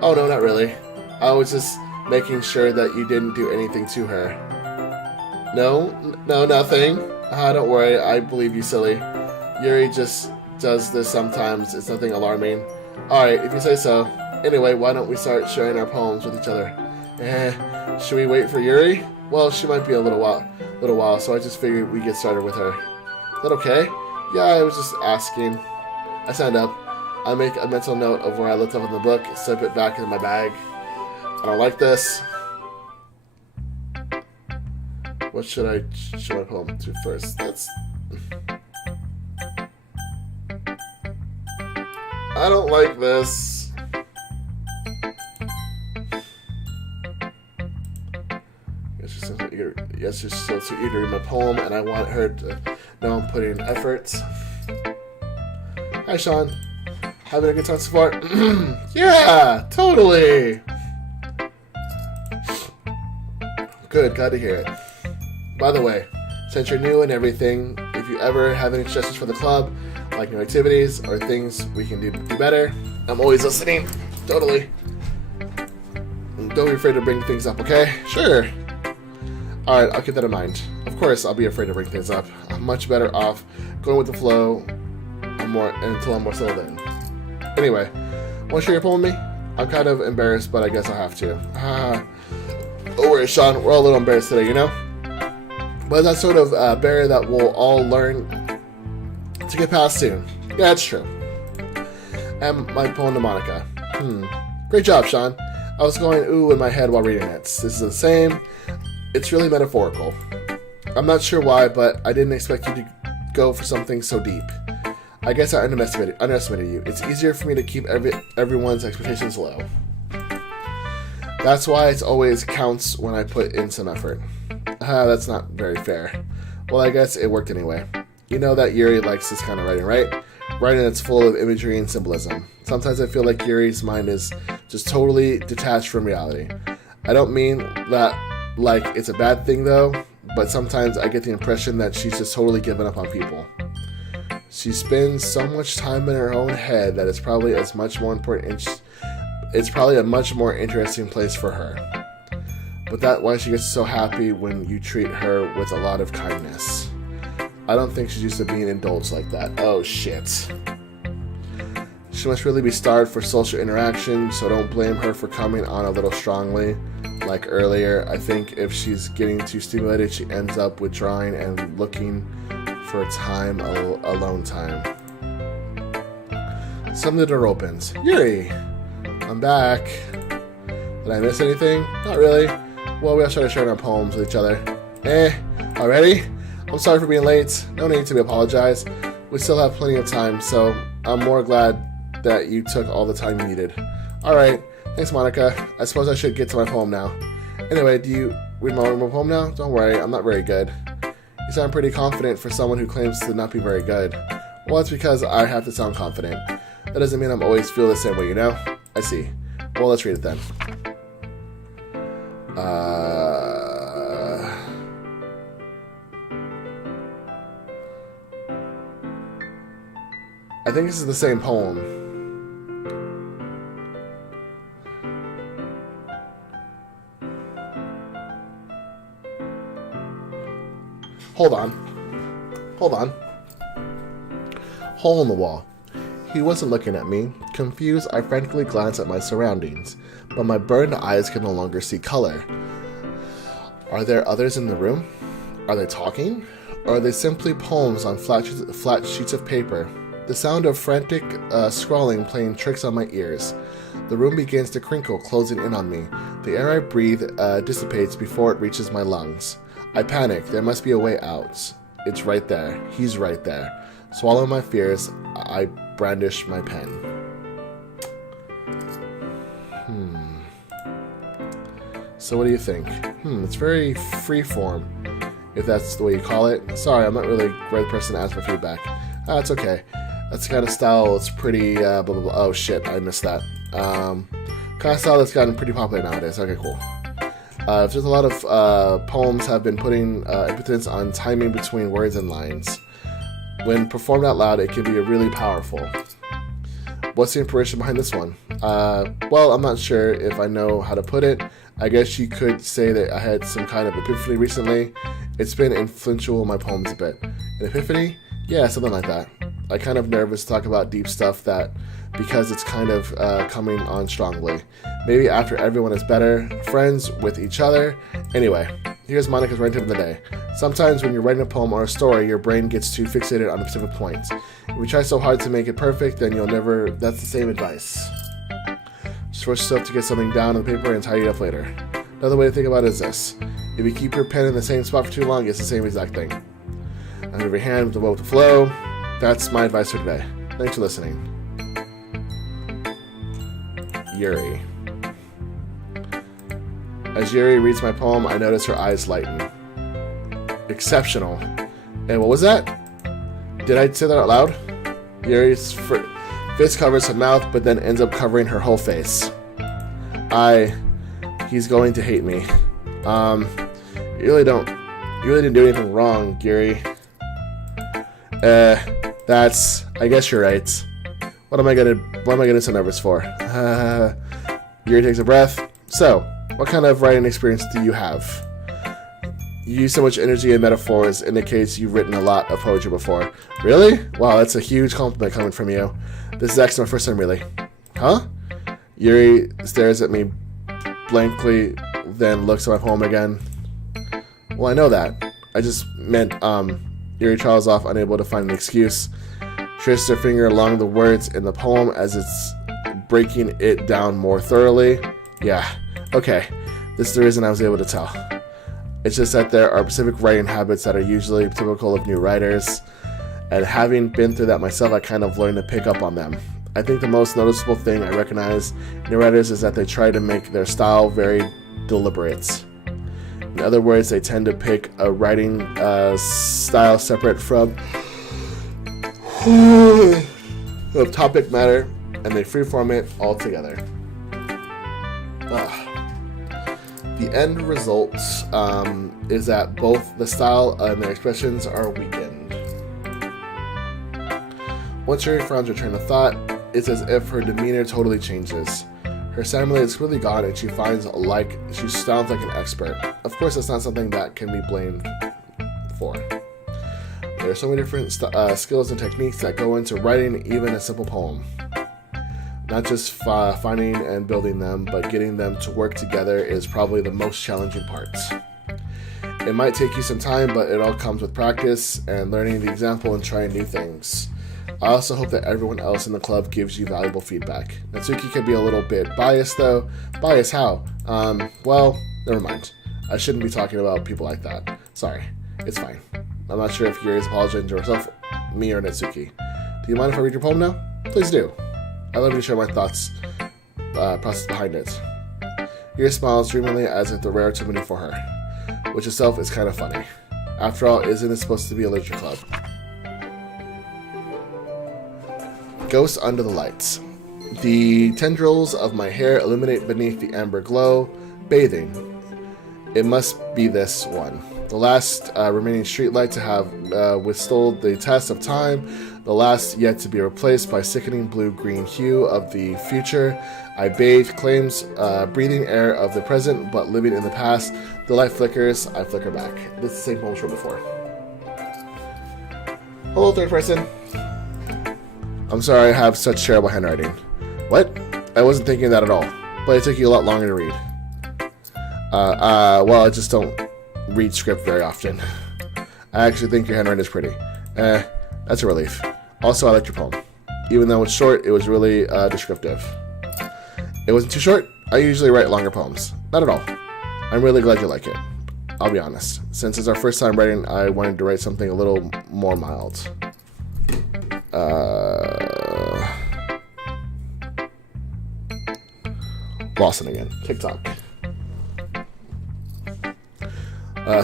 Oh, no, not really. I was just making sure that you didn't do anything to her. No, nothing. Don't worry, I believe you, silly. Yuri just does this sometimes. It's nothing alarming. Alright, if you say so. Anyway, why don't we start sharing our poems with each other? Should we wait for Yuri? Well, she might be a little while, so I just figured we'd get started with her. Is that okay? Yeah, I was just asking. I stand up. I make a mental note of where I looked up in the book, slip it back in my bag. I don't like this. What should I show my poem to first? I don't like this. Yes, she's so too eager to read my poem, and I want her to know I'm putting in effort. Hi, Sean. Having a good time so far? Yeah, totally. Good, glad to hear it. By the way, since you're new and everything, if you ever have any suggestions for the club, like new activities or things we can do better, I'm always listening. Totally. Don't be afraid to bring things up, okay? Sure. Alright, I'll keep that in mind. Of course, I'll be afraid to bring things up. I'm much better off going with the flow until I'm more settled in. Anyway, want to share your poem with me? I'm kind of embarrassed, but I guess I'll have to. Don't worry, Sean. We're all a little embarrassed today, you know? But that's sort of a barrier that we'll all learn to get past soon. Yeah, that's true. And my poem to Monica. Great job, Sean. I was going ooh in my head while reading it. This is the same. It's really metaphorical. I'm not sure why, but I didn't expect you to go for something so deep. I guess I underestimated you. It's easier for me to keep everyone's expectations low. That's why it always counts when I put in some effort. That's not very fair. Well, I guess it worked anyway. You know that Yuri likes this kind of writing, right? Writing that's full of imagery and symbolism. Sometimes I feel like Yuri's mind is just totally detached from reality. I don't mean that like it's a bad thing though, but sometimes I get the impression that she's just totally given up on people. She spends so much time in her own head that it's probably a much more interesting place for her. But that's why she gets so happy when you treat her with a lot of kindness. I don't think she's used to being indulged like that. Oh shit. She must really be starved for social interaction, so don't blame her for coming on a little strongly. Like earlier, I think if she's getting too stimulated, she ends up withdrawing and looking for alone time. Suddenly the door opens. Yuri! I'm back. Did I miss anything? Not really. Well, we all started sharing our poems with each other. Already? I'm sorry for being late. No need to be apologized. We still have plenty of time, so I'm more glad that you took all the time you needed. Alright, thanks Monica. I suppose I should get to my poem now. Anyway, do you read my poem now? Don't worry, I'm not very good. You sound pretty confident for someone who claims to not be very good. Well, that's because I have to sound confident. That doesn't mean I'm always feel the same way, you know? I see. Well, let's read it then. I think this is the same poem. Hold on. Hole in the wall. He wasn't looking at me. Confused, I frantically glanced at my surroundings, but my burned eyes could no longer see color. Are there others in the room? Are they talking? Or are they simply poems on flat sheets of paper? The sound of frantic scrawling playing tricks on my ears. The room begins to crinkle, closing in on me. The air I breathe dissipates before it reaches my lungs. I panic. There must be a way out. It's right there. He's right there. Swallowing my fears, I brandish my pen. So what do you think? It's very freeform, if that's the way you call it. Sorry, I'm not really the right person to ask for feedback. It's okay. That's the kind of style that's pretty, blah, blah, blah. Oh, shit, I missed that. Kind of style that's gotten pretty popular nowadays. Okay, cool. There's a lot of poems have been putting emphasis on timing between words and lines. When performed out loud, it can be really powerful. What's the inspiration behind this one? Well, I'm not sure if I know how to put it. I guess you could say that I had some kind of epiphany recently. It's been influential in my poems a bit. An epiphany? Yeah, something like that. I'm kind of nervous to talk about deep stuff because it's kind of coming on strongly. Maybe after everyone is better, friends with each other. Anyway, here's Monica's writing tip of the day. Sometimes when you're writing a poem or a story, your brain gets too fixated on a specific point. If you try so hard to make it perfect, then you'll never... That's the same advice. Just force yourself to get something down on the paper and tidy it up later. Another way to think about it is this. If you keep your pen in the same spot for too long, it's the same exact thing. Now move your hand with the will to flow. That's my advice for today. Thanks for listening. Yuri. As Yuri reads my poem, I notice her eyes lighten. Exceptional. And what was that? Did I say that out loud? Yuri's fist covers her mouth, but then ends up covering her whole face. He's going to hate me. You really didn't do anything wrong, Yuri. I guess you're right. What am I getting so nervous for? Yuri takes a breath. So, what kind of writing experience do you have? You use so much energy and metaphors indicates you've written a lot of poetry before. Really? Wow, that's a huge compliment coming from you. This is actually my first time, really. Huh? Yuri stares at me blankly, then looks at my poem again. Well, I know that. I just meant, Yuri trails off, unable to find an excuse. Traces her finger along the words in the poem as it's breaking it down more thoroughly. Yeah, okay. This is the reason I was able to tell. It's just that there are specific writing habits that are usually typical of new writers, and having been through that myself, I kind of learned to pick up on them. I think the most noticeable thing I recognize in new writers is that they try to make their style very deliberate. In other words, they tend to pick a writing style separate from the topic matter, and they freeform it altogether. The end result is that both the style and their expressions are weakened. Once Yuri finds her train of thought, it's as if her demeanor totally changes. Her sanity is completely gone, and she sounds like an expert. Of course, that's not something that can be blamed for. There are so many different skills and techniques that go into writing even a simple poem. Not just finding and building them, but getting them to work together is probably the most challenging part. It might take you some time, but it all comes with practice and learning the example and trying new things. I also hope that everyone else in the club gives you valuable feedback. Natsuki can be a little bit biased though. Biased how? Well, never mind. I shouldn't be talking about people like that. Sorry. It's fine. I'm not sure if Yuri is apologizing to herself, me, or Natsuki. Do you mind if I read your poem now? Please do. I love to share my thoughts, process behind it. Yuri smiles dreamily as if the rare opportunity for her, which itself is kind of funny. After all, isn't it supposed to be a literature club? Ghost under the lights. The tendrils of my hair illuminate beneath the amber glow, bathing. It must be this one. The last remaining streetlight to have withstood the test of time, the last yet to be replaced by sickening blue-green hue of the future. I bathe, claims breathing air of the present, but living in the past. The light flickers, I flicker back. This is the same poem from before. Hello, third person. I'm sorry I have such terrible handwriting. What? I wasn't thinking that at all, but it took you a lot longer to read. Well, I just don't read script very often. I actually think your handwriting is pretty. That's a relief. Also, I liked your poem. Even though it's short, it was really descriptive. It wasn't too short. I usually write longer poems. Not at all. I'm really glad you like it. I'll be honest. Since it's our first time writing, I wanted to write something a little more mild. Lawson again. TikTok.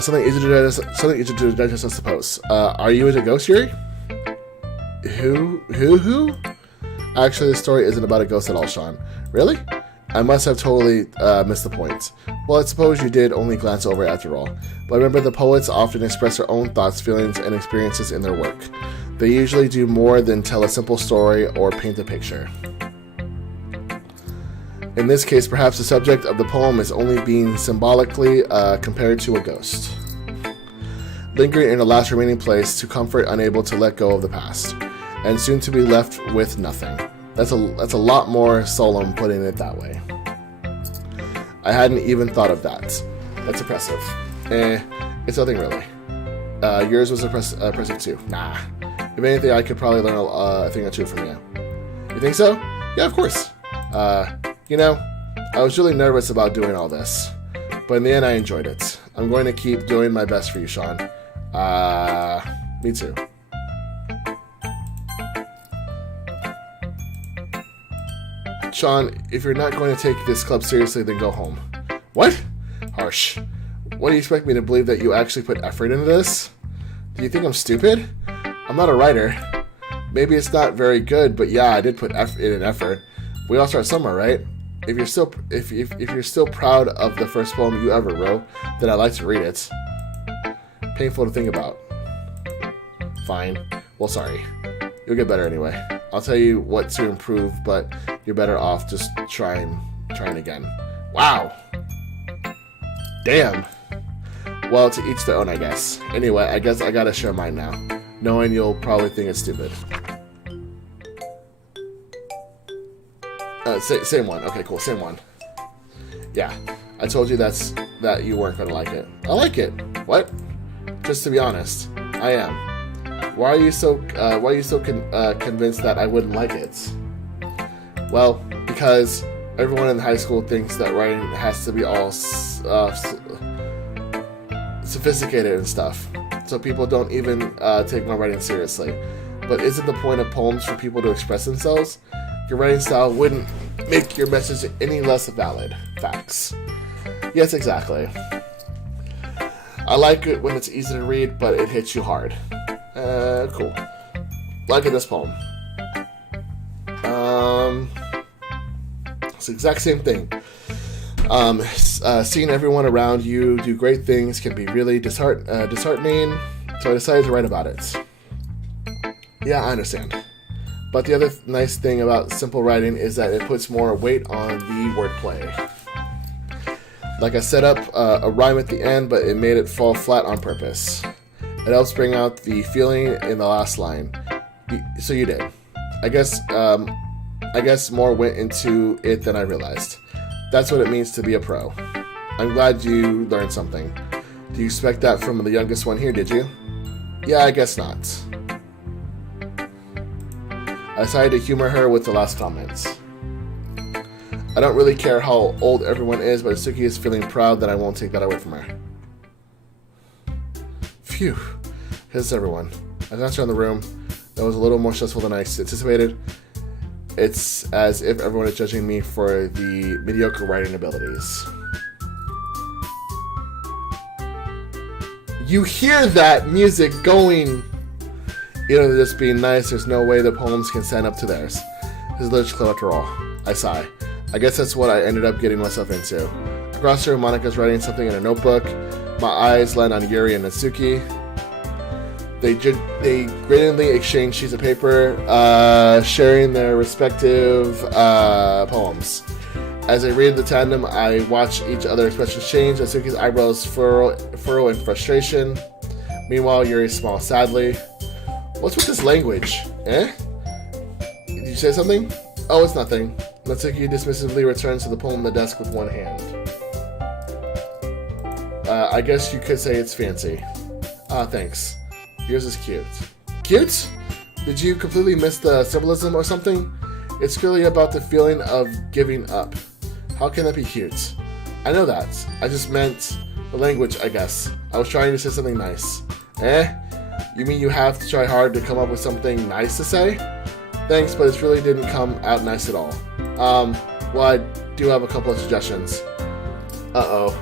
Something easy to digest, I suppose. Are you into ghost, Yuri? Who? Actually, the story isn't about a ghost at all, Sean. Really? I must have totally missed the point. Well, I suppose you did only glance over it after all. But remember, the poets often express their own thoughts, feelings, and experiences in their work. They usually do more than tell a simple story or paint a picture. In this case, perhaps the subject of the poem is only being symbolically compared to a ghost, lingering in a last remaining place to comfort unable to let go of the past, and soon to be left with nothing. That's a lot more solemn putting it that way. I hadn't even thought of that. That's impressive. It's nothing really. Yours was impressive too. Nah. If anything, I could probably learn a thing or two from you. You think so? Yeah, of course. You know, I was really nervous about doing all this, but in the end I enjoyed it. I'm going to keep doing my best for you, Sean. Me too. Sean, if you're not going to take this club seriously, then go home. What? Harsh. What do you expect me to believe, that you actually put effort into this? Do you think I'm stupid? I'm not a writer. Maybe it's not very good, but yeah, I did put in an effort. We all start somewhere, right? If you're still proud of the first poem you ever wrote, then I'd like to read it. Painful to think about. Fine. Well, sorry. You'll get better anyway. I'll tell you what to improve, but you're better off just trying again. Wow. Damn. Well, to each their own, I guess. Anyway, I guess I gotta share mine now, knowing you'll probably think it's stupid. Same one. Okay, cool. Same one. Yeah, I told you that you weren't gonna like it. I like it. What? Just to be honest, I am. Why are you so convinced that I wouldn't like it? Well, because everyone in high school thinks that writing has to be all sophisticated and stuff, so people don't even take my writing seriously. But isn't the point of poems for people to express themselves? Your writing style wouldn't make your message any less valid. Facts. Yes, exactly. I like it when it's easy to read, but it hits you hard. Cool. Like in this poem. It's the exact same thing. Seeing everyone around you do great things can be really disheartening, so I decided to write about it. Yeah, I understand. But the other nice thing about simple writing is that it puts more weight on the wordplay. Like I set up a rhyme at the end, but it made it fall flat on purpose. It helps bring out the feeling in the last line. So you did. I guess more went into it than I realized. That's what it means to be a pro. I'm glad you learned something. Do you expect that from the youngest one here, did you? Yeah, I guess not. I decided to humor her with the last comments. I don't really care how old everyone is, but Suki is feeling proud that I won't take that away from her. Phew. Here's everyone. I glanced around the room. That was a little more stressful than I anticipated. It's as if everyone is judging me for the mediocre writing abilities. You hear that music going. You know, they're just being nice. There's no way the poems can stand up to theirs. This is literature club after all. I sigh. I guess that's what I ended up getting myself into. Across the room, Monika's writing something in a notebook. My eyes land on Yuri and Natsuki. They gratefully exchange sheets of paper, sharing their respective poems. As I read the tandem, I watch each other's expressions change. Natsuki's eyebrows furrow in frustration. Meanwhile, Yuri smiles sadly. What's with this language? Eh? Did you say something? Oh, it's nothing. Natsuki dismissively returns to the poem on the desk with one hand. I guess you could say it's fancy. Thanks. Yours is cute. Cute? Did you completely miss the symbolism or something? It's clearly about the feeling of giving up. How can that be cute? I know that. I just meant the language, I guess. I was trying to say something nice. Eh? You mean you have to try hard to come up with something nice to say? Thanks, but it really didn't come out nice at all. Well, I do have a couple of suggestions. Uh-oh.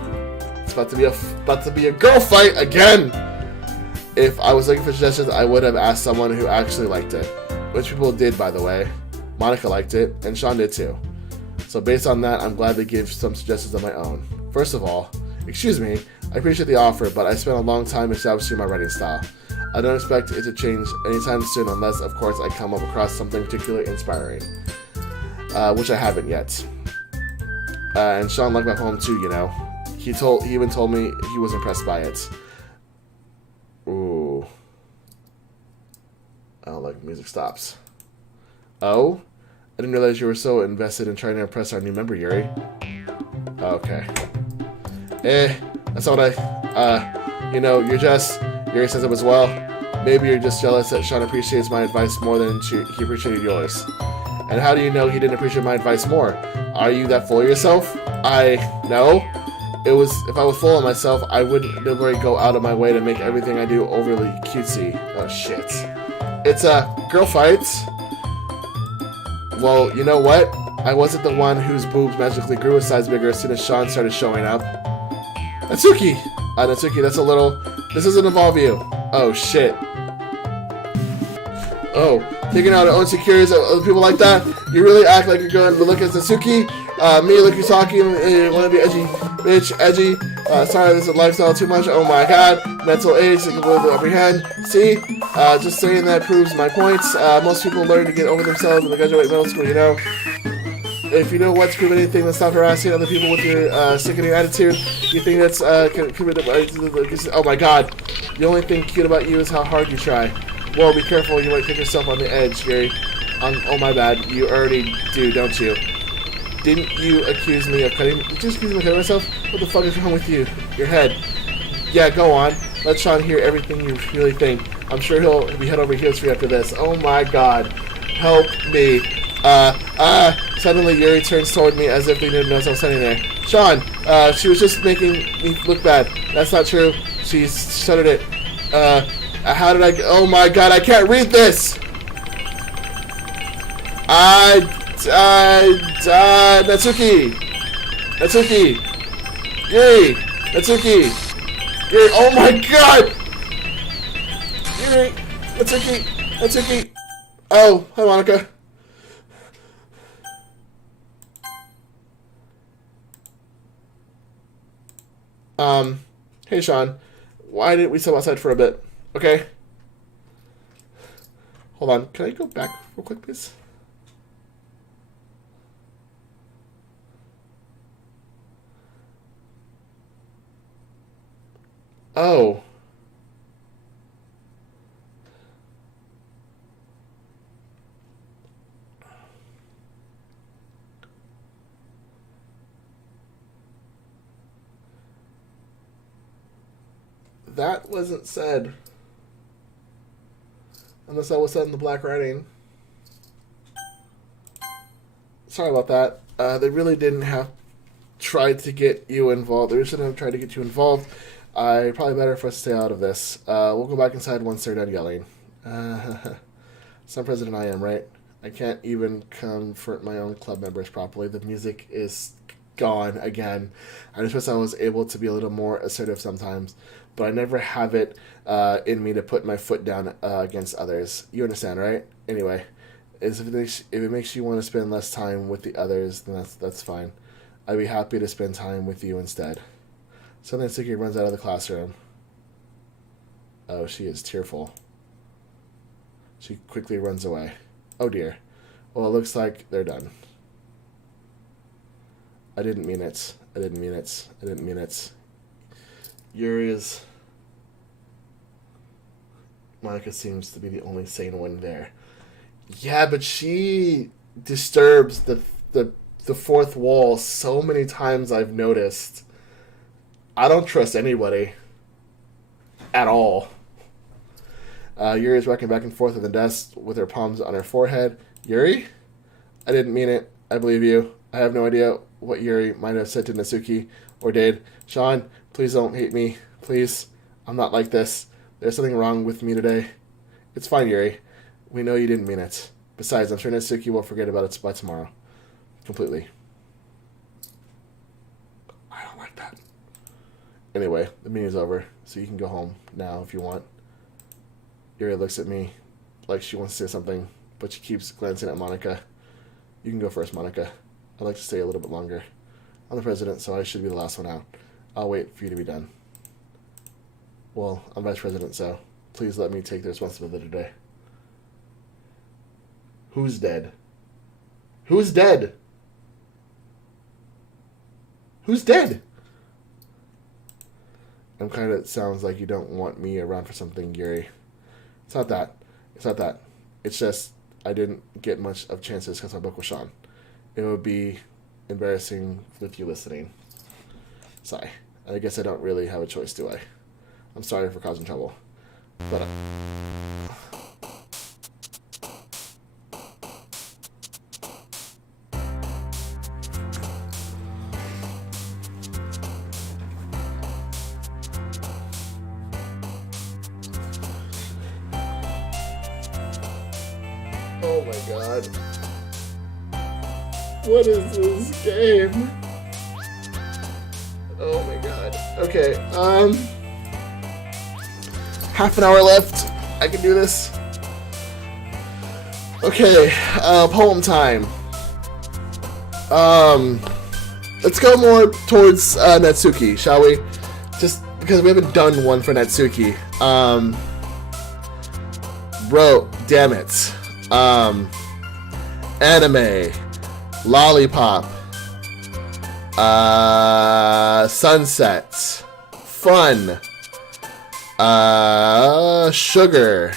It's about to be a girl fight again! If I was looking for suggestions, I would have asked someone who actually liked it. Which people did, by the way. Monika liked it, and Sean did too. So based on that, I'm glad to give some suggestions of my own. First of all, excuse me, I appreciate the offer, but I spent a long time establishing my writing style. I don't expect it to change anytime soon unless, of course, I come up across something particularly inspiring. Which I haven't yet. And Sean liked my poem too, you know. He even told me he was impressed by it. Ooh. I don't like music stops. Oh? I didn't realize you were so invested in trying to impress our new member, Yuri. Okay. That's not what Yuri says it as well. Maybe you're just jealous that Sean appreciates my advice more than he appreciated yours. And how do you know he didn't appreciate my advice more? Are you that full of yourself? No. If I was full of myself, I wouldn't deliberately go out of my way to make everything I do overly cutesy. Oh shit. It's a girl fight. Well, you know what? I wasn't the one whose boobs magically grew a size bigger as soon as Sean started showing up. Natsuki! Natsuki, that's a little... This doesn't involve you. Oh shit. Oh, taking out our own securities of other people like that? You really act like you're going to look at Natsuki? Me, look, you're talking, want to be edgy, bitch, edgy. Sorry, this is a lifestyle too much. Oh my god, mental age, I can really apprehend. See, just saying that proves my points. Most people learn to get over themselves when they graduate middle school, you know. if you know what's prevent anything to stop harassing other people with your sickening attitude, you think that's oh my god. The only thing cute about you is how hard you try. Whoa, be careful, you might put yourself on the edge, Gary. Oh my bad, you already do, don't you? Didn't you accuse me of cutting? Did you accuse me of cutting myself? What the fuck is wrong with you? Your head. Yeah, go on. Let Sean hear everything you really think. I'm sure he'll be head over heels for you after this. Oh my god. Help me. Suddenly Yuri turns toward me as if they didn't know I was standing there. Sean, she was just making me look bad. That's not true. She shuttered it. How did I... Oh my god, I can't read this! Natsuki! Natsuki! Yuri! Natsuki! Yuri! Oh my god! Yuri! Natsuki! Natsuki! Oh, hi Monica. Hey Sean. Why didn't we step outside for a bit? Okay? Hold on. Can I go back real quick, please? Oh. That wasn't said. Unless that was said in the black writing. Sorry about that. They really didn't have tried to get you involved. They shouldn't have tried to get you involved. Probably better for us to stay out of this. We'll go back inside once they're done yelling. Some president I am, right? I can't even comfort my own club members properly. The music is gone again. I just wish I was able to be a little more assertive sometimes, but I never have it in me to put my foot down against others. You understand, right? Anyway, if it makes you want to spend less time with the others, then that's fine. I'd be happy to spend time with you instead. Suddenly Suki runs out of the classroom. Oh, she is tearful. She quickly runs away. Oh dear. Well, it looks like they're done. I didn't mean it. I didn't mean it. I didn't mean it. Yuri is... Monica seems to be the only sane one there. Yeah, but she disturbs the fourth wall so many times I've noticed. I don't trust anybody. At all. Yuri is rocking back and forth on the desk with her palms on her forehead. Yuri? I didn't mean it. I believe you. I have no idea what Yuri might have said to Natsuki or did. Sean, please don't hate me. Please. I'm not like this. There's something wrong with me today. It's fine, Yuri. We know you didn't mean it. Besides, I'm sure Natsuki will forget about it by tomorrow. Completely. I don't like that. Anyway, the meeting's over, so you can go home now if you want. Yuri looks at me like she wants to say something, but she keeps glancing at Monica. You can go first, Monica. I'd like to stay a little bit longer. I'm the president, so I should be the last one out. I'll wait for you to be done. Well, I'm vice president, so please let me take the responsibility today. Who's dead? Who's dead? Who's dead? I'm kind of... It sounds like you don't want me around for something, Yuri. It's not that. It's not that. It's just I didn't get much of chances because I booked with Sean. It would be embarrassing with you listening. Sigh. I guess I don't really have a choice, do I? I'm sorry for causing trouble. But... Oh my god. What is this game? Oh my god. Okay, half an hour left. I can do this. Okay, poem time. Let's go more towards Natsuki, shall we? Just because we haven't done one for Natsuki. Bro, damn it. Anime. Lollipop. Sunsets. Fun. Sugar.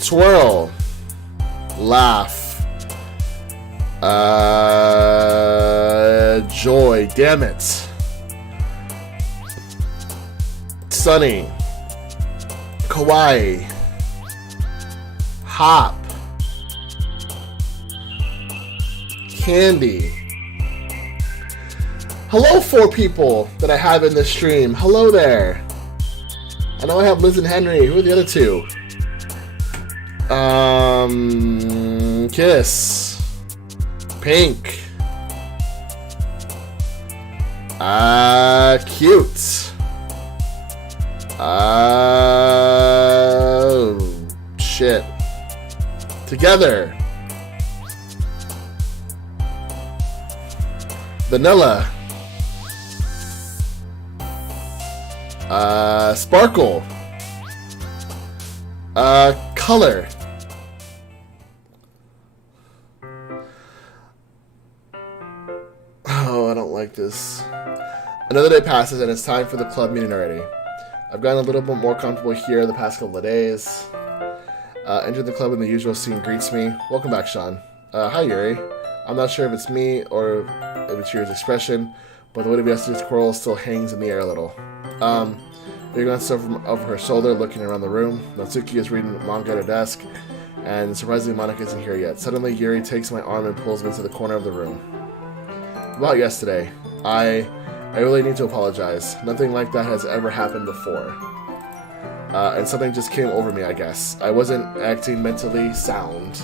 Twirl. Laugh. Joy. Damn it. Sunny. Kawaii. Hop. Candy. Hello, 4 people that I have in this stream. Hello there. I know I have Liz and Henry. Who are the other 2? Kiss. Pink. Cute. Shit. Together. Vanilla. Sparkle. Color. Oh, I don't like this. Another day passes and it's time for the club meeting already. I've gotten a little bit more comfortable here the past couple of days. Entered the club and the usual scene greets me. Welcome back, Sean. Hi, Yuri. I'm not sure if it's me or if it's Yuri's expression, but the weight of yesterday's quarrel still hangs in the air a little. Yuri glanced over her shoulder, looking around the room. Natsuki is reading manga at her desk, and surprisingly, Monica isn't here yet. Suddenly, Yuri takes my arm and pulls me to the corner of the room. About yesterday, I really need to apologize. Nothing like that has ever happened before. And something just came over me, I guess. I wasn't acting mentally sound.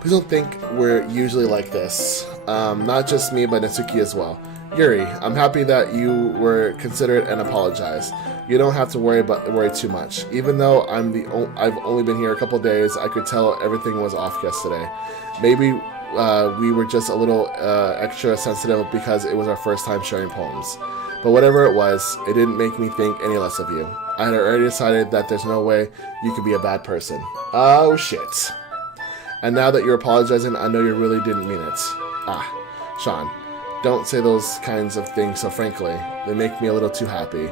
Please don't think we're usually like this. Not just me, but Natsuki as well. Yuri, I'm happy that you were considerate and apologized. You don't have to worry too much. Even though I've only been here a couple days, I could tell everything was off yesterday. Maybe we were just a little extra sensitive because it was our first time sharing poems. But whatever it was, it didn't make me think any less of you. I had already decided that there's no way you could be a bad person. Oh shit. And now that you're apologizing, I know you really didn't mean it. Sean, don't say those kinds of things so frankly. They make me a little too happy.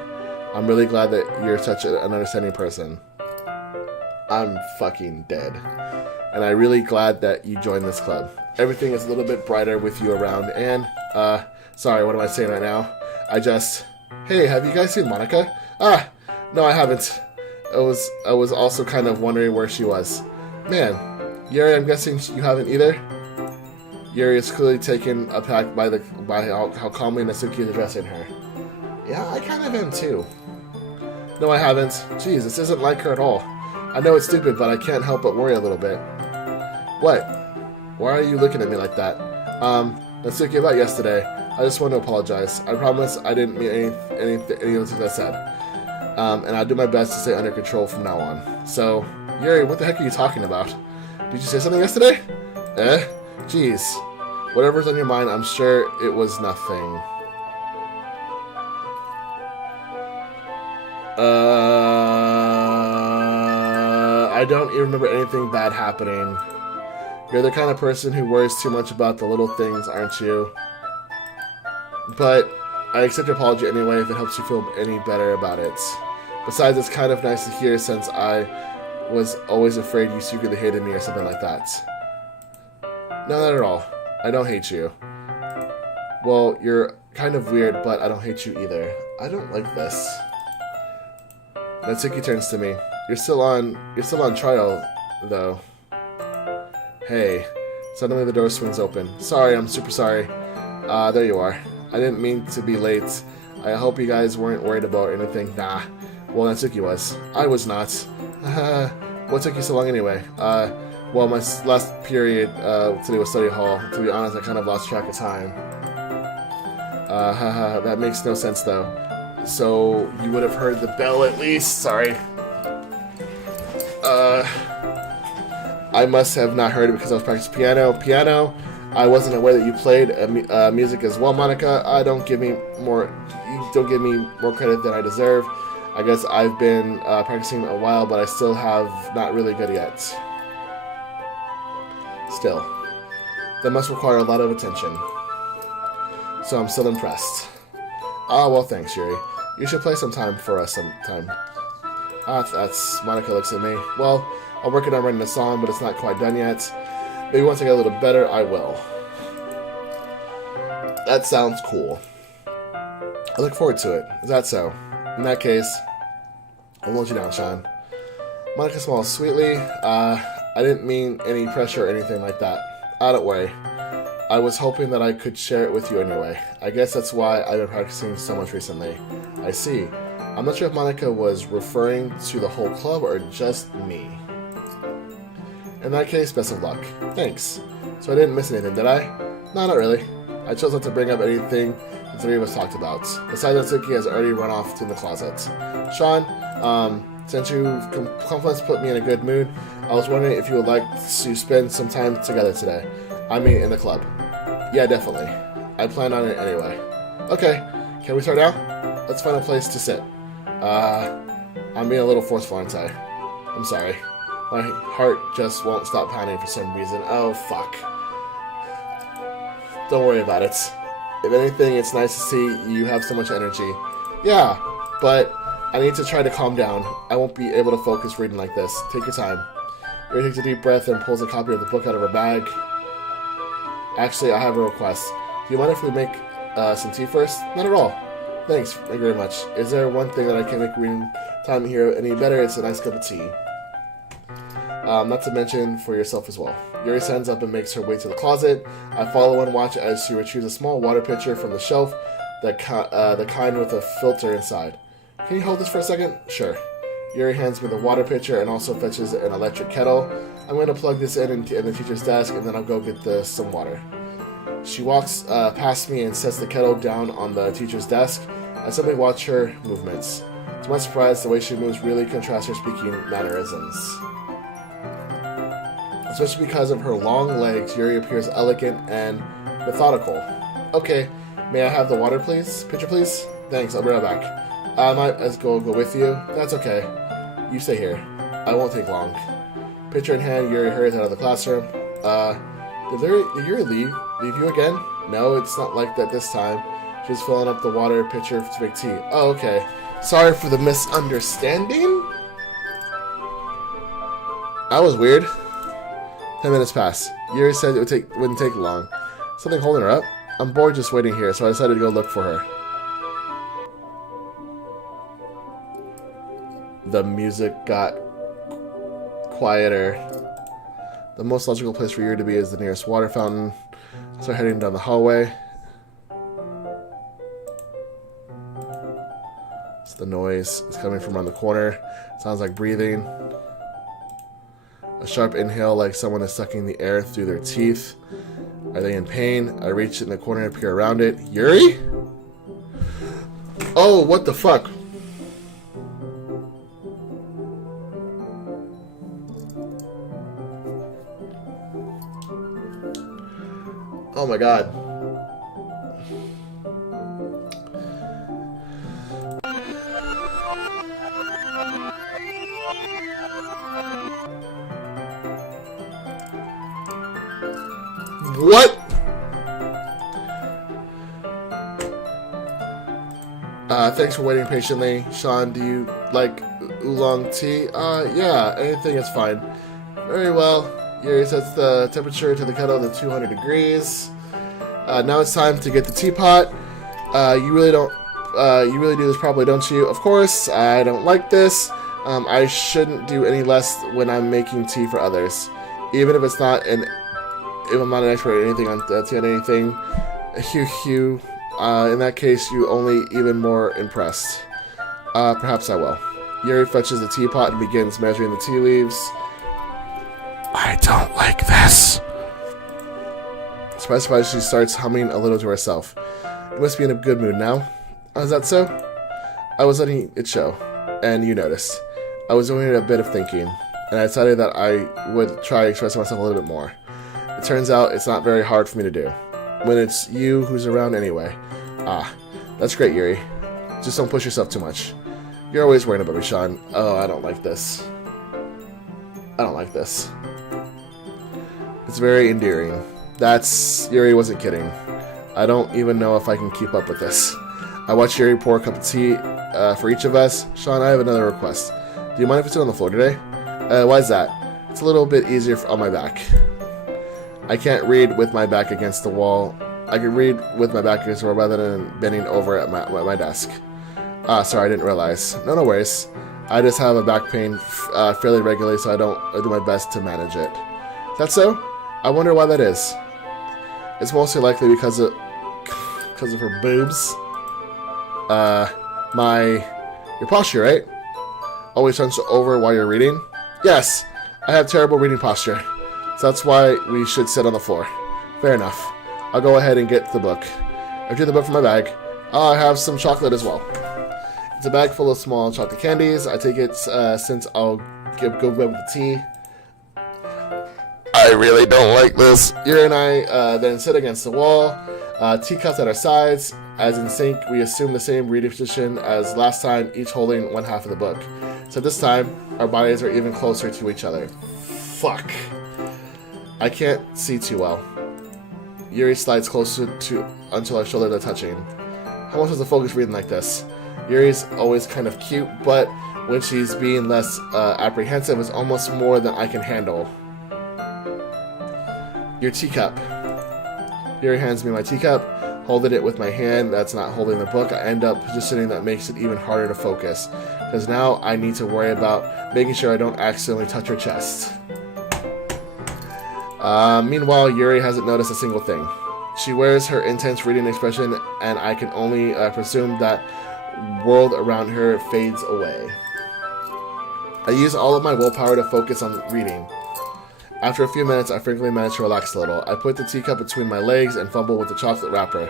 I'm really glad that you're such an understanding person. I'm fucking dead. And I'm really glad that you joined this club. Everything is a little bit brighter with you around, and, sorry, what am I saying right now? Hey, have you guys seen Monica? No, I haven't. I was also kind of wondering where she was. Man, Yuri, I'm guessing you haven't either? Yuri is clearly taken aback by how calmly Natsuki is addressing her. Yeah, I kind of am too. No, I haven't. Jeez, this isn't like her at all. I know it's stupid, but I can't help but worry a little bit. What? Why are you looking at me like that? Natsuki, about yesterday, I just want to apologize. I promise I didn't mean any of the things I said. And I'll do my best to stay under control from now on. So, Yuri, what the heck are you talking about? Did you say something yesterday? Jeez. Whatever's on your mind, I'm sure it was nothing. I don't even remember anything bad happening. You're the kind of person who worries too much about the little things, aren't you? But I accept your apology anyway if it helps you feel any better about it. Besides, it's kind of nice to hear since I was always afraid you secretly hated me or something like that. No, not at all. I don't hate you. Well, you're kind of weird, but I don't hate you either. I don't like this. Natsuki turns to me. You're still on trial, though. Hey. Suddenly the door swings open. Sorry, I'm super sorry. There you are. I didn't mean to be late. I hope you guys weren't worried about anything. Nah. Well, Natsuki was. I was not. What took you so long anyway? Well, my last period today was study hall. To be honest, I kind of lost track of time. That makes no sense, though. So, you would have heard the bell at least. Sorry. I must have not heard it because I was practicing piano. I wasn't aware that you played music as well, Monica. Don't give me more credit than I deserve. I guess I've been practicing a while, but I still have not really good yet. Still, that must require a lot of attention. So I'm still impressed. Ah, well, thanks, Yuri. You should play sometime for us sometime. That's... Monica looks at me. Well, I'm working on writing a song, but it's not quite done yet. Maybe once I get a little better, I will. That sounds cool. I look forward to it. Is that so? In that case, I won't let you down, Sean. Monica smiles sweetly. I didn't mean any pressure or anything like that. Don't worry. I was hoping that I could share it with you anyway. I guess that's why I've been practicing so much recently. I see. I'm not sure if Monica was referring to the whole club or just me. In that case, best of luck. Thanks. So I didn't miss anything, did I? No, not really. I chose not to bring up anything the three of us talked about. Besides, Doki has already run off to the closet. Sean, since you compliments put me in a good mood, I was wondering if you would like to spend some time together today. I mean, in the club. Yeah, definitely. I plan on it anyway. Okay, can we start now? Let's find a place to sit. I'm being a little forceful, aren't I? I'm sorry. My heart just won't stop pounding for some reason. Oh, fuck. Don't worry about it. If anything, it's nice to see you have so much energy. Yeah, but I need to try to calm down. I won't be able to focus reading like this. Take your time. Yuri takes a deep breath and pulls a copy of the book out of her bag. Actually, I have a request. Do you mind if we make some tea first? Not at all. Thanks. Thank you very much. Is there one thing that I can make reading time here any better? It's a nice cup of tea. Not to mention for yourself as well. Yuri stands up and makes her way to the closet. I follow and watch as she retrieves a small water pitcher from the shelf, the kind with a filter inside. Can you hold this for a second? Sure. Yuri hands me the water pitcher and also fetches an electric kettle. I'm going to plug this in the teacher's desk, and then I'll go get some water. She walks past me and sets the kettle down on the teacher's desk. I simply watch her movements. To my surprise, the way she moves really contrasts her speaking mannerisms. Especially because of her long legs, Yuri appears elegant and methodical. Okay, may I have the water, please? Pitcher, please? Thanks, I'll be right back. I might as well go with you. That's okay. You stay here. I won't take long. Pitcher in hand, Yuri hurries out of the classroom. Did Yuri leave you again? No, it's not like that this time. She's filling up the water pitcher to make tea. Oh, okay. Sorry for the misunderstanding? That was weird. 10 minutes pass. Yuri said it wouldn't take long. Something holding her up? I'm bored just waiting here, so I decided to go look for her. The music got quieter. The most logical place for Yuri to be is the nearest water fountain. So heading down the hallway. It's the noise. It's coming from around the corner. Sounds like breathing. A sharp inhale like someone is sucking the air through their teeth. Are they in pain? I reach in the corner and peer around it. Yuri? Oh, what the fuck? Oh my god. What? Thanks for waiting patiently. Sean, do you like oolong tea? Yeah, anything is fine. Very well. Yuri sets the temperature to the kettle to 200 degrees. Now it's time to get the teapot. You really do this properly, don't you? Of course, I don't like this. I shouldn't do any less when I'm making tea for others. Even if if I'm not an expert at anything on tea on anything. In that case, you only even more impressed. Perhaps I will. Yuri fetches the teapot and begins measuring the tea leaves. I don't like this. Surprised, she starts humming a little to herself. You must be in a good mood now. Oh, is that so? I was letting it show, and you noticed. I was doing a bit of thinking, and I decided that I would try expressing myself a little bit more. It turns out it's not very hard for me to do, when it's you who's around anyway. That's great, Yuri. Just don't push yourself too much. You're always worrying about me, Sean. Oh, I don't like this. I don't like this. It's very endearing. Yuri wasn't kidding. I don't even know if I can keep up with this. I watched Yuri pour a cup of tea for each of us. Sean, I have another request. Do you mind if I sit on the floor today? Why is that? It's a little bit easier on my back. I can't read with my back against the wall. I can read with my back against the wall rather than bending over at my desk. Sorry, I didn't realize. No worries. I just have a back pain fairly regularly, so I do my best to manage it. Is that so? I wonder why that is. It's mostly likely because of her boobs. Your posture, right? Always hunched over while you're reading? Yes, I have terrible reading posture. So that's why we should sit on the floor. Fair enough. I'll go ahead and get the book. I drew the book from my bag. I have some chocolate as well. It's a bag full of small chocolate candies. I take it since I'll go with the tea. I really don't like this. Yuri and I then sit against the wall. Teacups at our sides. As in sync, we assume the same reading position as last time, each holding one half of the book. So this time, our bodies are even closer to each other. Fuck. I can't see too well. Yuri slides closer until our shoulders are touching. How much is the focus reading like this? Yuri's always kind of cute, but when she's being less apprehensive, it's almost more than I can handle. Your teacup. Yuri hands me my teacup. Holding it with my hand that's not holding the book, I end up positioning that makes it even harder to focus. Because now I need to worry about making sure I don't accidentally touch her chest. Meanwhile, Yuri hasn't noticed a single thing. She wears her intense reading expression, and I can only presume that world around her fades away. I use all of my willpower to focus on reading. After a few minutes, I frankly manage to relax a little. I put the teacup between my legs and fumble with the chocolate wrapper.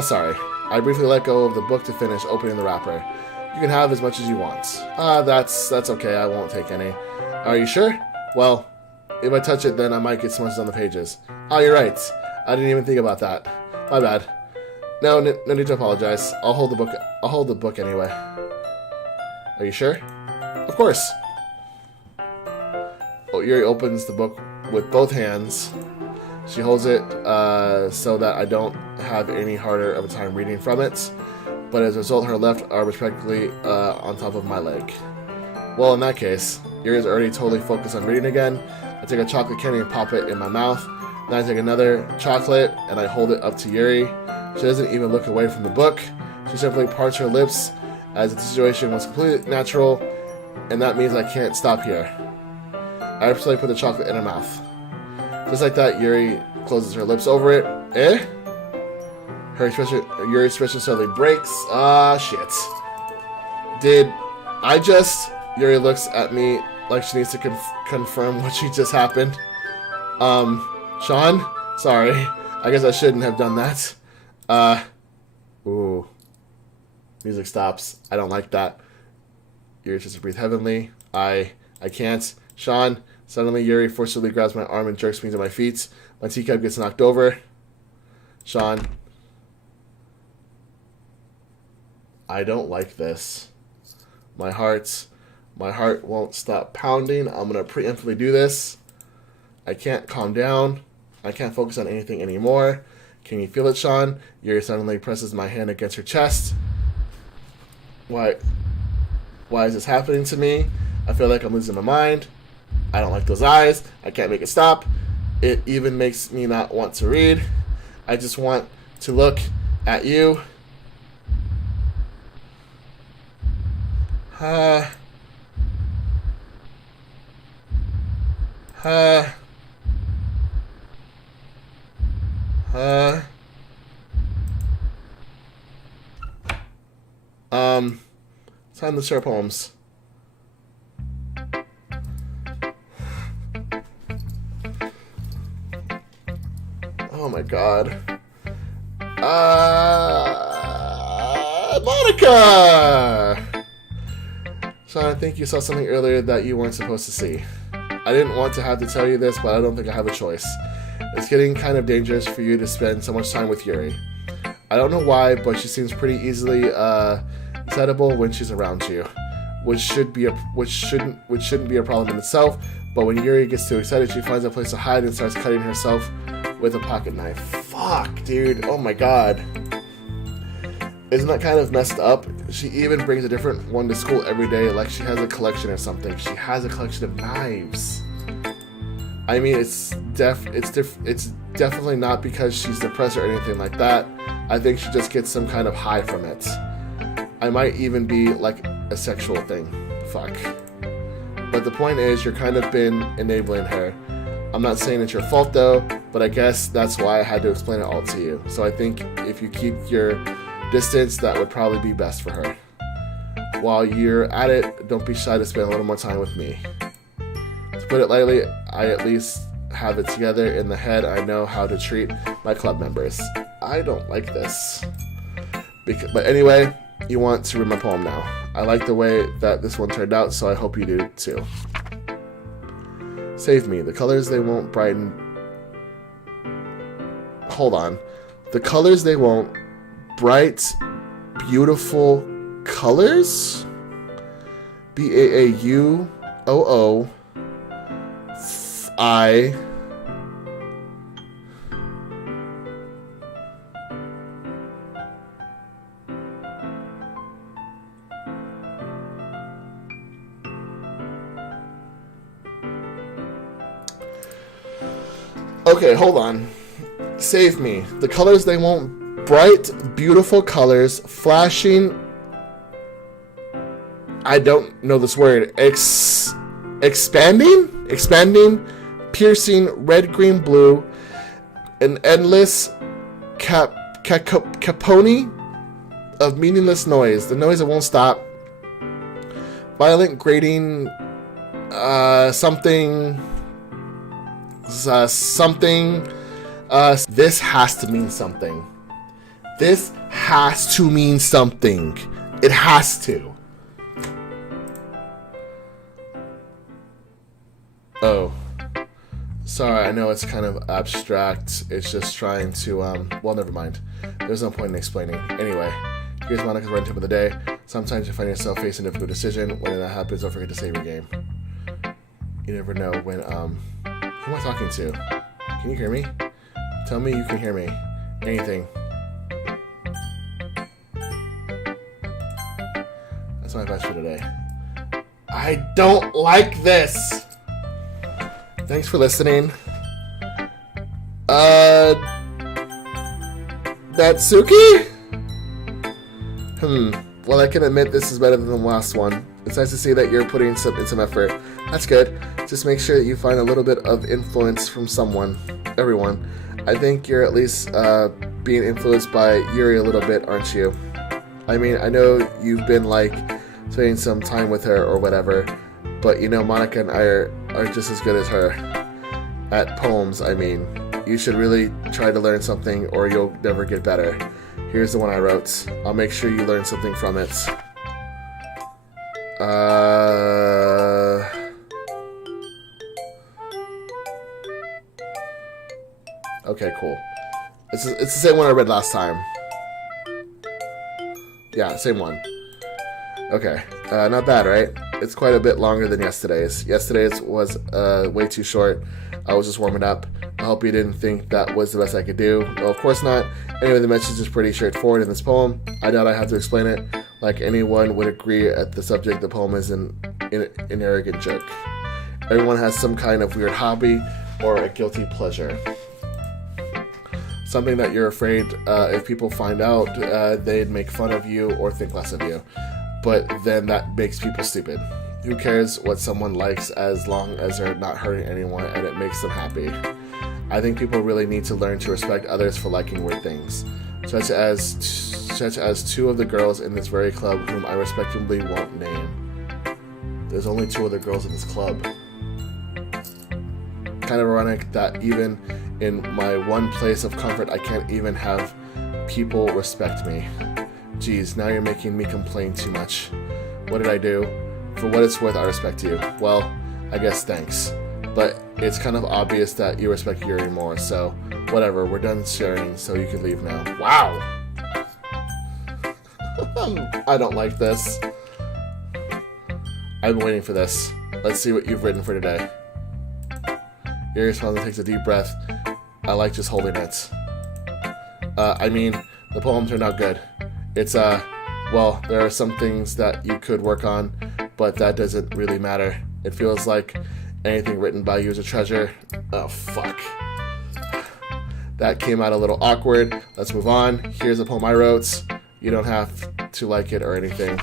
Sorry. I briefly let go of the book to finish opening the wrapper. You can have as much as you want. That's okay. I won't take any. Are you sure? Well, if I touch it, then I might get smudged on the pages. Oh, you're right. I didn't even think about that. My bad. No need to apologize. I'll hold the book anyway. Are you sure? Of course. Yuri opens the book with both hands. She holds it so that I don't have any harder of a time reading from it. But as a result, her left arm is practically on top of my leg. Well, in that case, Yuri is already totally focused on reading again. I take a chocolate candy and pop it in my mouth. Then I take another chocolate and I hold it up to Yuri. She doesn't even look away from the book. She simply parts her lips as the situation was completely natural, and that means I can't stop here. I absolutely put the chocolate in her mouth. Just like that, Yuri closes her lips over it. Yuri's expression suddenly breaks. Shit. Did I just... Yuri looks at me like she needs to confirm what she just happened. Sean? Sorry. I guess I shouldn't have done that. Ooh. Music stops. I don't like that. Yuri tries to breathe heavily. I can't. Sean, suddenly Yuri forcibly grabs my arm and jerks me to my feet. My teacup gets knocked over. Sean. I don't like this. My heart won't stop pounding. I'm going to preemptively do this. I can't calm down. I can't focus on anything anymore. Can you feel it, Sean? Yuri suddenly presses my hand against her chest. Why is this happening to me? I feel like I'm losing my mind. I don't like those eyes. I can't make it stop. It even makes me not want to read. I just want to look at you. Time to share poems. Oh my god. Monica! Sean, I think you saw something earlier that you weren't supposed to see. I didn't want to have to tell you this, but I don't think I have a choice. It's getting kind of dangerous for you to spend so much time with Yuri. I don't know why, but she seems pretty easily excitable when she's around you. which shouldn't be a problem in itself. But when Yuri gets too excited, she finds a place to hide and starts cutting herself with a pocket knife. Fuck, dude. Oh my god. Isn't that kind of messed up? She even brings a different one to school every day, like she has a collection or something. She has a collection of knives. I mean, it's definitely not because she's depressed or anything like that. I think she just gets some kind of high from it. I might even be like a sexual thing. Fuck. But the point is, you're kind of been enabling her. I'm not saying it's your fault though, but I guess that's why I had to explain it all to you. So I think if you keep your distance, that would probably be best for her. While you're at it, don't be shy to spend a little more time with me. To put it lightly, I at least have it together in the head. I know how to treat my club members. I don't like this. But anyway, you want to read my poem now. I like the way that this one turned out, so I hope you do too. Save me. The colors, they won't brighten... Hold on. The colors, they won't... Bright, beautiful colors? B-A-A-U-O-O-I... Okay, hold on. Save me. The colors, they won't... Bright, beautiful colors, flashing... I don't know this word. Expanding? Expanding, piercing, red, green, blue, an endless cacophony of meaningless noise. The noise that won't stop. Violent, grating, something... This has to mean something. This has to mean something. It has to. Oh. Sorry, I know it's kind of abstract. It's just trying to, well, never mind. There's no point in explaining. Anyway, here's Monica's run tip of the day. Sometimes you find yourself facing a difficult decision. When that happens, don't forget to save your game. You never know when, who am I talking to? Can you hear me? Tell me you can hear me. Anything. That's my advice for today. I don't like this! Thanks for listening. Natsuki? Well, I can admit this is better than the last one. It's nice to see that you're putting in some effort. That's good. Just make sure that you find a little bit of influence from someone. Everyone. I think you're at least being influenced by Yuri a little bit, aren't you? I mean, I know you've been, like, spending some time with her or whatever, but, you know, Monica and I are just as good as her. At poems, I mean. You should really try to learn something or you'll never get better. Here's the one I wrote. I'll make sure you learn something from it. Okay, cool. It's the same one I read last time. Yeah, same one. Okay, not bad, right? It's quite a bit longer than yesterday's. Yesterday's was way too short. I was just warming up. I hope you didn't think that was the best I could do. No, of course not. Anyway, the message is pretty straightforward in this poem. I doubt I have to explain it. Like anyone would agree at the subject, the poem is an arrogant jerk. Everyone has some kind of weird hobby or a guilty pleasure. Something that you're afraid if people find out, they'd make fun of you or think less of you. But then that makes people stupid. Who cares what someone likes as long as they're not hurting anyone and it makes them happy? I think people really need to learn to respect others for liking weird things, such as two of the girls in this very club whom I respectably won't name. There's only two other girls in this club. Kind of ironic that even in my one place of comfort, I can't even have people respect me. Geez, now you're making me complain too much. What did I do? For what it's worth, I respect you. Well, I guess thanks. But it's kind of obvious that you respect Yuri more, so whatever, we're done sharing, so you can leave now. Wow! I don't like this. I've been waiting for this. Let's see what you've written for today. Yuri smiles and takes a deep breath. I like just holding it. I mean, the poem turned out good. It's, well, there are some things that you could work on, but that doesn't really matter. It feels like anything written by you is a treasure. Oh, fuck. That came out a little awkward. Let's move on. Here's a poem I wrote. You don't have to like it or anything.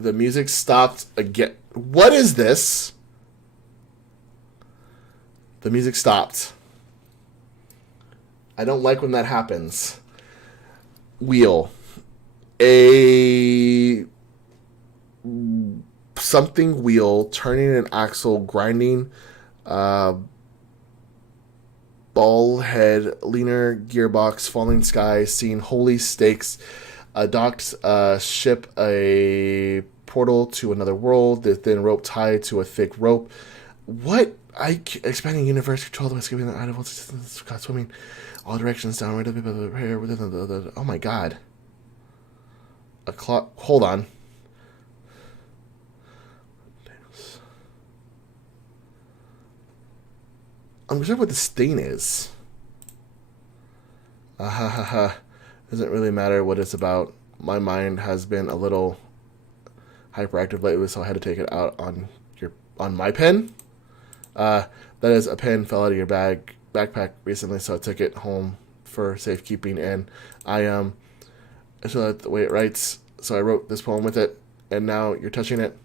The music stopped again. What is this? The music stopped. I don't like when that happens. Wheel. A something wheel, turning an axle, grinding ball head, leaner gearbox, falling sky, seeing holy stakes, a docked ship, a portal to another world, the thin rope tied to a thick rope. What? Expanding universe, control the escaping the idle, swimming all directions downward. Oh my god. A clock. Hold on. I'm not sure what the stain is. Doesn't really matter what it's about. My mind has been a little hyperactive lately, so I had to take it out on my pen. That is, a pen fell out of your backpack recently, so I took it home for safekeeping, and I so that the way it writes, so I wrote this poem with it, and now you're touching it.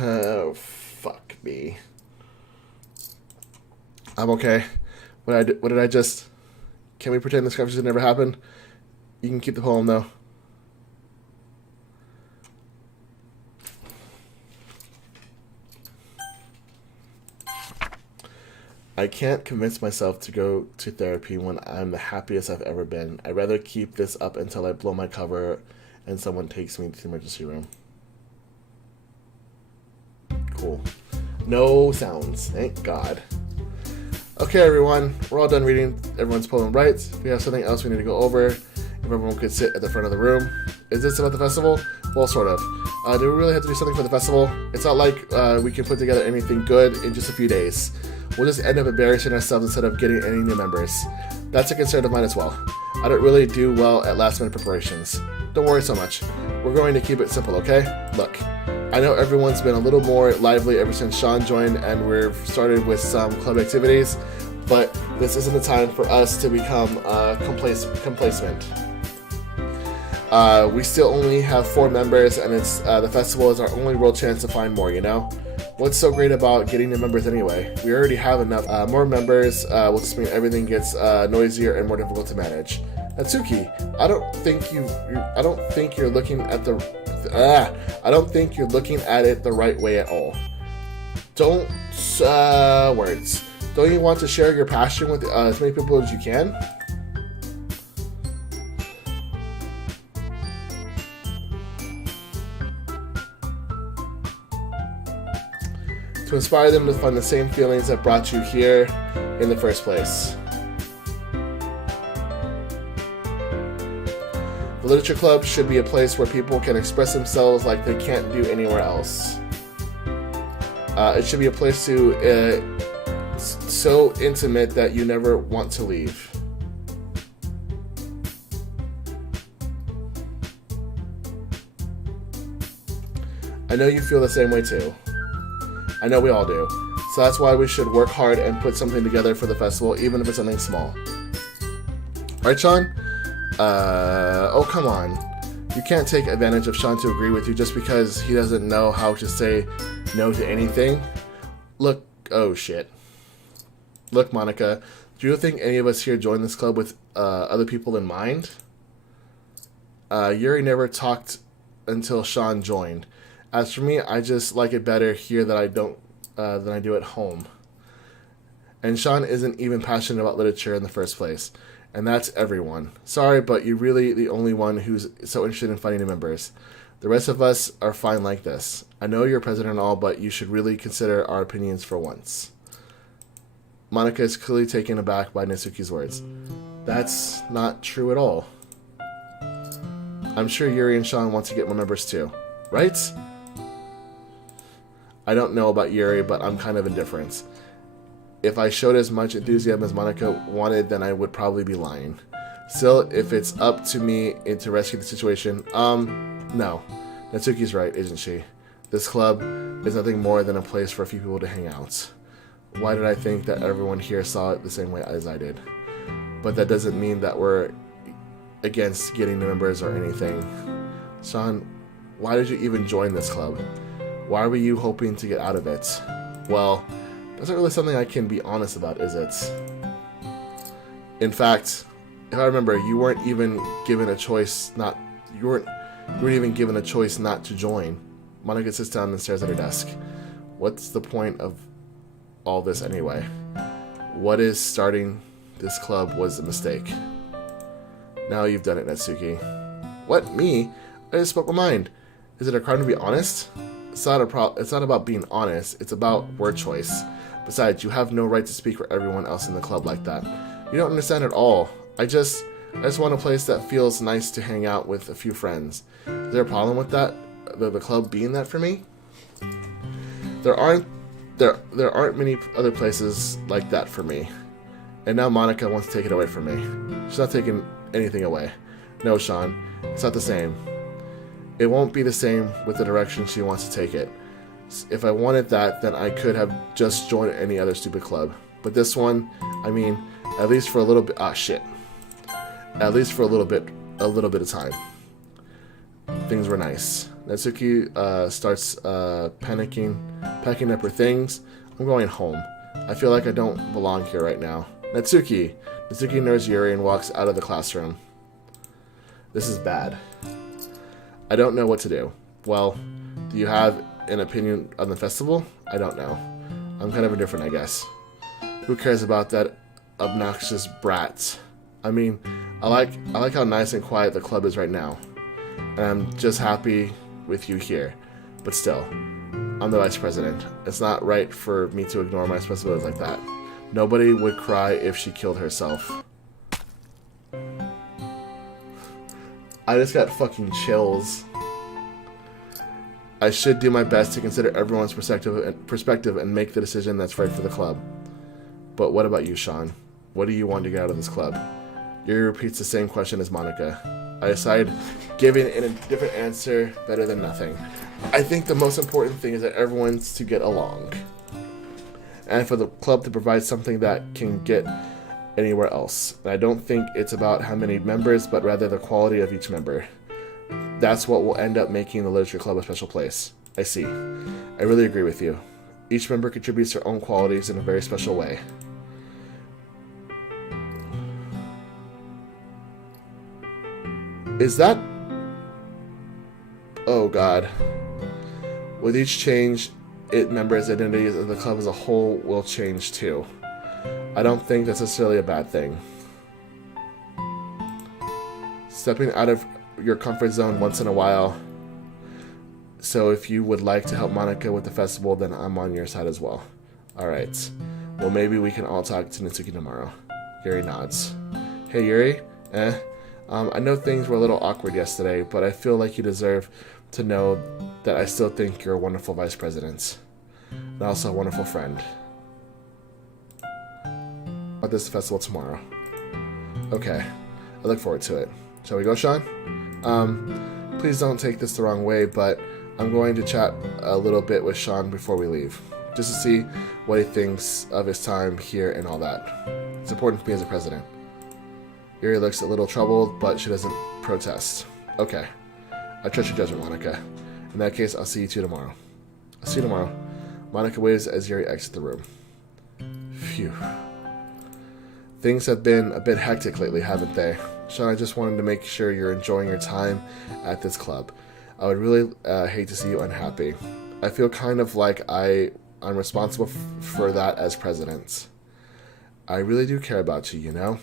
Oh, fuck me. I'm okay. What did I just... Can we pretend this conversation never happened? You can keep the poem, though. I can't convince myself to go to therapy when I'm the happiest I've ever been. I'd rather keep this up until I blow my cover and someone takes me to the emergency room. Cool. No sounds. Thank God. Okay, everyone. We're all done reading everyone's poem rights. If we have something else we need to go over, if everyone could sit at the front of the room. Is this about the festival? Well, sort of. Do we really have to do something for the festival? It's not like we can put together anything good in just a few days. We'll just end up embarrassing ourselves instead of getting any new members. That's a concern of mine as well. I don't really do well at last-minute preparations. Don't worry so much. We're going to keep it simple, okay? Look, I know everyone's been a little more lively ever since Sean joined and we've started with some club activities, but this isn't the time for us to become complacent. We still only have 4 members, and it's the festival is our only real chance to find more, you know? What's so great about getting new members anyway? We already have enough. More members will just mean everything gets noisier and more difficult to manage. Natsuki, I don't think you're looking at it the right way at all. Don't words. Don't you want to share your passion with as many people as you can? To inspire them to find the same feelings that brought you here in the first place. The Literature Club should be a place where people can express themselves like they can't do anywhere else. It should be a place so intimate that you never want to leave. I know you feel the same way too. I know we all do. So that's why we should work hard and put something together for the festival, even if it's something small. Right, Sean? Oh, come on. You can't take advantage of Sean to agree with you just because he doesn't know how to say no to anything. Look, oh shit. Look, Monica, do you think any of us here joined this club with other people in mind? Yuri never talked until Sean joined. As for me, I just like it better here than I do at home. And Sean isn't even passionate about literature in the first place. And that's everyone. Sorry, but you're really the only one who's so interested in finding new members. The rest of us are fine like this. I know you're president and all, but you should really consider our opinions for once. Monica is clearly taken aback by Natsuki's words. That's not true at all. I'm sure Yuri and Sean want to get more members too, right? I don't know about Yuri, but I'm kind of indifferent. If I showed as much enthusiasm as Monica wanted, then I would probably be lying. Still, if it's up to me to rescue the situation, no. Natsuki's right, isn't she? This club is nothing more than a place for a few people to hang out. Why did I think that everyone here saw it the same way as I did? But that doesn't mean that we're against getting new members or anything. Sean, why did you even join this club? Why were you hoping to get out of it? Well, that's not really something I can be honest about, is it? In fact, if I remember, you weren't even given a choice not to join. Monica sits down and stares at her desk. What's the point of all this anyway? What is starting this club was a mistake. Now you've done it, Natsuki. What, me? I just spoke my mind. Is it a crime to be honest? It's not about being honest, it's about word choice. Besides, you have no right to speak for everyone else in the club like that. You don't understand at all. I just want a place that feels nice to hang out with a few friends. Is there a problem with that? The club being that for me? There aren't many other places like that for me. And now Monica wants to take it away from me. She's not taking anything away. No, Sean, it's not the same. It won't be the same with the direction she wants to take it. If I wanted that, then I could have just joined any other stupid club. But this one, I mean, at least for a little bit. At least for a little bit of time. Things were nice. Natsuki starts packing up her things. I'm going home. I feel like I don't belong here right now. Natsuki ignores Yuri and walks out of the classroom. This is bad. I don't know what to do. Well, do you have an opinion on the festival? I don't know. I'm kind of indifferent, I guess. Who cares about that obnoxious brat? I mean, I like how nice and quiet the club is right now. And I'm just happy with you here. But still, I'm the vice president. It's not right for me to ignore my responsibilities like that. Nobody would cry if she killed herself. I just got fucking chills. I should do my best to consider everyone's perspective and make the decision that's right for the club. But what about you, Sean? What do you want to get out of this club? Yuri repeats the same question as Monica. I decide giving a different answer better than nothing. I think the most important thing is that everyone's to get along. And for the club to provide something that can get anywhere else. And I don't think it's about how many members, but rather the quality of each member. That's what will end up making the literature club a special place. I see. I really agree with you. Each member contributes their own qualities in a very special way. Is that... Oh god. With each change, members' identities of the club as a whole will change too. I don't think that's necessarily a bad thing. Stepping out of your comfort zone once in a while. So if you would like to help Monica with the festival, then I'm on your side as well. Alright. Well, maybe we can all talk to Natsuki tomorrow. Yuri nods. Hey, Yuri? I know things were a little awkward yesterday, but I feel like you deserve to know that I still think you're a wonderful vice president. And also a wonderful friend. About this festival tomorrow. Okay. I look forward to it. Shall we go, Sean? Please don't take this the wrong way, but I'm going to chat a little bit with Sean before we leave. Just to see what he thinks of his time here and all that. It's important for me as a president. Yuri looks a little troubled, but she doesn't protest. Okay. I trust your judgment, Monica. In that case, I'll see you two tomorrow. I'll see you tomorrow. Monica waves as Yuri exits the room. Phew. Things have been a bit hectic lately, haven't they? Sean, I just wanted to make sure you're enjoying your time at this club. I would really hate to see you unhappy. I feel kind of like I'm responsible for that as president. I really do care about you, you know?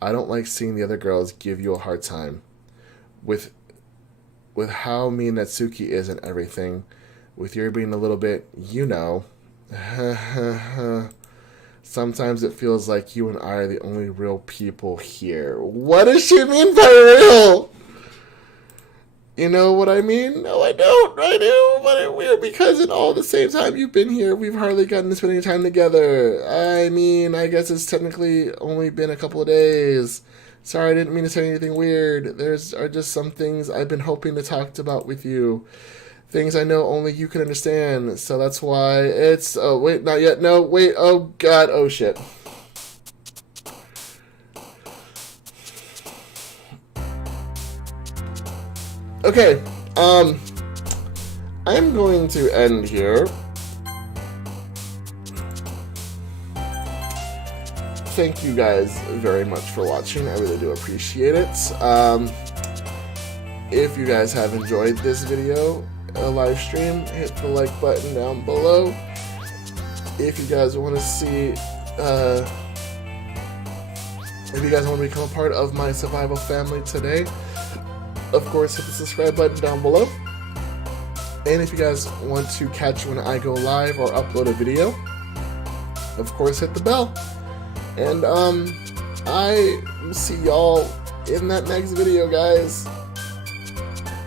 I don't like seeing the other girls give you a hard time. With how me and Natsuki is and everything, with your being a little bit, you know. Sometimes it feels like you and I are the only real people here. What does she mean by real? You know what I mean? No, I don't. I do, but we're because in all the same time you've been here, we've hardly gotten to spend any time together. I mean, I guess it's technically only been a couple of days. Sorry, I didn't mean to say anything weird. There's are just some things I've been hoping to talk about with you. Things I know only you can understand. So that's why it's. Oh wait, not yet. No, wait. Oh God. Oh shit. Okay, I'm going to end here. Thank you guys very much for watching. I really do appreciate it. If you guys have enjoyed this video, live stream, hit the like button down below. If you guys want to see, if you guys want to become a part of my survival family today, of course, hit the subscribe button down below. And if you guys want to catch when I go live or upload a video, of course, hit the bell. And I will see y'all in that next video, guys.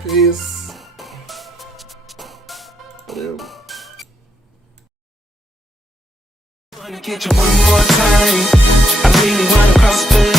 Peace. Adieu. Wanna get you one more time. I really wanna cross the